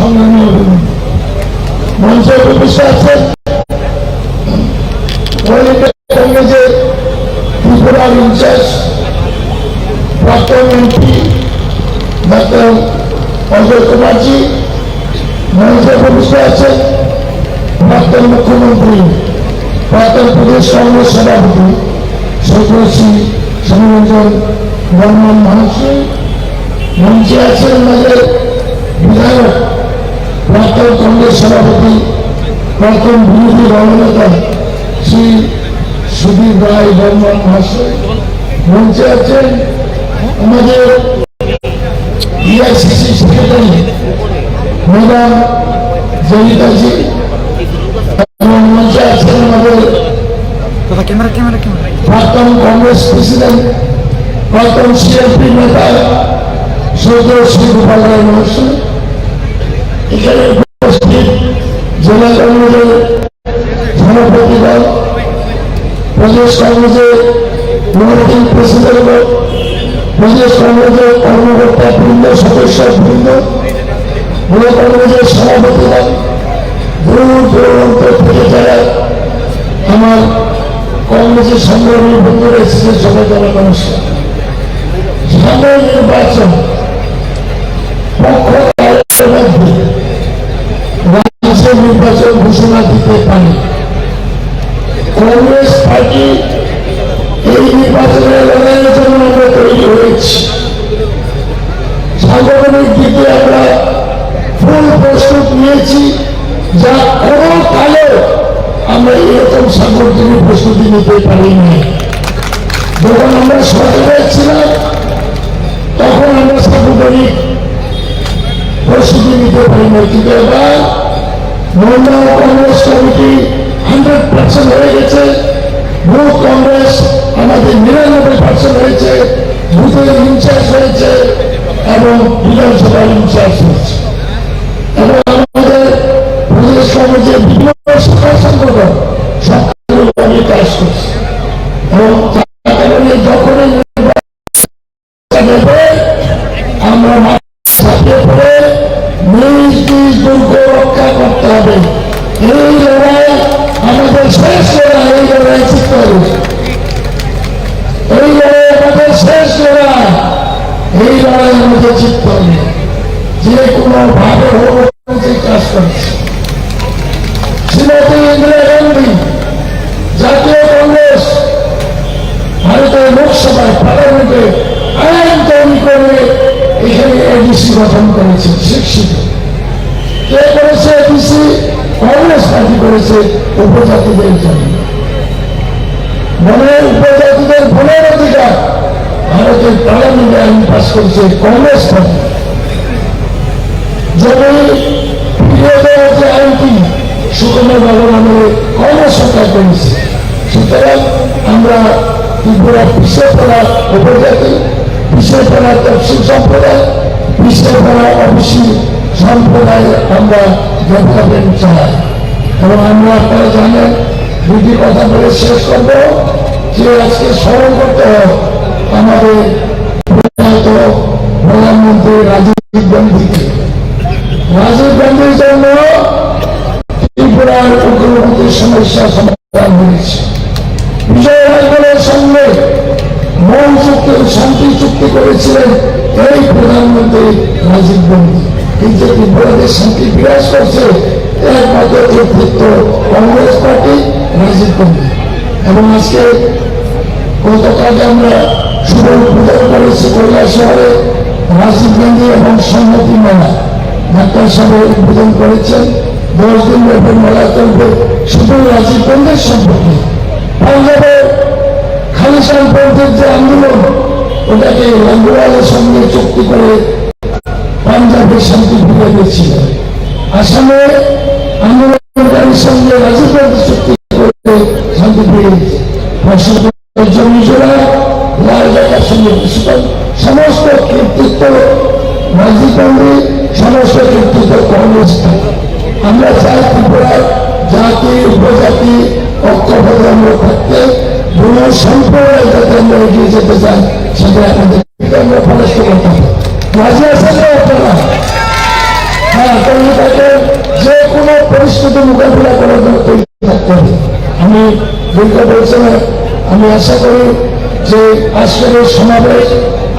সংগ্রামী অভিনন্দন। মঞ্চে উপস্থিত আছেন কংগ্রেসের ত্রিপুরার ইনচার্জ প্রাক্তন এমপি ডাক্তার অজয় কুমারজি। মঞ্চে উপস্থিত আছেন প্রাক্তন মুখ্যমন্ত্রী প্রাক্তন প্রদেশ কংগ্রেস সভাপতি সন্ত্রাসী সমরঞ্জন বর্মন মহাশয়। মঞ্চে আছেন আমাদের বিধায়ক প্রাক্তন কংগ্রেস সভাপতি প্রাক্তন বিরোধী দলনেতা শ্রী সুধীর রায় বর্মন মহাশয়। মঞ্চে আছেন আমাদের এআইসিসি সেক্রেটারি ম্যাডাম জয়িতাজি। এবং মঞ্চে আছেন আমাদের প্রাক্তন কংগ্রেস প্রেসিডেন্ট প্রাক্তন সিএলপি নেতা সৈয়দ শ্রী গোপাল রায় মহাশয়। এখানে উপস্থিত জেলা কংগ্রেসের সভাপতি দল, প্রদেশ কংগ্রেসের মহাতিন প্রেসিডেন্ট, প্রদেশ কংগ্রেসের কর্মকর্তা বৃন্দ, সদস্য বৃন্দ, জেলা কংগ্রেসের সভাপতি দল, দূর দূরান্ত থেকে যারা আমার কংগ্রেসের সংগ্রামী বন্ধুরা এসেছে সবাই তারা নমস্কার। সামনে নির্বাচন রাজ্যের নির্বাচন ঘোষণা দিতে পারে। কংগ্রেস পার্টি এই নির্বাচনের লড়াইয়ের জন্য আমরা তৈরি হয়েছি। সাংগঠনিক দিকে আমরা ফুল প্রস্তুত নিয়েছি, যা কোনো কালে আমরা এরকম সাংগঠনিক প্রস্তুতি নিতে পারিনি। যখন আমরা সরকারে ছিলাম তখন আমরা সাংগঠনিক প্রস্তুতি নিতে পারিনি, কিন্তু এবার মহিলা কংগ্রেস কমিটি 100% হয়ে গেছে। বুথ কংগ্রেস আমাদের 99% হয়েছে, বুথের ইনচার্জ হয়েছে এবং বিধানসভার ইনচার্জ হয়েছে। এবং আমাদের প্রদেশ কংগ্রেসের বিভিন্ন শাখা সংগঠন সবগুলো আমি কাজ করছি। এবং তার কারণে যখনই আমরা সাথে করে নিজ নিজ দুর্গ রক্ষা করতে হবে। এই লড়াই আমাদের শেষ লড়াই, এই লড়াই জিততে হবে। এই লড়াই আমাদের শেষ লড়াই, এই লড়াই আমাদের জিততে হবে। যে কোনো ভাবে হোক কাজ করছে। শ্রীমতী ইন্দিরা গান্ধী জাতীয় কংগ্রেস ভারতের লোকসভায় পার্লামেন্টে আইন তৈরি করে এখানে এডিসি গঠন করেছে। শিক্ষিত কে করেছে? এডিসি কংগ্রেস পার্টি করেছে উপজাতিদের জন্য। মনে উপজাতিদের ভোটের অধিকার ভারতের পার্লামেন্টে আইন পাস করেছে কংগ্রেস পার্টি। জমি ফিরিয়ে দেওয়ার যে আইনটি সুকুমার বাবু নামে কংগ্রেস সরকার করেছে। সুতরাং আমরা ত্রিপুরা পিছিয়ে পড়া উপজাতি, পিছিয়ে পড়া তফসিল সম্প্রদায়, পিছিয়ে পড়া ওবিসি সম্প্রদায় আমরা ডেভেলপমেন্ট চাই। এবং আমরা আপনারা জানেন, দুটি কথা বলে শেষ করবো যে আজকে স্মরণ করতে হবে আমাদের প্রধানমন্ত্রী রাজীব গান্ধীকে। রাজীব গান্ধীর জন্য ত্রিপুরার মুখ্যমন্ত্রীর সমস্যা সমাধান হয়েছে। বিজয় রাজবলের সঙ্গে মৌন চুক্তি, শান্তি চুক্তি করেছিলেন এই প্রধানমন্ত্রী রাজীব গান্ধী। এই যে ত্রিপুরাতে শান্তি বিরাজ করছে একমাত্র নেতৃত্ব কংগ্রেস পার্টি, রাজীব গান্ধী। এবং আজকে গতকালে আমরা শুভ উদ্বোধন করেছি কৈলাসহরে রাজীব গান্ধী এবং সংহতি মেলা। ডাক্তার সাহেব উদ্বোধন করেছেন। 10 দিন ব্যাপী মেলা চলবে শুধু রাজীব গান্ধীর সম্পর্কে। পাঞ্জাবের খালিস্তান পন্থীর যে আন্দোলন, ওটাকে লাঙ্গুওয়ালের সঙ্গে চুক্তি করে পাঞ্জাবের শান্তি ফিরে দিয়েছিল। আসামে আন্দোলনকারীর সঙ্গে রাজীব গান্ধী চুক্তি করে শান্তি ফিরে দিয়েছে। মিজোরাম লাল জায়গার সঙ্গে সমস্ত কৃতিত্ব রাজীব গান্ধী, সমস্ত কৃতিত্ব কংগ্রেস। আমরা চাই ত্রিপুরার জাতি, উপজাতি, ঐক্যবদ্ধ থাকতে কোনো সম্প্রদায় যাতে আমরা এগিয়ে যেতে চাই, সেটা আমাদের আমরা পরাস্ত করতে হবে। রাজি আছেন না আপনারা? হ্যাঁ, তাহলে তাকে যে কোনো পরিস্থিতি মোকাবিলা করার জন্য তৈরি থাকতে হবে। আমি বলতে বলছিলাম, আমি আশা করি যে আজকের এই সমাবেশ,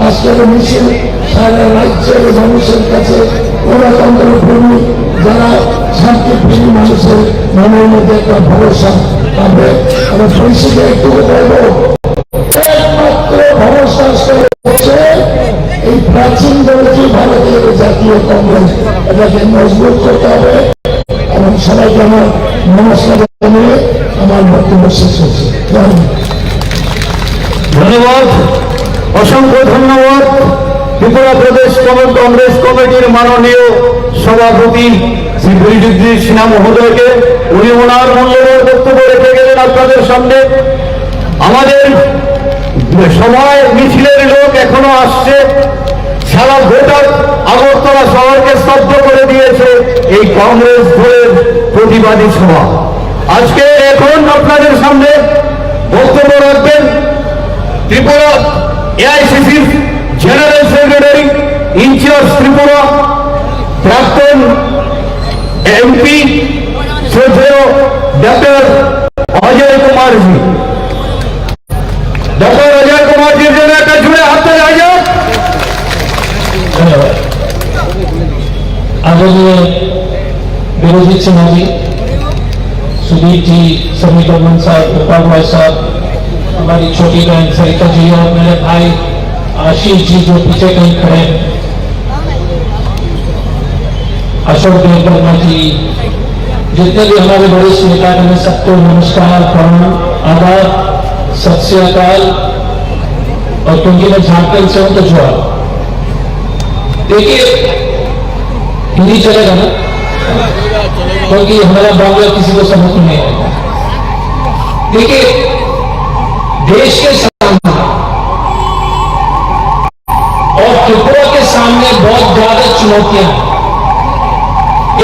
আজকের মিছিল সারা রাজ্যের মানুষের কাছে গণতন্ত্রের প্রেমী, যারা শান্তিপ্রেমী মানুষের মনের মধ্যে একটা ভরসা পাবে। আমি পরিস্থিতি একটু বলবো, একমাত্র ভরসা হচ্ছে এই প্রাচীন দলটি ভারতের জাতীয় কংগ্রেস, এটাকে মজবুত করতে হবে। এবং সবাইকে আমার নমস্কার জানিয়ে আমার বক্তব্য শেষ হচ্ছে। ধন্যবাদ, অসংখ্য ধন্যবাদ ত্রিপুরা প্রদেশ কংগ্রেস কমিটির মাননীয় সভাপতি শ্রী বীরযুদ্ধ সিনহা মহোদয়কে। উনি ওনার মূল্যবান বক্তব্য রেখে গেলেন আপনাদের সামনে। আমাদের সবাই মিছিলের লোক এখনো আসছে, সারা গোটা আগরতলা শহরকে স্তব্ধ করে দিয়েছে এই কংগ্রেস দলের প্রতিবাদী সভা। আজকে এখন আপনাদের সামনে বক্তব্য রাখবেন ত্রিপুরা এআইসিসির জেনারেল সেক্রেটারি, ইনচার্জ ত্রিপুরা, প্রাক্তন এমপি শ্রদ্ধেয় ডক্টর অজয় কুমারজি। ডক্টর অজয় কুমারজির জন্য একটা জুড়ে হাতে যাক। धन्यवाद। आदरणीय विरोधी सिन्हा जी, सुदीप जी, समीर बर्मन साहब, गोपाल भाई साहब, हमारी छोटी बहन सरिता जी और मेरे भाई आशीष जी जो पीछे कहीं खड़े हैं, अशोक देव वर्मा जी, जितने भी हमारे वरिष्ठ नेता हैं, सबको नमस्कार, प्रणाम, आदाब, सत श्री अकाल। और क्योंकि मैं झारखंड से हूं तो जवाब। देखिए, हिंदी चलेगा ना, क्योंकि हमारा बांग्ला किसी को समझ नहीं आएगा। देखिए, देश के सामने और त्रिपुरा के सामने बहुत ज्यादा चुनौतियां हैं।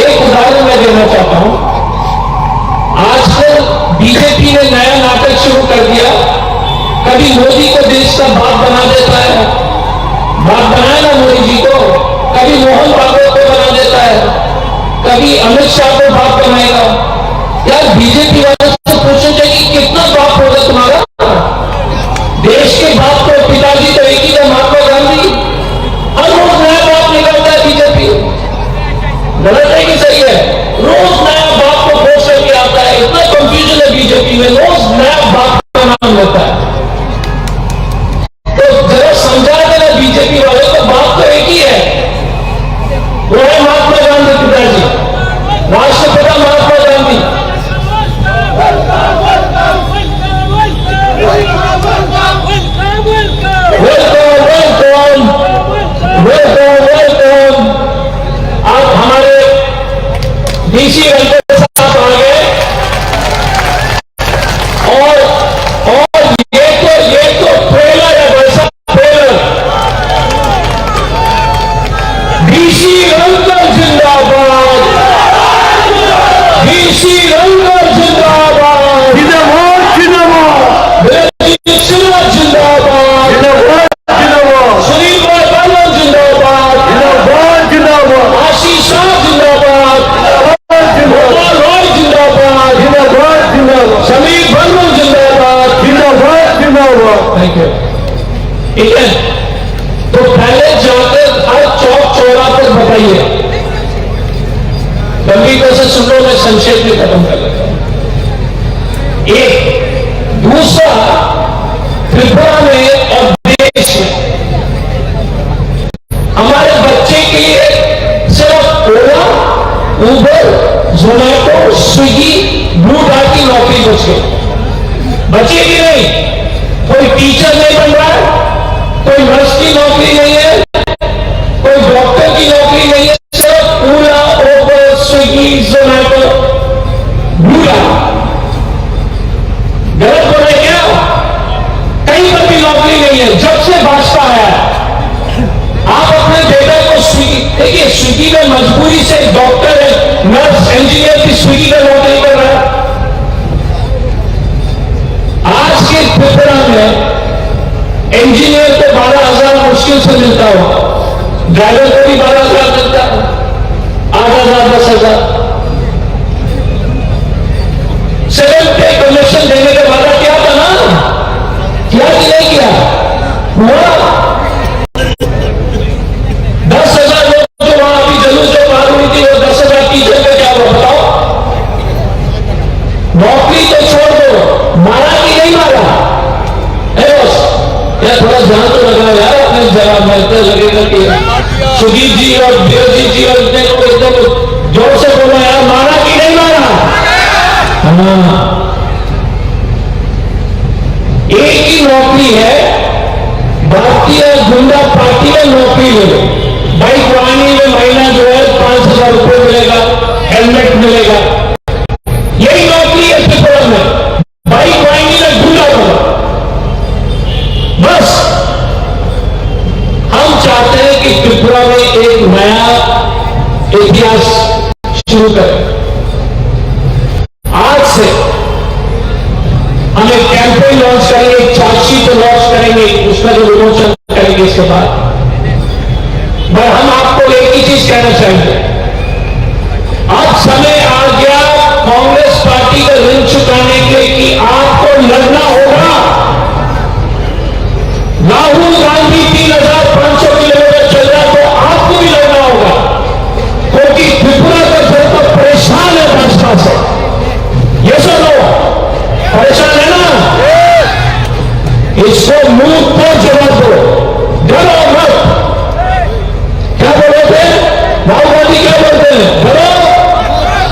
एक उदाहरण मैं देना चाहता हूं। आजकल बीजेपी ने नया नाटक शुरू कर दिया, कभी मोदी को देश का बाप बना देता है, बात बनाए ना मोदी जी को, कभी मोहन भागवत को बना देता है, कभी अमित शाह को बाप बनाएगा। यार बीजेपी वालों से पूछो कि कितना बाप होगा तुम्हारा? देश के बाप तो पिताजी तो एक ही है, महात्मा गांधी। हर रोज नया बाप निकलता है बीजेपी। गलत है कि सही है? रोज नया बाप को घोष करके आता है। इतना कंफ्यूजन है बीजेपी में, रोज नया बाप का नाम लेता है। समझा देना बीजेपी वाले को, बात तो एक ही है, वो है महात्मा गांधी पिताजी, राष्ट्रपिता महात्मा गांधी। वेलकम। आप हमारे डीसी वेलकम साहब आ गए। और ये तो ट्रेलर है, वैसा डीसी रंगर जिंदाबाद, डीसी रंगर जिंदाबाद, जिंदाबाद, जिंदाबाद, जिंदाबाद, सुनील भाई बालन जिंदाबाद, जिंदाबाद, आशीष शाह जिंदाबाद, गोपाल रॉय जिंदाबाद, समीर बर्मन जिंदाबाद, थैंक यू। ठीक है, तो पहले जाकर हर चौक चौरा पर बताइए। गंभीरता से सुन लो, मैं संक्षेप में खत्म कर लेता हूं। एक दूसरा, त्रिपुरा में और देश में हमारे बच्चे के लिए सिर्फ ओला, उबर, जोमैटो, स्विगी, ब्लू डार्ट की नौकरी बच गई। बचेगी नहीं। कोई टीचर नहीं बन रहा है, कोई नर्स की नौकरी नहीं है, कोई डॉक्टर की नौकरी नहीं है, सिर्फ ओला, उबर, स्विगी, जोमैटो, ब्लू डार्ट। गलत बोल रहे क्या? कहीं पर भी नौकरी नहीं है जब से भाजपा आया। आप अपने बेटे को स्विगी, देखिए स्विगी में मजबूरी से डॉक्टर है, नर्स, इंजीनियर की स्विगी में नौकरी कर रहा है। आज के त्रिपुरा में इंजीनियर को 12,000 मुश्किल से मिलता हो, ड्राइवर को भी 12,000 मिलता है, 8,000 10,000 सेवन पे कमीशन देने का वादा किया था ना, किया कि नहीं किया? हुआ 10,000 लोग जो वहां अभी जुलूस जो मार हुई थी, वो 10,000 टीचर का क्या हुआ बताओ? नौकरी तो छोड़ दो, मारा कि नहीं मारा? बस यार थोड़ा ध्यान तो लगाओ यार अपने जवाब में, तो लगेगा कि सुधीर जी और देवजी जी और एकदम जोर से बोलो यार, मारा कि नहीं मारा? हाँ, एक ही नौकरी है, भारतीय जनता पार्टी में नौकरी ले लो, बाइक वाहनी में महीना जो है 5,000 रुपये मिलेगा, हेलमेट मिलेगा, यही नौकरी है त्रिपुरा में, बाइक वाहनी में ढूंढा होगा। बस हम चाहते हैं कि त्रिपुरा में एक नया इतिहास शुरू करें। आज से हम एक कैंपेन लॉन्च करेंगे, एक चार्जशीट लॉन्च करेंगे, उसका जो विमोचन करेंगे इसके बाद। पर हम आपको एक ही चीज कहना चाहेंगे, अब समय आ गया कांग्रेस पार्टी का ऋण चुकाने के कि आपको लड़ना होगा। राहुल गांधी 3,500 किलोमीटर चल रहा तो आपको भी लड़ना होगा, क्योंकि त्रिपुरा का जनता परेशान है भाजपा से। ये सुनो, परेशान है ना, इसको मुंह पर जवाब दो, डरो मत। क्या बोले थे राहुल गांधी, क्या बोलते हैं? डरो।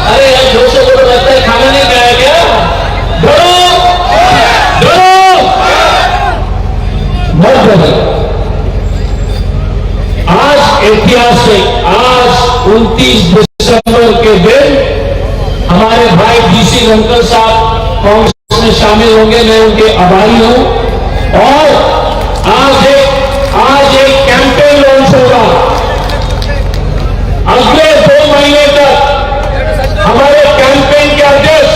अरे यार जोर से बोलो, लगता है खाना नहीं खाया क्या? डरो डरो मत डरो। आज ऐतिहासिक, आज 29 दिसंबर के दिन हमारे भाई डीसी रंकल साहब कांग्रेस में शामिल होंगे, मैं उनके आभारी हूं। और आज एक कैंपेन लॉन्च होगा। अगले 2 महीने तक हमारे कैंपेन के अध्यक्ष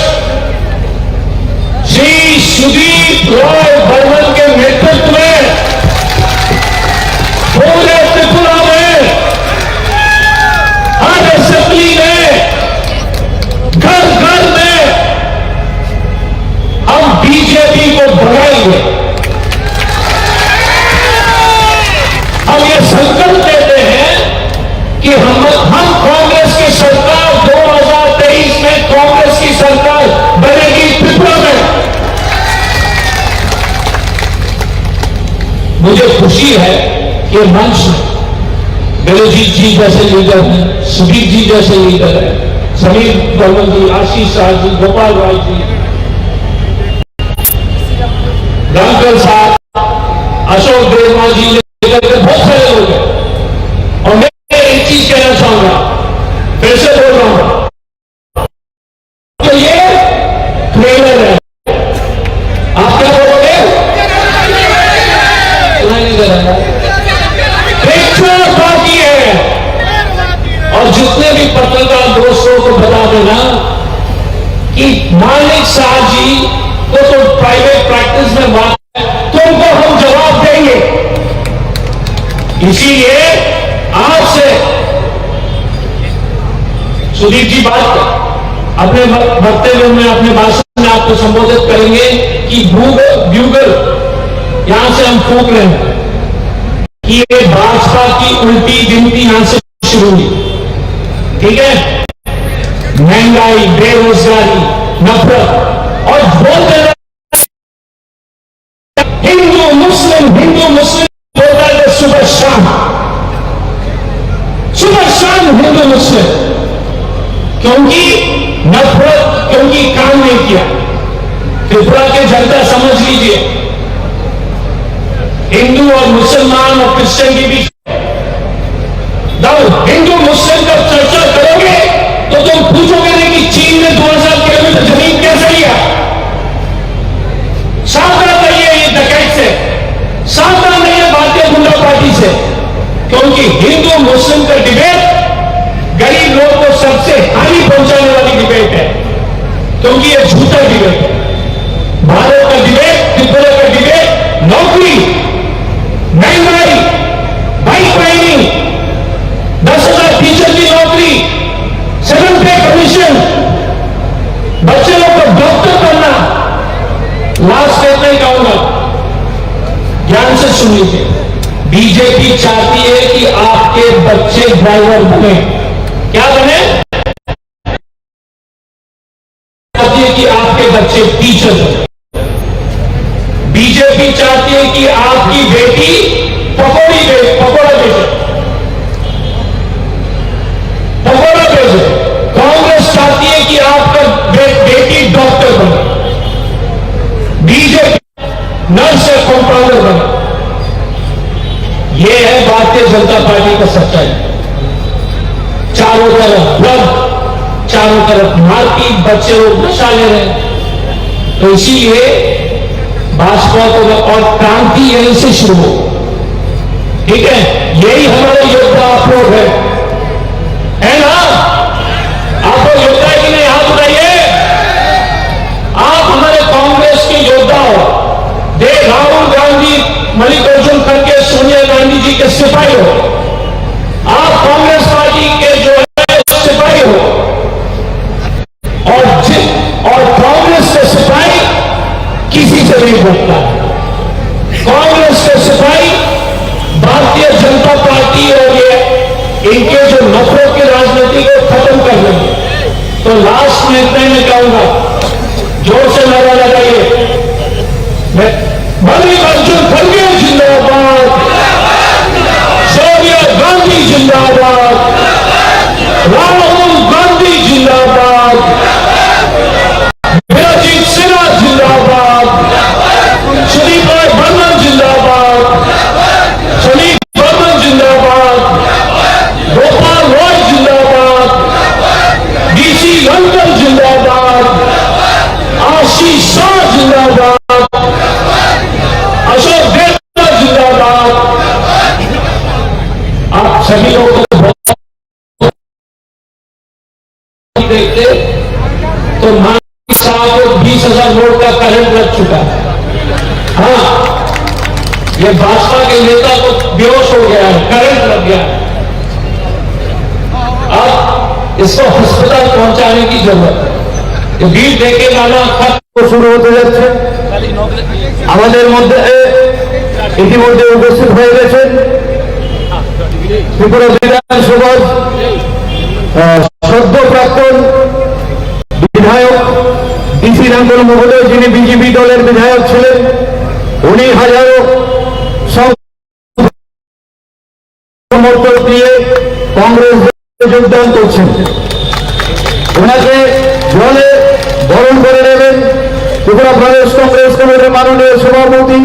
श्री सुदीप रॉय बर्मन के नेतृत्व में पूरे त्रिपुरा में, हर असेंबली में, घर घर में हम बीजेपी को भगाएंगे। हम ये संकल्प लेते हैं कि हम कांग्रेस की सरकार 2023 में कांग्रेस की सरकार बनेगी त्रिपुरा में। मुझे खुशी है कि मंच में दिलजीत जी जैसे लीडर हैं, सुधीर जी जैसे लीडर हैं, समीर वर्मन जी, आशीष शाह जी, गोपाल राय जी, रंकल साहब, अशोक देवमा जी, लेकर के बहुत सारे लोग हैं। और मैं एक चीज कहना चाहूंगा, फिर से बोल रहा हूं, तो ये ट्रेलर है। आप क्या बोलोगे? नहीं दे रहा, पिक्चर बाकी है। और जितने भी पत्रकार दोस्तों को बता देना कि मालिक साहब जी को तो प्राइवेट प्रैक्टिस में बात है, तो उनको हम जवाब देंगे। इसीलिए आपसे सुदीप जी बात अपने वक्तव्य में, अपने भाषण में आपको संबोधित करेंगे कि ब्यूगल यहां से हम फूंक रहे हैं कि ये भाजपा की उल्टी गिनती यहां से शुरू हुई। ठीक है, महंगाई, बेरोजगारी, नफरत, और बोलते हैं हिंदू मुस्लिम बोलता है सुबह शाम हिंदू मुस्लिम, क्योंकि नफरत, क्योंकि काम नहीं किया। त्रिपुरा की जनता समझ लीजिए, हिंदू और मुसलमान और क्रिश्चियन के बीच हिंदू मुस्लिम का चर्चा करोगे तो तुम पूछोगे नहीं कि चीन ने 2000 किलोमीटर जमीन कैसे लिया। सावधान रहिए ये डकैत से, सावधान रहिए भारतीय जनता पार्टी से, क्योंकि हिंदू मुस्लिम का डिबेट गरीब लोग को सबसे हानि पहुंचाने वाली डिबेट है, क्योंकि ये झूठा डिबेट है। भारत का डिबेट, त्रिपुरा का डिबेट नौकरी, महंगाई, बाइक वाहनी, 10,000 टीचर की नौकरी, सुन लीजिए, बीजेपी चाहती है कि आपके बच्चे ड्राइवर बने। क्या बने? चाहती है कि आपके बच्चे टीचर बने। बीजेपी चाहती है कि आपकी बेटी पकौड़ा बेचे। कांग्रेस चाहती है कि आपका बेटी डॉक्टर बने। बीजेपी नर्स या कंपाउंडर बने। यह है भारतीय जनता पार्टी का सच्चाई। चारों तरफ ड्रग, चारों तरफ मारपीट, बच्चे लोग नशा ले रहे हैं। तो इसीलिए भाजपा को और क्रांति यहीं से शुरू हो। ठीक है, यही हमारे योद्धा आप लोग है ना? आप लोग योद्धा है कि नहीं? हाथ उठाइए। आप हमारे कांग्रेस के योद्धा हो। राहुल गांधी, मल्लिकार्जुन खड़गे, सोनिया गांधी जी के सिपाही हो। आप कांग्रेस पार्टी के जो है सिपाही हो। और कांग्रेस के सिपाही किसी से नहीं बोलता। कांग्रेस के सिपाही भारतीय जनता पार्टी और ये इनके जो नफरत की राजनीति को खत्म कर देंगे। तो लास्ट में इतना मैं कहूंगा, जोर से नारा लगाइए, मल्लिकार्जुन खड़गे जिंदाबाद, सोनिया गांधी जिंदाबाद, राहुल गांधी जिंदाबाद, अजीत सिन्हा जिंदाबाद, सुदीप राय बर्मन जिंदाबाद, सुदीप बर्मन जिंदाबाद, गोपाल रॉय जिंदाबाद, डीसी लंदन जिंदाबाद, आशीष शाह जिंदाबाद, अशोक देवता जिंदाबाद। आप सभी लोगों को देखते तो साहब को 20,000 वोट का करंट लग चुका है। हाँ, ये भाजपा के नेता को बेहोश हो गया है, करंट लग गया है। अब इसको अस्पताल पहुंचाने की जरूरत है। ये भीड़ देखे वाला खत শুরু হতে যাচ্ছে। আমাদের মধ্যে ইতিমধ্যে উপস্থিত হয়ে গেছেন ত্রিপুরা বিধানসভার সদ্য প্রাক্তন বিধায়ক ডিসি রাঙ্গল মহোদয়, যিনি বিজেপি দলের বিধায়ক ছিলেন। উনি হাজারো সমর্থক দিয়ে কংগ্রেস যোগদান করছেন। ওনাকে জলে বরণ করে নেবেন ত্রিপুরা প্রদেশ কংগ্রেস কমিটির মাননীয় সভাপতি,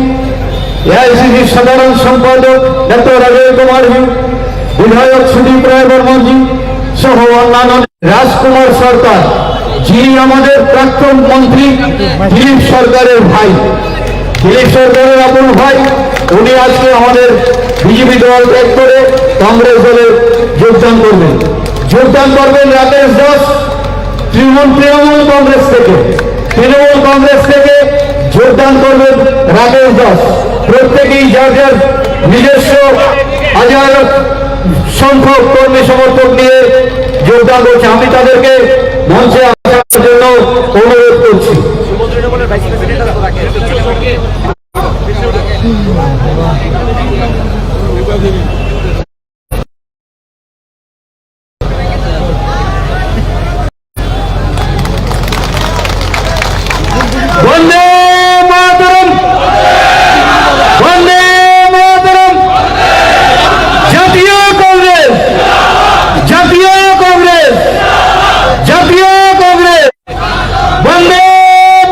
এআইসিসির সাধারণ সম্পাদক ডক্টর অজয় কুমার জি, বিধায়ক সুদীপ রায় বর্মন জি সহ অন্যান্য, রাজকুমার সরকার, যিনি আমাদের প্রাক্তন মন্ত্রী দিলীপ সরকারের ভাই, দিলীপ সরকারের আপন ভাই। উনি আজকে আমাদের বিজেপি দল ত্যাগ করে কংগ্রেস দলে যোগদান করবেন। রাকেশ দাস তৃণমূল কংগ্রেস থেকে যোগদান করবেন রাকেশ দাস। প্রত্যেকেই যার যার নিজস্ব হাজার সংখ্যক কর্মী সমর্থক নিয়ে যোগদান করছে। আমি তাদেরকে মঞ্চে আসার জন্য অনুরোধ করছি। বন্দে মাতরম, বন্দে মাতরম। জাতীয় কংগ্রেস, জাতীয় কংগ্রেস, জাতীয় কংগ্রেস। বন্দে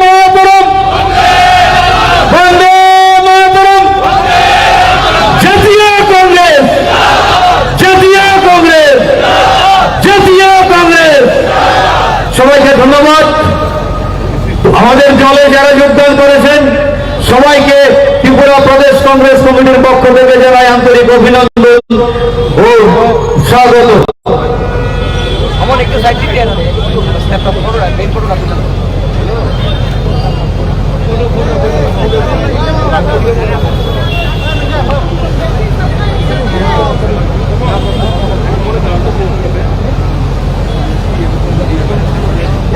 মাতরম, বন্দে মাতরম। জাতীয় কংগ্রেস, জাতীয় কংগ্রেস, জাতীয় কংগ্রেস। সবাইকে ধন্যবাদ। আমাদের দলে যারা যোগদান করেছেন সবাইকে ত্রিপুরা প্রদেশ কংগ্রেস কমিটির পক্ষ থেকে জানাই আন্তরিক অভিনন্দন ও স্বাগত।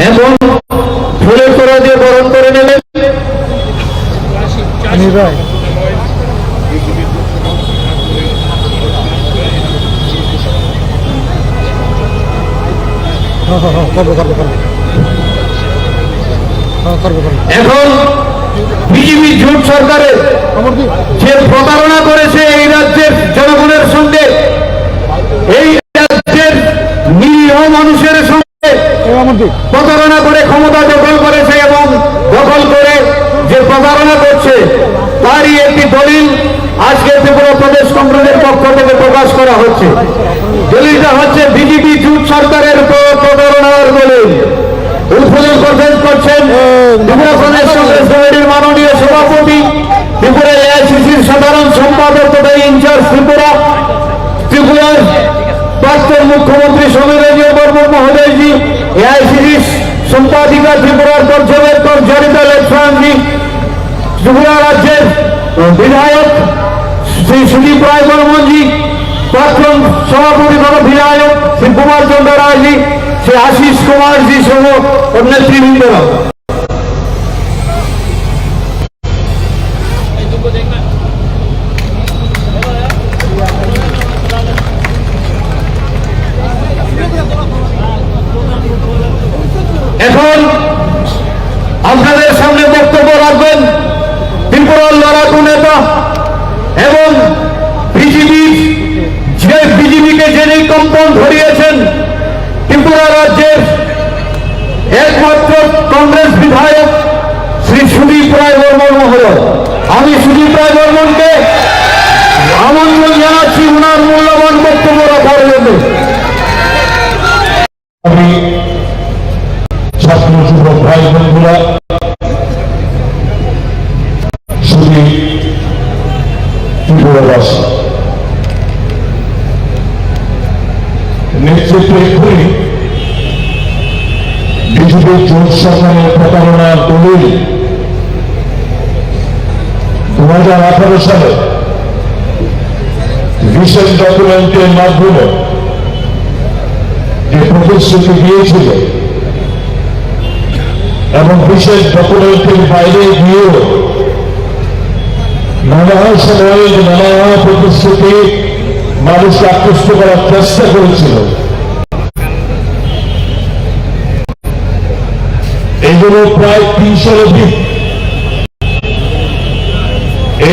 এখন ফুলের তোড়া দিয়ে বরণ করে নেবেন। এখন বিজেপি জোট সরকারের যে প্রতারণা করেছে এই রাজ্যের জনগণের সঙ্গে, এই রাজ্যের নিরীহ মানুষের সঙ্গে প্রতারণা করে ক্ষমতা দখল করেছে এবং দখল করে যে প্রতারণা করছে তারই একটি দলিল আজকে ত্রিপুরা প্রদেশ কংগ্রেসের পক্ষ থেকে প্রকাশ করা হচ্ছে। দলিলটা হচ্ছে বিজেপি জোট সরকারের উপর প্রতারণার দলিল। উদ্বোধন করছেন ত্রিপুরা প্রদেশ কংগ্রেস কমিটির মাননীয় সভাপতি, ত্রিপুরা এআইসিসির সাধারণ সম্পাদক তথা ইনচার্জ ত্রিপুরার প্রাক্তন মুখ্যমন্ত্রী সমীরঞ্জন বর্মন মহোদয়জি, এআইসিসি সম্পাদিকা ত্রিপুরার পর্যবেক্ষক জনিতা লেপসানজি, ত্রিপুরা রাজ্যের বিধায়ক শ্রী সুদীপ রায় বর্মনজি, প্রাক্তন সভাপতি তথা বিধায়ক শ্রী কুমার চন্দ্র রায়জি, শ্রী আশিস কুমারজি সহ অন্য নেতৃবৃন্দরা। এখন আপনাদের সামনে বক্তব্য রাখবেন ত্রিপুরার লড়াকু নেতা এবং বিজেপিকে যিনি কম্পন ধরিয়েছেন ত্রিপুরা রাজ্যের একমাত্র কংগ্রেস বিধায়ক শ্রী সুদীপ রায় বর্মন মহোদয়। আমি সুদীপ রায় বর্মনকে আমন্ত্রণ জানাচ্ছি ওনার মূল্যবান বক্তব্য রাখার জন্য। আমি ছাত্র যুবক ভাই বন্ধুরা, শুধু ত্রিপুরাবাসী নেতৃত্বে এক্ষুনি বিজেপি জোট সরকারের প্রতারণার দলিল 2018 সালে বিশেষ ডকুমেন্টের মাধ্যমে যে প্রতিশ্রুতি দিয়েছিল এবং বিশেষ ডকুমেন্টের বাইরে গিয়েও নানা সময়ে নানা প্রতিশ্রুতি মানুষকে আকৃষ্ট করার চেষ্টা করেছিল, এগুলো প্রায় 300 অধিক।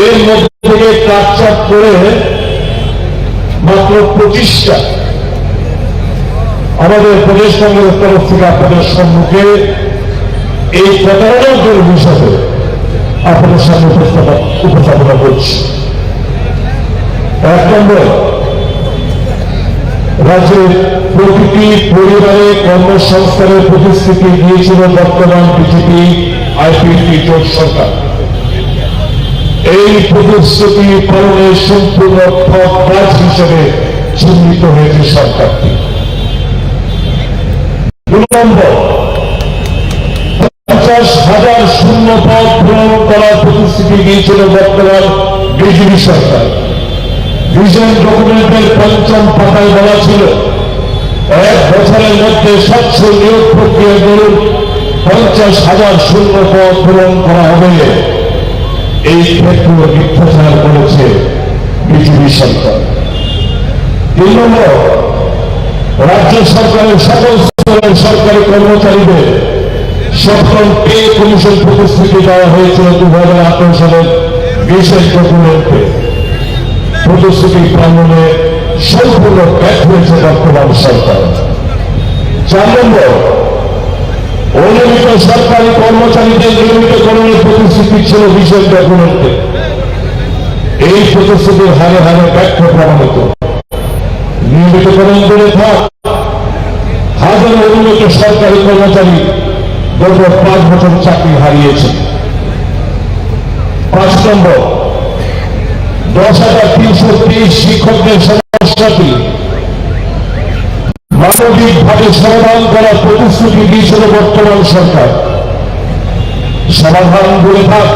এর মধ্যে থেকে কাটছাট করে মাত্র 25টা আমাদের প্রদেশ কংগ্রেসের তরফ থেকে আপনাদের সম্মুখে এই প্রতারণার হিসাবে আপনাদের সামনে উপস্থাপনা করছি। 1 নম্বর, রাজ্যের প্রতিটি পরিবারে কর্মসংস্থানের প্রতিশ্রুতি দিয়েছিল বর্তমান বিজেপি আইপিএফটি জোট সরকার। এই প্রতিশ্রুতি পালনের সম্পূর্ণ কাজ হিসেবে চিহ্নিত হয়েছে সরকারটি। 2 নম্বর, 50,000 শূন্য পদ পূরণ করার প্রতিশ্রুতি দিয়েছিল বর্তমান বিজেপি সরকার। ভিশন ডকুমেন্টের 5ম পাতায় বলা ছিল 1 বছরের মধ্যে স্বচ্ছ নিয়োগ প্রক্রিয়া দরুন 50,000 শূন্য পদ পূরণ করা হবে। এই ক্ষেত্রে মিথ্যাচার করেছে বিজেপি সরকার। 3 নম্বর, রাজ্য সরকারের সকল স্তরের সরকারি কর্মচারীদের 7ম পে কমিশন প্রতিশ্রুতি দেওয়া হয়েছিল 2018 সালের বিশেষ ডকুমেন্টে। প্রতিশ্রুতি পালনে সম্পূর্ণ ব্যর্থ হয়েছে বর্তমান সরকার। 4 নম্বর, অনিয়মিত সরকারি কর্মচারীদের নিয়মিতকরণের প্রতিশ্রুতি ছিল বিশেষ ডকুমেন্টে। এই প্রতিশ্রুতির হারে হারে ব্যর্থ প্রমাণিত। নিয়মিতকরণ করে থাক হাজার অনিয়মিত সরকারি কর্মচারী গত 5 বছর চাকরি হারিয়েছে। 5 নম্বর, 10,323 শিক্ষকদের সমস্যাটি মানবিকভাবে সমাধান করার প্রতিশ্রুতি দিয়েছিল বর্তমান সরকার। সমাধান করে থাক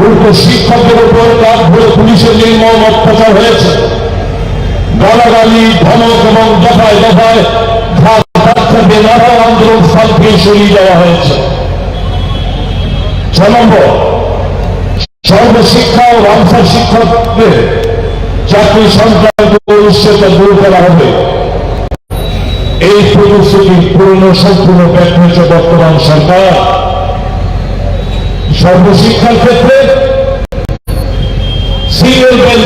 উল্টো শিক্ষকদের উপর কাজ ধরে পুলিশের নির্মম অত্যাচার হয়েছে। গালাগালি, ধমক এবং দফায় দফায় নানা আন্দোলন স্থলকে সরিয়ে দেওয়া হয়েছে। 6 নম্বর, সর্বশিক্ষা ও রামসার শিক্ষকদের চাকরি সংক্রান্ত অনিশ্চয়তা দূর করা হবে। এই প্রতিশ্রুতি পূর্ণ সম্পূর্ণ ব্যর্থ হয়েছে বর্তমান সরকার। সর্বশিক্ষার ক্ষেত্রে সিঙ্গেল বেঞ্চ,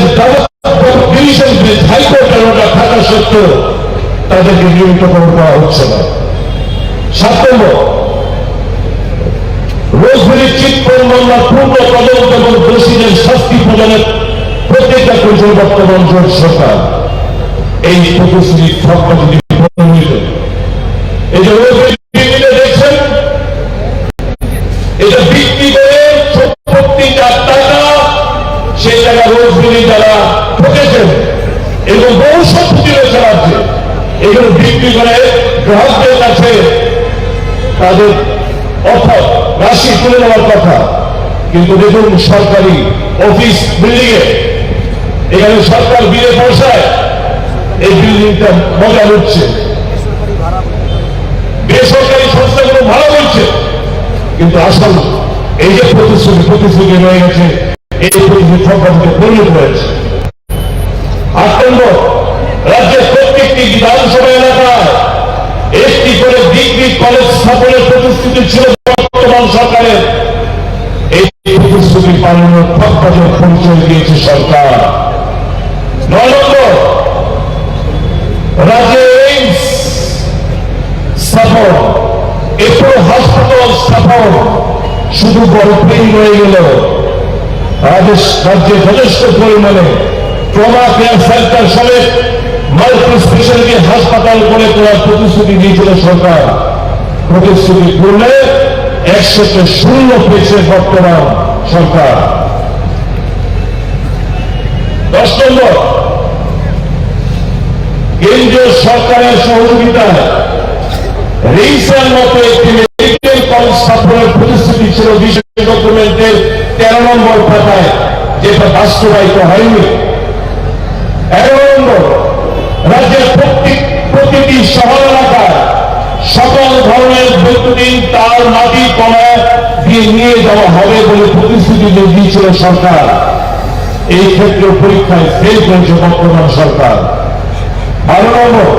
ডিভিশন বেঞ্চ, হাইকোর্টের অর্ডার থাকা সত্ত্বেও তাদেরকে নিয়মিতকরণ করা হচ্ছে না। 7 নম্বর, রোজভেলি চিটফান্ড মামলার পূর্ণ তদন্ত এবং দোষীদের শাস্তি প্রদানের প্রত্যেকটা করেছে বর্তমান জোট সরকার। এই প্রতিশ্রুতি সবটা যদি প্রমাণিত, এই যে রোজভেলি দেখছেন, এটা বিক্রি করে সম্পত্তি যার টাকা, সেই টাকা রোজভেলি যারা ঠকেছেন এবং বহু সম্পত্তি রয়েছে রাজ্যে, এগুলো বিক্রি করে গ্রাহকদের কাছে তাদের অর্থ রাশি তুলে নেওয়ার কথা। কিন্তু দেখুন, সরকারি অফিস বিল্ডিং এ, এখানে সরকার বিলে পয়সায় এই বিল্ডিংটা মজা হচ্ছে, বেসরকারি সংস্থাগুলো ভাড়া হচ্ছে, কিন্তু আসল এই যে প্রতিশ্রুতি রয়ে গেছে, এই প্রতিশ্রুতি সম্পর্কে পরিণত হয়েছে। 8 নম্বর, রাজ্যের প্রত্যেকটি বিধানসভা এলাকায় একটি করে ডিগ্রি কলেজ স্থাপনের প্রতিশ্রুতি ছিল বর্তমান সরকারের। এই প্রতিশ্রুতি পালনের পক্ষপাতের পরিচয় দিয়েছে সরকার। 9 নম্বর, রাজ্যে এইমস স্থাপন, এরপর হাসপাতাল স্থাপন শুধু গল্পেই রয়ে গেল। রাজ্যে যথেষ্ট পরিমাণে ট্রমা কেয়ার সেন্টার সমেত মাল্টি স্পেশালিটি হাসপাতাল গড়ে তোলার প্রতিশ্রুতি দিয়েছিল সরকার। প্রতিশ্রুতি পূরণে 100তে 0 পেয়েছে বর্তমান সরকার। 10 নম্বর, কেন্দ্রীয় সরকারের সহযোগিতায় রিমসের মতো একটি মেডিকেল কলেজ স্থাপনের প্রতিশ্রুতি ছিল বিশেষ ডকুমেন্টের 13 নম্বর পাতায়, যেটা বাস্তবায়িত হয়নি। 11 নম্বর, রাজ্যের প্রতিটি শহর এলাকায় সকল ধরনের বৈদ্যুতিন তার মাটি কমায় দিয়ে নিয়ে যাওয়া হবে বলে প্রতিশ্রুতি দিয়েছিল সরকার। এই ক্ষেত্রে পরীক্ষায় ফেল করেছে বর্তমান সরকার। 12 নম্বর,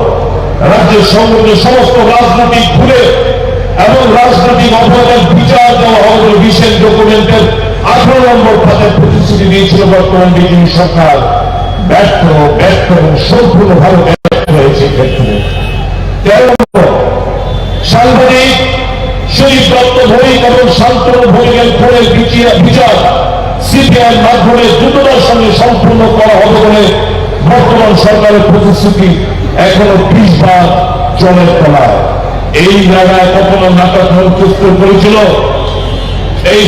রাজ্যের সংগঠনের সমস্ত রাজনৈতিক ঘুরে এবং রাজনৈতিক অপরাধের বিচার দেওয়া হবে বলে বিশেষ ডকুমেন্টের 18 নম্বর পাতায় প্রতিশ্রুতি দিয়েছিল বর্তমান বিজেপি সরকার। ব্যর্থ এবং সম্পূর্ণভাবে ব্যর্থ হয়েছে ক্ষেত্রে। 13 নম্বর, সাংবাদিক সুদীপ দত্ত ভৌমিক এবং শান্তনু ভৌমিকের খুনের বিচার সিবিআইয়ের মাধ্যমে দ্রুততার সঙ্গে সম্পূর্ণ করা হবে বলে বর্তমান সরকারের প্রতিশ্রুতি এখনো 20 বার জলের তলায়। এই জায়গায় কখনো নাটক মঞ্চস্থ করেছিল এই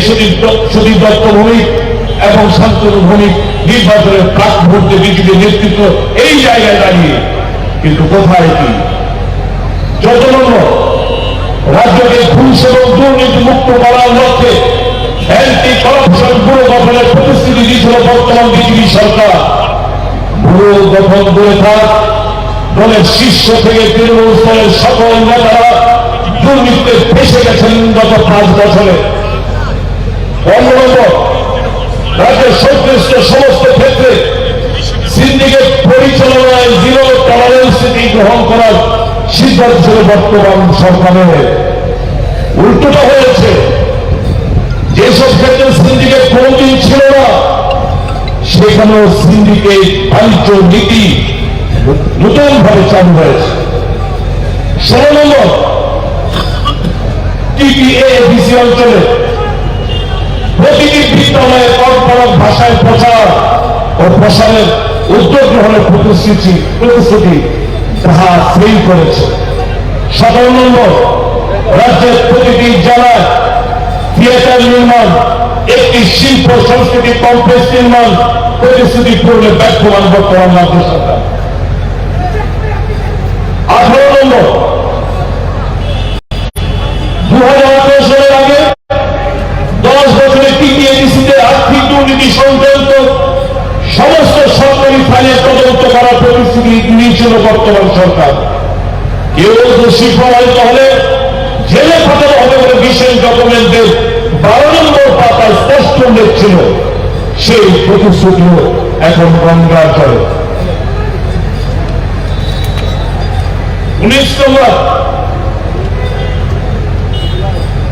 সুদীপ দত্ত ভৌমিক এবং শান্তনু ভৌমিক নির্বাচনের প্রাক মুহূর্তে বিজেপির নেতৃত্ব এই জায়গায় দাঁড়িয়ে, কিন্তু কোথায় কি? যত নম্বর, রাজ্যকে ঘুষ এবং দুর্নীতি মুক্ত করার লক্ষ্যে অ্যান্টি করাপশন ব্যুরো গঠনের প্রতিশ্রুতি দিয়েছিল বর্তমান বিজেপি সরকার। ব্যুরো গঠন করে থাক, দলের শীর্ষ থেকে তৃণমূল স্তরের সকল নেতারা দুর্নীতিতে ফেসে গেছেন গত 5 বছরে। 15 নম্বর, রাজ্যের সংশ্লিষ্ট সমস্ত ক্ষেত্রে সিন্ডিকেট পরিচালনায় 0 টলারেন্স নীতি গ্রহণ করার সিদ্ধান্ত ছিল বর্তমান সরকারের। উল্টোটা হয়েছে, যেসব ক্ষেত্রে সিন্ডিকেট কোনদিন ছিল না, সেখানেও সিন্ডিকেট বাণিজ্য নীতি নতুন ভাবে চালু হয়েছে। 16 নম্বর, টিপিএবিসি অঞ্চলে প্রতিটি বিদ্যালয়ে পরম্পরাগত ভাষায় প্রচার ও প্রসারের উদ্যোগ গ্রহণের প্রতিশ্রুতি তাহা ফেল করেছে। 17 নম্বর, রাজ্যের প্রতিটি জেলায় থিয়েটার নির্মাণ, একটি শিল্প সংস্কৃতি কমপ্লেক্স নির্মাণ প্রতিশ্রুতি পূরণে ব্যর্থমান বর্তমান রাজ্য সরকার। 18 নম্বর, 2018 সালের আগে 10 বছরে টিপিএবিসিতে আর্থিক দুর্নীতি সংক্রান্ত সমস্ত সরকারি ফাইলে তদন্ত করার প্রতিশ্রুতি দিয়েছিল বর্তমান সরকার। কেউ দোষী প্রমাণিত হলে জেলে পাঠানো হবে বলে বিশেষ ডকুমেন্টের 12 নম্বর পাতায় স্পষ্ট উল্লেখ ছিল। সেই প্রতিশ্রুতিও এখন গঙ্গার জলে। 19 20 নম্বর,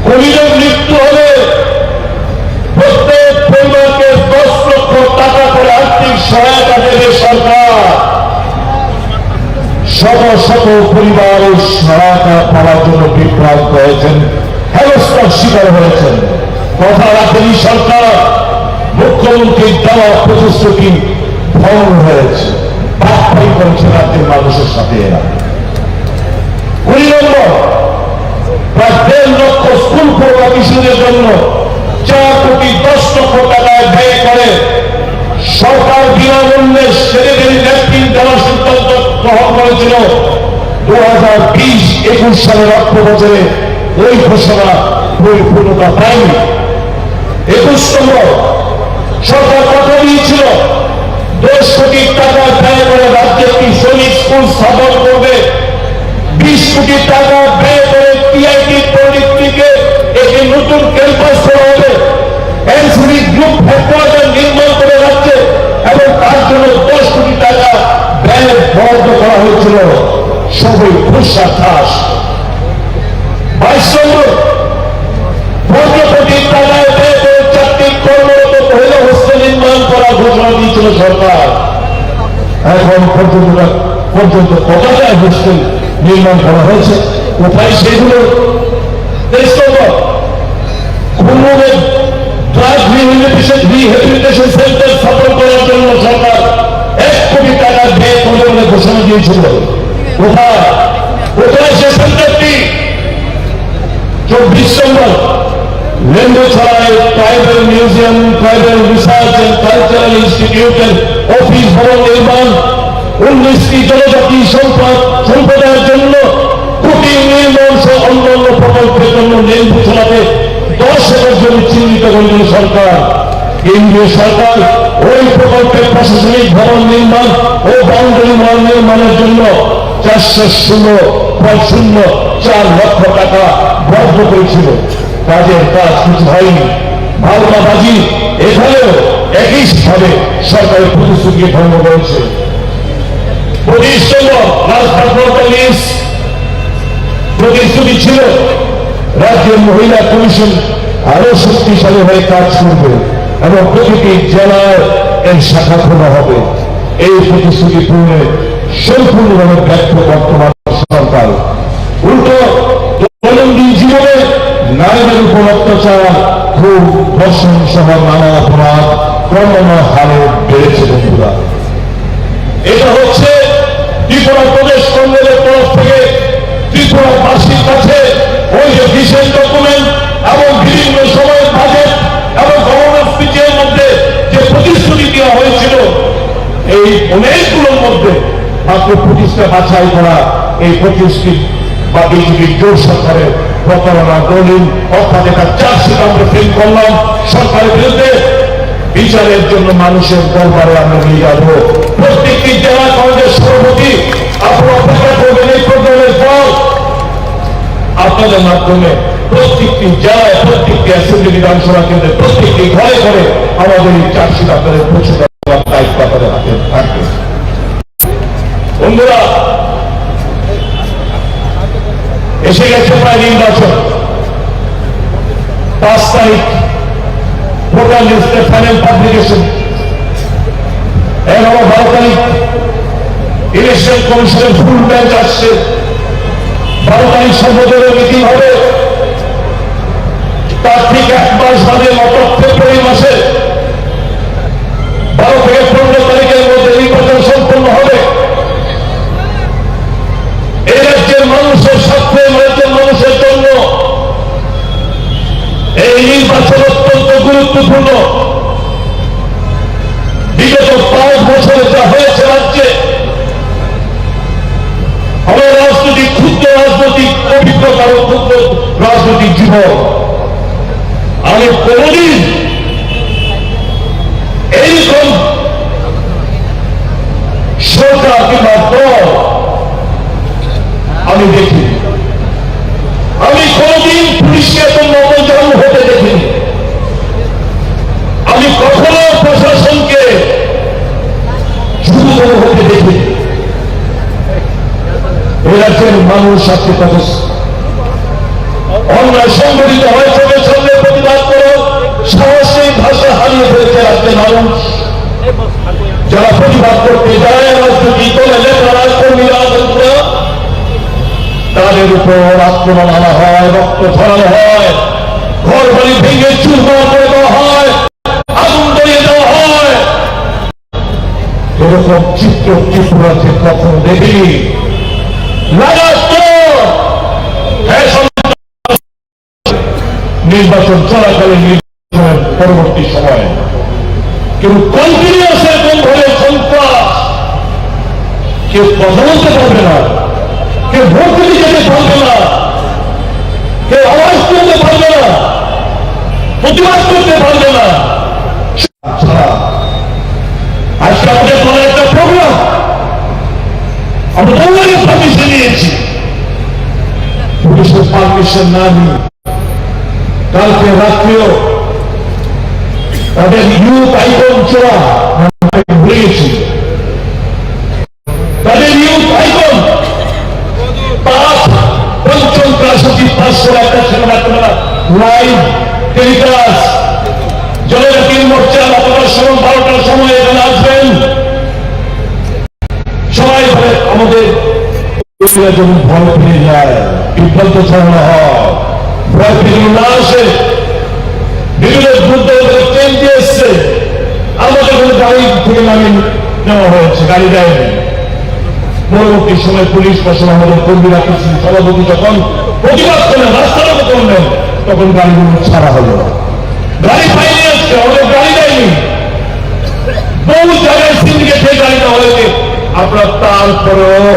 কবিরের মৃত্যু হলে প্রত্যেক পরিবারকে 10 লক্ষ টাকা করে আর্থিক সহায়তা দেবে সরকার। শত শত পরিবার এই সহায়তা পাওয়ার জন্য বিভ্রান্ত হয়েছেন, হেনস্থার শিকার হয়েছেন। কথা রাখেনি সরকার, মুখ্যমন্ত্রীর দেওয়া প্রতিশ্রুতি ভঙ্গ হয়েছে। বাটপাড়ি করেছে রাজ্যের মানুষের সাথে এরা। 20 নম্বর, প্রায় 1.5 লক্ষ স্কুল পড়ুয়া শিশুদের জন্য 4 কোটি 10 লক্ষ টাকায় ব্যয় করে সরকার বিনামূল্যে সেরেবেরি ন্যাপকিন দেওয়ার সিদ্ধান্ত গ্রহণ করেছিল। 2020-21 সালের অর্থ বছরে ওই ঘোষণা পরিপূর্ণতা পায়নি। 21 নম্বর, সরকার কথা দিয়েছিল 10 কোটি টাকা ব্যয় করে রাজ্যে একটি সৈনিক স্কুল স্থাপন করবে। 20 কোটি টাকা ব্যয় করে টিআইটি পলিটেকনিকে একটি নতুন ক্যাম্পাস করা হবে। এনসিবি গ্রুপ হেডকোয়ার্টার নির্মাণ করে রাজ্যে এবং তার জন্য 10 কোটি টাকা ব্যয় বরাদ্দ করা হয়েছিল। সবই ঘুষা ঠাস। 22 নম্বর, 15 কোটি টাকায় ব্যয় করে 4টি কর্মরত মহিলা হোস্টেল নির্মাণ করার ঘোষণা দিয়েছিল সরকার। এখন পর্যন্ত কতটা হোস্টেল নির্মাণ করা হয়েছে, কোথায় সেগুলো? 23 নম্বর, খুলনার ড্রাগ রিহ্যাবিলিটেশন সেন্টার স্থাপন করার জন্য সরকার 1 কোটি টাকা ব্যয় করবে বলে ঘোষণা দিয়েছিল। কোথায় সে সেন্টারটি? 24 নম্বর, লেম্বুছড়ায় tribal museum, tribal research and cultural ইনস্টিটিউটের অফিস ভবন নির্মাণ। 19টি জনজাতি সম্প্রদায়ের জন্য কুটি নির্মাণ সহ অন্যান্য প্রকল্পের জন্য লেম্বুছড়াতে 10 একর জমি চিহ্নিত করেছিল সরকার। কেন্দ্রীয় সরকার ওই প্রকল্পের প্রশাসনিক ভবন নির্মাণ ও বাউন্ডারি ওয়াল নির্মাণের জন্য 404 লক্ষ টাকা বরাদ্দ করেছিল। কাজের কাজ কিছু হয়নি। ভাওতাবাজি এখানেও একইভাবে সরকারের প্রতিশ্রুতি ভঙ্গ করেছে। 25 নম্বর, প্রতিশ্রুতি ছিল রাজ্যের মহিলা কমিশন আরো শক্তিশালী হয়ে কাজ করবে এবং প্রতিটি জেলায় এর শাখা খোলা হবে। এই প্রতিশ্রুতি পূরণে সম্পূর্ণভাবে ব্যর্থ বর্তমান সরকার। উল্টো দৈনন্দিন জীবনে নারীদের উপর অত্যাচার, খুব ধর্ষণ সহ নানা অপরাধ ক্রমান্বয়ে হারে বেড়েছে। বন্ধুরা, এটা হচ্ছে ত্রিপুরা প্রদেশ কংগ্রেসের তরফ থেকে ত্রিপুরাবাসীর কাছে ওই যে বিশেষ ডকুমেন্ট এবং বিভিন্ন সময়ের বাজেট এবং গভর্নর স্পিচের মধ্যে যে প্রতিশ্রুতি দেওয়া হয়েছিল, এই অনেকগুলোর মধ্যে মাত্র 25টা বাছাই করা এই প্রতিশ্রুতি বা বিজেপির জোর সরকারের প্রতারণা দলিল, অর্থাৎ এটা চার্জশিট আমরা ফিল করলাম সরকারের বিরুদ্ধে। বিচারের জন্য মানুষের দরবারে আমরা নিয়ে যাব। প্রত্যেকটি জেলা কংগ্রেস সভাপতি আপনারা অপেক্ষা করবেন এই প্রোগ্রামের পর। আপনাদের মাধ্যমে প্রত্যেকটি জেলায়, প্রত্যেকটি অ্যাসেম্বলি বিধানসভা কেন্দ্রে, প্রত্যেকটি ঘরে ঘরে আমাদের এই চার্জশিট আপনাদের পৌঁছে দেওয়ার দায়িত্ব আপনাদের হাতে থাকবে। বন্ধুরা, এসে গেছে প্রায় নির্বাচন। 5 তারিখ ভোটার লিস্টের ফাইনাল পাবলিকেশন। 11-12 তারিখ ইলেকশন কমিশনের ফুল বেঞ্চ আসছে। 12 তারিখ সর্বদলীয় মিটিং হবে। তার ঠিক 1 মাস বাদে ফেব্রুয়ারি মাসে 12 থেকে 15 তারিখের মধ্যে নির্বাচন সম্পন্ন হবে। এই রাজ্যের মানুষের স্বার্থে, রাজ্যের মানুষের জন্য এই নির্বাচন অত্যন্ত গুরুত্বপূর্ণ। বিগত 5 বছরে যা হয়েছে রাজ্যে, আমার রাজনৈতিক ক্ষুদ্র রাজনৈতিক অভিজ্ঞতা ও ক্ষুদ্র রাজনৈতিক জীবন, আমি কোনদিন এইরকম সরকার কিংবা দল আমি দেখি। আমি কোনদিন পুলিশকে এত নবজান হতে দেখিনি। আমি কখনো প্রশাসনকে শুরু হতে দেখিনি। এ রাজ্যের মানুষ আজকে কত অন্যায় সংগঠিত হয়, চোখের সামনে প্রতিবাদ করো, সাহসী ভাষা হারিয়ে ফেলছে আজকে মানুষ। যারা প্রতিবাদ করতে যায় রাজনৈতিক দলের নেতারা, কর্মীরা, তাদের উপর আক্রমণ আনা হয়, রক্ত ছড়ানো হয়, ঘর বাড়ি ভেঙে চুরমার করে দেওয়া হয়, আগুন ধরিয়ে দেওয়া হয়। এরকম চিত্র ত্রিপুরাতে কখনো দেখিনি। লাগাতার নির্বাচন চলাকালীন নির্বাচনের পরবর্তী সময় কিন্তু কন্টিনিউয়াস এরকম ভাবে সন্ত্রাস, কেউ কথা বলতে পারবে না, কেউ ভোট দিতে যেতে পারবে না, কেউ আওয়াজ তুলতে পারবে না, প্রতিবাদ করতে পারবে না। আজকে আমাদের কোনো একটা প্রোগ্রাম আমরা দৌড়ের পারমিশন নিয়েছি, পুলিশের পারমিশন না নিয়ে কালকে রাত্রেও তাদের ইউথ আইকন চোরা ভুলে গেছি, তাদের ইউথ আইকন পঞ্চম ক্লাস অব্দি 500 একটা ছেলেরা লাইভ টেলিকাস্ট জনজাতির মোর্চা আপনারা সকাল 12টার সময় এখানে আসবেন। সবাই বলে আমাদের যেমন ভয় পেয়ে যায়, বিভ্রান্ত ছড়ানো হয়, ভয় পেয়ে না আসে, বিভিন্ন যুদ্ধ ট্রেন দিয়ে এসছে, আমাদের কোনো গাড়ি থেকে নামিয়ে নেওয়া হয়েছে, গাড়ি দেয়নি। পরবর্তী সময় পুলিশ প্রশাসন আমাদের কর্মীরা কিছু সভাপতি যখন প্রতিবাদ করলেন, রাস্তার মতো করলেন, তখন গাড়িগুলো ছাড়া হলো। গাড়ি পাইনি আসছে, আমাদের গাড়ি দেয়নি, বহু জায়গায় সিন্ডিকেট থেকে গাড়ি দেওয়া হয়েছে। আপনার তারপরেও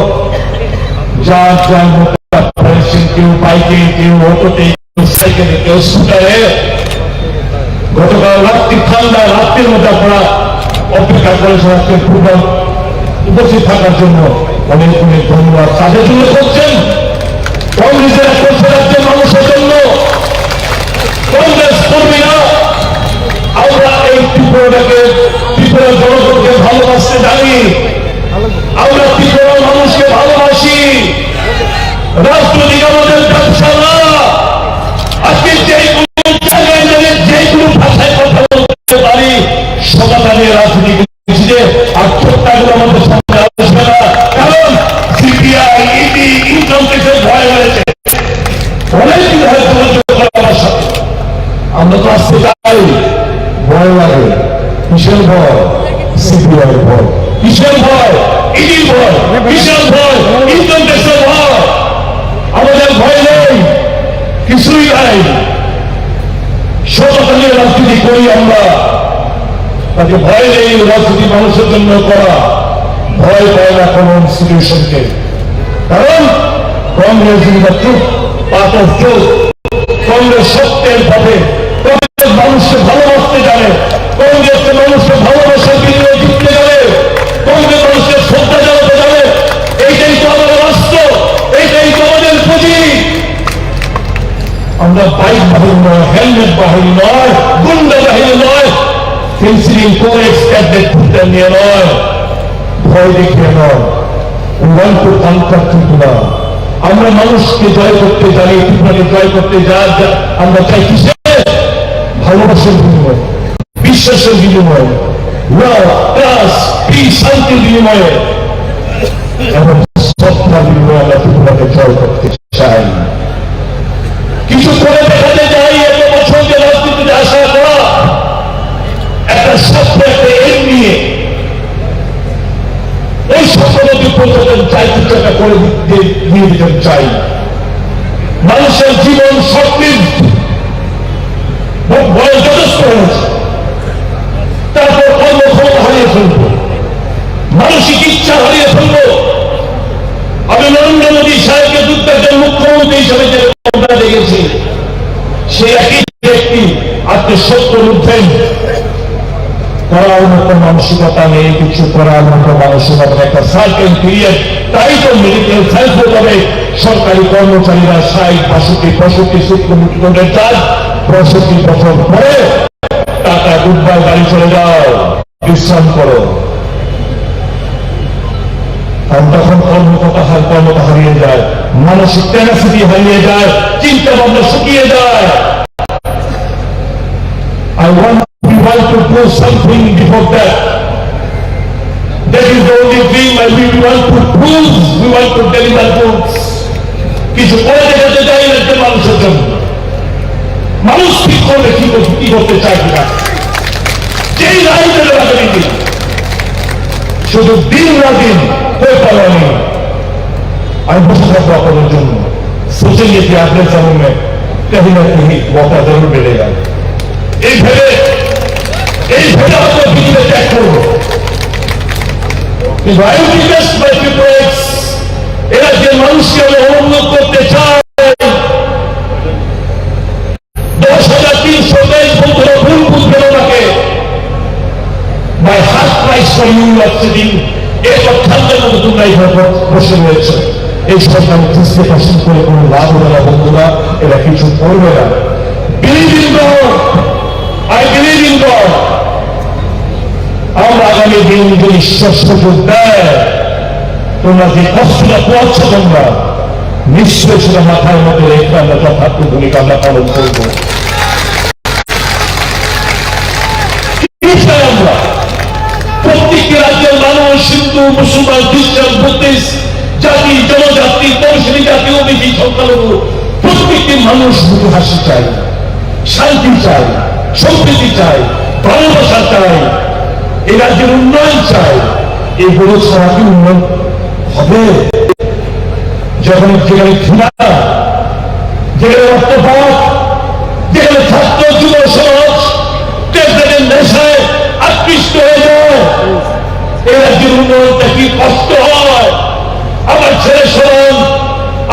যার যার মতো কেউ বাইকে, কেউ অটোতে, কেউ সাইকেলে, কেউ স্কুটারে গতকাল রাত্রি ঠান্ডা রাত্রির মধ্যে আপনারা অপেক্ষা করেছেন আজকে প্রোগ্রাম উপস্থিত থাকার জন্য। অনেক অনেক ধন্যবাদ। তাদের জন্য করছেন, কংগ্রেসের করছে রাজ্যের মানুষের জন্য। কংগ্রেস কর্মীরা আমরা এই ত্রিপুরাটাকে, ত্রিপুরার জনগণকে ভালোবাসতে জানি, আমরা ত্রিপুরার মানুষকে ভালোবাসি। রাজনৈতিক আমাদের ব্যবসা না। আজকে যেগুলো ভাষায় কথা বলতে পারি সমাধান নিয়ে রাজনীতি করছি যে আর ছোট্টাগুলো আমাদের সামনে আসবে না, কারণ সিবিআই, ইডি, ইনকাম ট্যাক্সের ভয় হয়েছে। অনেকদিন হয়তো আমার সাথে আমরা তো আসতে চাই, ভয় লাগে। কিসের ভয়? সিবিআই ভয়। কিসের ভয়? ইডির ভয়। কিসের ভয়? ইনকাম ট্যাক্সের ভয়। আমাদের ভয় নেই, কিছুই নাই। সচেতনের রাজনীতি করি আমরা, তাকে ভয় নেই। রাজনীতি মানুষের জন্য করা, ভয় পায় না কোন ইনস্টিটিউশনকে। কারণ Congress part of truth, Congress সত্যের পথে, কংগ্রেস মানুষকে ভালোবাসতে জানে, কংগ্রেস মানুষকে ভালোবাসার বিনিময়ে জিততে জানে, কংগ্রেস মানুষকে শ্রদ্ধা জানাতে জানে। এইটাই তো আমাদের রাষ্ট্র, এইটাই তো আমাদের পুঁজি। আমরা বাইক বাহিনী নয়, হেলমেট বাহিনী নয়, গুন্ডা বাহিনী নয়, ফেন্সিং কোরেক্স ক্যাডেট ফুটে নিয়ে নয়, ভয় দেখিয়ে নয়। আমরা মানুষকে জয় করতে জানি, ত্রিপুরাকে জয় করতে আমরা চাই কিসে? ভালোবাসার বিনিময়ে, বিশ্বাসের বিনিময়ে, শান্তির বিনিময়ে এবং শ্রদ্ধার বিনিময়ে আমরা ত্রিপুরাকে জয় করতে চাই। কিছু করে দেখাতে চাই। এত বছর যে রাজনীতিতে আসা করা একটা স্বপ্ন, একটা এম নিয়ে ওই স্বপ্নটি পর্যটন চাই, কিছু একটা করে দিয়ে দিতে চাই। মানুষের জীবন সক্রিয় বয়স যথেষ্ট হয়েছে, তারপর কর্মক্ষমতা হারিয়ে ফেলবো, মানসিক ইচ্ছা হারিয়ে ফেলবো। আমি নরেন্দ্র মোদী সাহেবকে দুর্দান্ত মুখ্যমন্ত্রী হিসেবে যে দেখেছি, সে একই ব্যক্তি আজকে 70 উঠেন। করার মতো মানসিকতা নেই, কিছু করার মতো মানসিকতা, একটা সার্টেন পিরিয়ড। তাই তো মেডিকেল সায়েন্স হবে সরকারি কর্মচারীরা 60, 62, 65 সুপ্রিমের চার্জ 65 বছর পরে টাকা গুডবাই, বাড়ি চলে যাও, বিশ্রাম করো। কারণ তখন কর্মতা হারিয়ে যায়, মানসিক টেনাসিটি হারিয়ে যায়, চিন্তা ভাবনা শুকিয়ে যায়। We want to do something before that. That is the only thing we want to prove. We want to deliver goods. কিছু করে দেখাতে চাই না মানুষের জন্য। মানুষ ঠিক করবে কি করতে চায় কিনা, যেই রাজনীতির রাজনীতি শুধু দিন রাদিন হয়ে পারেনি। আমি বসে থাকবো আপনাদের জন্য, सोचेंगे कि आगे समय में कहीं ना कहीं मौका जरूर मिलेगा। এই ভেবে আমরা বিজেপি ত্যাগ করবো। কিন্তু এরা যে মানুষকে অনুরোধ করতে চায়, 10,323 বন্ধুরা ভুল বুঝবেন ওনাকে। My heart cries for you sitting এই ঠান্ডার মতো তোমরা এইভাবে বসে রয়েছে। এই সরকার দৃষ্টি শাসন করে কোনো লাভ হবে না বন্ধুরা, এরা কিছু করবে না। Believe in God. I believe in God. আমরা আগামী দিন যদি ঈশ্বর সুযোগ দেয়, তোমরা যে কষ্টটা পোয়াচ্ছ তোমরা নিশ্চয় সেটা মাথার মধ্যে রেখে আমরা যথার্থ ভূমিকা আমরা পালন করবো। আমরা প্রত্যেকটি রাজ্যের মানুষ, হিন্দু, মুসলমান, খ্রিস্টান, বুদ্ধিস্ট, জাতি, জনজাতি, তৌসিলি জাতি, ওবিসি, সংখ্যালঘু, প্রত্যেকটি মানুষ মুখে হাসি চাই, শান্তি চাই, সম্প্রীতি চাই, ভালোবাসা চাই, এই রাজ্যের উন্নয়ন চাই। এইগুলো ছাড়া কি উন্নয়ন হবে? যখন যেখানে ঘৃণা, যেখানে রক্তপাত, যেখানে ছাত্র যুব সমাজ নেশায় আকৃষ্ট হয়ে যায়, এই রাজ্যের উন্নয়নটা কি কষ্ট হয়? আমার ছেলে শোন,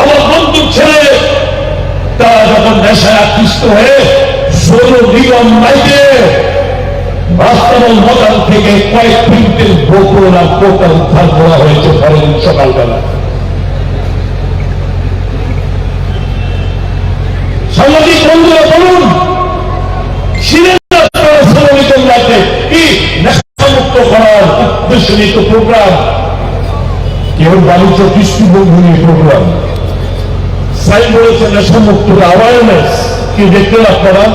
আমার বন্ধুর ছেলে, তারা যখন নেশায় আকৃষ্ট হয়ে ষোল নিগম নাইতে বাস্তবল মদান থেকে কয়েক কুইন্টাল বোতল আর কোটা উদ্ধার করা হয়েছে পরের সকালবেলা। সামাজিক বন্ধুরা বলুন, কি নেশামুক্ত করার উদ্দেশ্য নিত প্রোগ্রাম, কেউ বাণিজ্য দৃষ্টিভঙ্গি নিয়ে প্রোগ্রাম, সাইন বলেছে নেশামুক্ত অ্যাওয়ারনেস। কি দেখলেন আপনারা?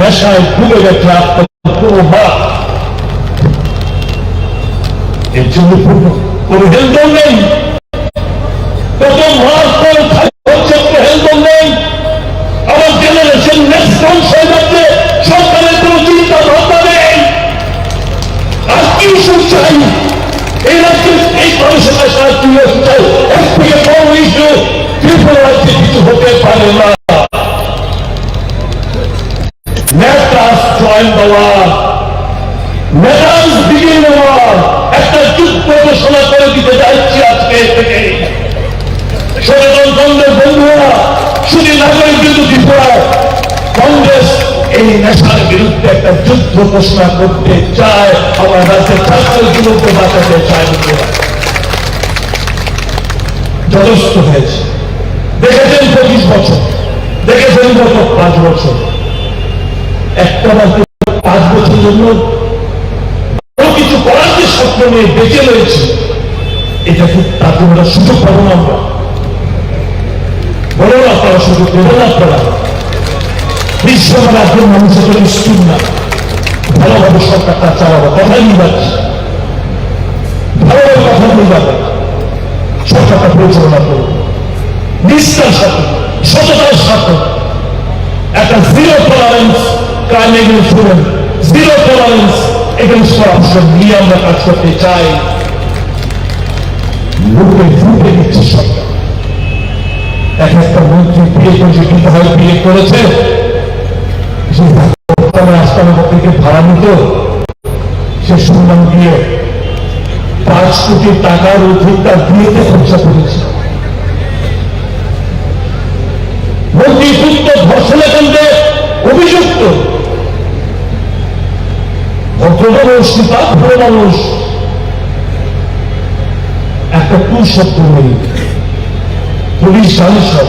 নেশায় ডুবে গেছে আপনার পুরো মা। এর জন্য কোনো হেলদোল নেই, কত মার হচ্ছে কোনো হেলদোল নেই। আমার জেনারেশন নেক্সট হয়ে যাচ্ছে, সরকারের কোনো চিন্তা ভাবনা নেই। আর কি ইস্যু চাই এই রাজ্যে, এই মানুষের চাই, এর থেকে বড় ইস্যু ত্রিপুরা রাজ্যে কিছু হতে পারে না। একটা যুদ্ধ ঘোষণা করে দিতে যাচ্ছি আজকে থেকে। সচেতনদের বন্ধুরা, শুধু নাগরিক বিরোধী ত্রিপুরায় কংগ্রেস এই নেশার বিরুদ্ধে একটা যুদ্ধ ঘোষণা করতে চায়, আমার রাজ্যের ছাত্রের বিরুদ্ধে বাঁচাতে চায়। যথেষ্ট হয়েছে। দেখেছেন 25 বছর, দেখেছেন গত 5 বছর, একটা মাত্র 5 বছর জন্য কিছু করার যে স্বপ্ন নিয়ে বেঁচে রয়েছে, এটা খুব তাকে আমরা সুযোগ পাবো না। আমরা বলো না, আপনারা সুযোগ দেবেন না। আপনারা বিশ্বের রাজ্যের মানুষের জন্য স্কুল না, ভালোভাবে সরকারটা চালাবো, কথা নিয়ে যাচ্ছে, ভালোভাবে কথা নিয়ে যাবে, সরকারটা পরিচালনা করবো নিষ্ঠার সাথে, সততার সাথে। একটা zero tolerance crime against women, zero tolerance against corruption নিয়ে আমরা কাজ করতে চাই। লোকে ফুটে দিচ্ছে সরকার। এক একটা মন্ত্রী বিয়ে করেছে, কিন্তু হয় বিয়ে করেছে আস্তানা থেকে ভাড়া নিত, সে শুনলাম দিয়ে 5 কোটি টাকার অধিক তার বিয়েতে খরচা করেছে। মন্ত্রী পুত্র ধর্ষণের কেন্দ্রে অভিযুক্ত, ভদ্রমানুষ, ভালো মানুষ, একটা টু শব্দ নেই। পুলিশ জানে সব।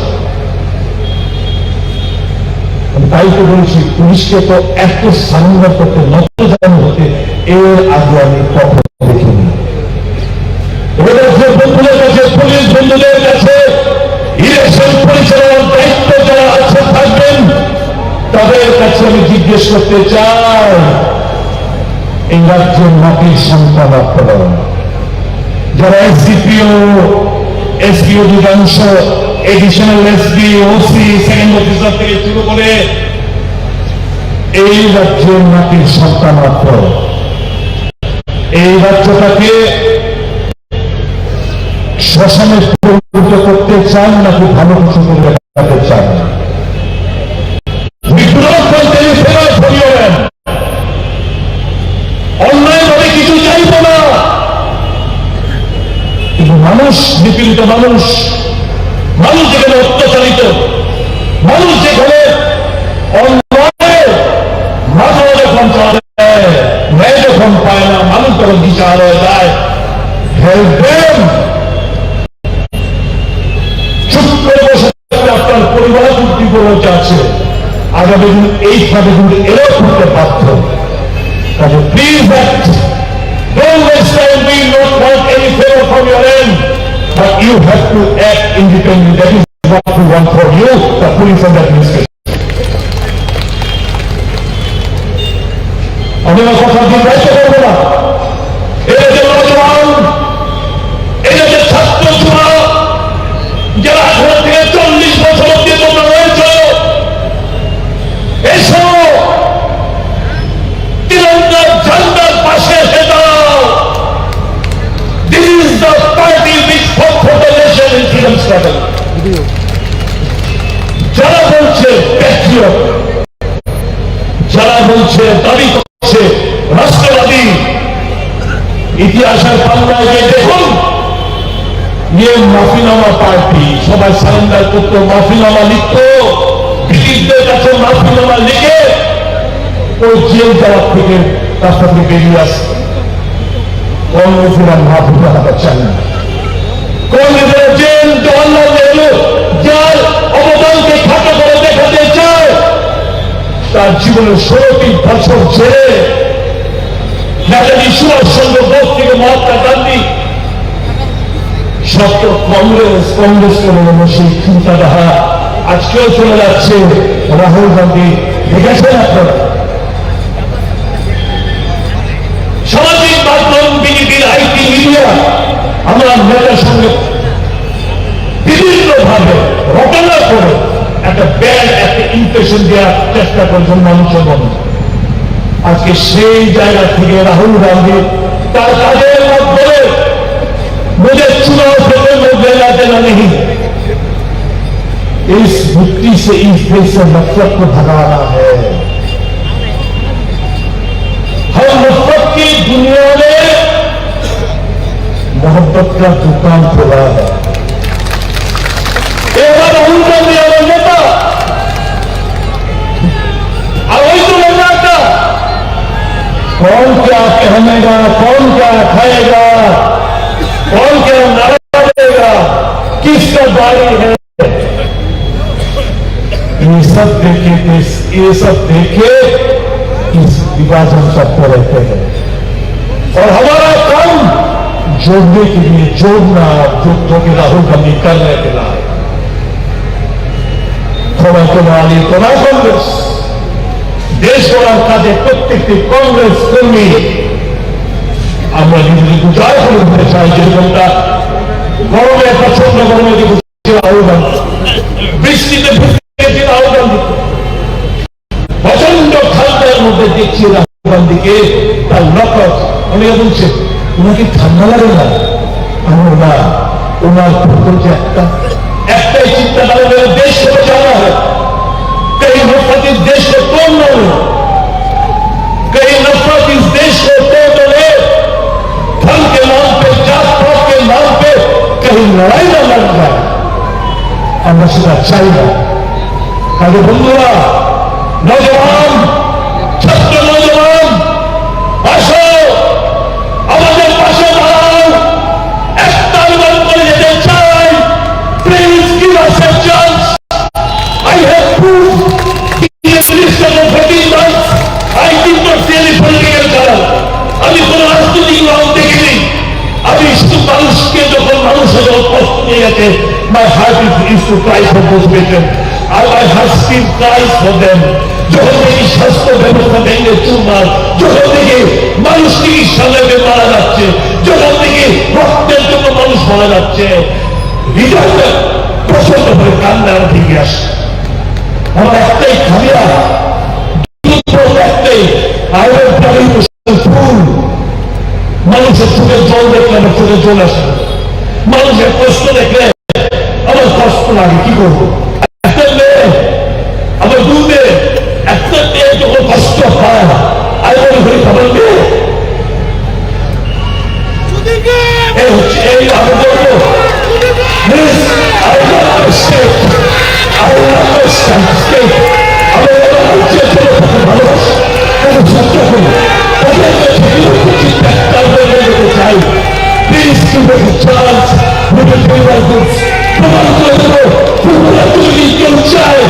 তাই তো বলছি, পুলিশকে তো এত সারেন্ডার করতে, নত জানানো হতে এর আগে আমি কখনো দেখিনি। মানুষকে আমি জিজ্ঞেস করতে চাই, এই রাজ্যের মাটির সন্তান আপনারা, যারা এসডিপিও, এসপিও অধিকাংশ, additional SP, OC, second officer থেকে শুরু করে এই রাজ্যের মাটির সন্তান আপনারা এই রাজ্যটাকে শ্মশানে পরিণত করতে চান নাকি ভালো কিছু করে দেখাতে চান? বিদ্রোহ করতে ফেরায় ফিরিয়ে নেন, অন্যায়ভাবে কিছু চাইব না, কিন্তু মানুষ নিপীড়িত মানুষ, মানুষ যেখানে অত্যাচারিত, মানুষ যেখানে অন্যায় মাথা যখন চলে ন্যায় যখন পায় না, মানুষ যখন বিচার হয়ে যায়, হেল্প দেন। চুপ করে বসে আপনার পরিবার চুক্তি করে আছে, আগামী দিন এইভাবে কিন্তু এরাও করতে বাধ্য। কাজে please act, don't waste time, we don't want any favor from your end, but you have to act independently. That is what we want for you, the police and the administration. আমি আমার কথা দীর্ঘায়িত করবো না। এটা যে নজওয়ান, এটা যে ছাত্র যুবা, যারা 18 থেকে 40 বছর অব্দি তোমরা রয়েছে, এসো তিরঙ্গার ঝান্ডার পাশে এসে দাঁড়াও। This is the party which fought for the nation in freedom struggle. যারা বলছে প্যাট্রিয়ট, যারা বলছে দাবি করছে রাষ্ট্রবাদী, ইতিহাসের পাল্লায় গিয়ে দেখুন, ইয়ে মাফিনামা পার্টি, সবাই সারেন্ডার করতো, মাফিনামা লিখতো, ব্রিটিশদের কাছে মাফিনামা লিখে ওই জেল যাওয়ার থেকে রাস্তা থেকে বেরিয়ে আসতো। কংগ্রেসেরা মাফিনা হাতে চান না, কংগ্রেসের জেল জওয়াহরলাল নেহরু যার অবদানকে খাটো করে দেখাতে চায়, তার জীবনের 16টি বছর ছেড়ে নেতাজি সুভাষচন্দ্র বোস থেকে মহাত্মা গান্ধী সব তো কংগ্রেস করে সেই চিন্তাধারা আজকেও চলে যাচ্ছে। রাহুল গান্ধী দেখেছেন আপনারা, সামাজিক মাধ্যম, বিজেপির আইটি মিডিয়া আমরা নেতার সঙ্গে বিভিন্নভাবে রচনা করে একটা ব্যাড একটা ইমপ্রেশন দেওয়ার চেষ্টা করছেন মানুষের মনে। আজকে সেই জায়গা থেকে রাহুল গান্ধী তার কাজের মাধ্যমে मुझे चुनाव से लोग लेना देना नहीं, इस मुक्ति से इस देश से नफरत को भगाना है। हम नफरत की दुनिया में मोहब्बत का दुकान खोला है। राहुल गांधी हमारे नेता, वही तो लेना था, कौन क्या कहनेगा, कौन क्या खाएगा, कौन क्या नारा देगा, किसका बारी है, ये सब देखे इस विभाजन सबको रहते हैं। और हमारा काम जोड़ने के लिए जोड़ना, जो कि राहुल गांधी कर रहे थे তোমার কংগ্রেস দেশ গড়ার কাজে প্রত্যেকটি কংগ্রেস কর্মী আমরা নিজেদের জয় করে দিতে চাই। যেরকমটা গরমে প্রচন্ড গরমে রাহুল গান্ধী, বৃষ্টিতে রাহুল গান্ধী, প্রচন্ড ঠান্ডার মধ্যে দেখছি রাহুল গান্ধীকে তার লক্ষ্য। অনেকে বলছে ওনাকে ঠান্ডা লাগে না, আমরা ওনার যে একটাই চিন্তাধারা देश को बचाना है। कहीं नफरत इस देश को तोड़ना है, कहीं नफरत इस देश को तोड़ दे, धर्म के नाम पे, जात पात के नाम पे कहीं लड़ाई न लड़ जाए, আমরা সেটা চাই না। কাজে বন্ধুরা, নজওয়ান, ছাত্র নজওয়ান, আসো আমাদের পাশে দাঁড়াও, একটা আন্দোলন করে যেতে চাই। Please give us a chance. I have proved in the minister of 13 months, I did not see any political color. আমি কোন রাজনৈতিক রং দেখিনি। আমি শুধু মানুষকে যখন মানুষের কষ্ট নিয়ে গেছে, my heart is to try for motivation. I have still cries for them. যখন দেখি স্বাস্থ্য ব্যবস্থা ভেঙে চুরমার, যখন দেখি মানুষ চিকিৎসা লেগে মারা যাচ্ছে, যখন দেখি রক্তের জন্য মানুষ মারা যাচ্ছে, হৃদয়টা প্রচন্ড করে কান্না আমার দিকে আসে। আমার একটাই খালিয়া, একটাই ফুল। মানুষের চোখে জল দেখলে আমার চোখে জল আসে, মানুষের কষ্ট দেখলে আমার কষ্ট লাগে। কি করবো? একটা মেয়ে, আমার দু মেয়ে, একটা মেয়ে যখন কষ্ট পায় আমি মনে করি আমার মেয়ে এই আমি বলবো চাই please give us a chance with the favors প্রমাণ করে দেবো ফুটবলার যদি কেউ চায়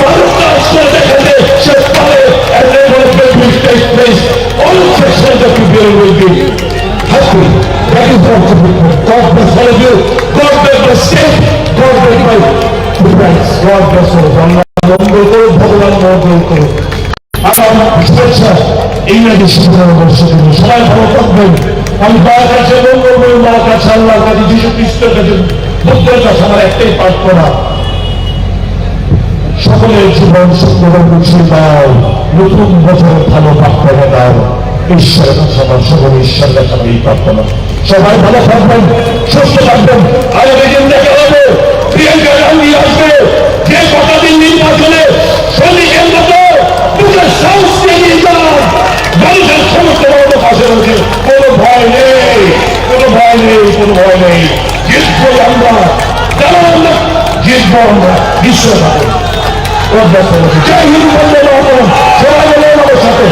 ভালো কাজ করে দেখাতে সে পারে and then when the will take place all sections of the bill will be happy. That is what the people. God bless all of you. God bless the state. God bless my friends. God bless all of you. মঙ্গল করো, ভগবান মঙ্গল করো। আমার শুভেচ্ছা ইংরেজি শিক্ষাবর্ষ জন্য সবাই ভালো থাকবেন। আমি মার কাছে মঙ্গল করি, মার কাছে আল্লাহর কাছে যীশু খ্রিস্টের কাছে বুদ্ধের কাছে আমার একটাই প্রার্থনা, সকলের জীবন সুন্দর মুছে দাও, নতুন বছরের ভালো প্রার্থনা দাও। ঈশ্বরের কাছে আমার সকল ঈশ্বরের কাছে আমি এই প্রার্থনা। সবাই ভালো থাকবেন, সুস্থ থাকবেন। আগামী দিন দেখা হবে, প্রিয়াঙ্কা গান্ধী আসবে, যে কটা দিন নির্বাচনে শ্রমিকের মতো নিজের সাহস নিয়ে যান, মানুষের সমস্ত বড় পাশে রয়েছে। কোনো ভয় নেই, কোনো ভয় নেই, কোনো ভয় নেই। জিতবো আমরা, কেন আমরা জিতবো? আমরা বিশ্ব থাকবো। জয় হিন্দ, বন্দে মাতরম। সবাই বলে আমার সাথে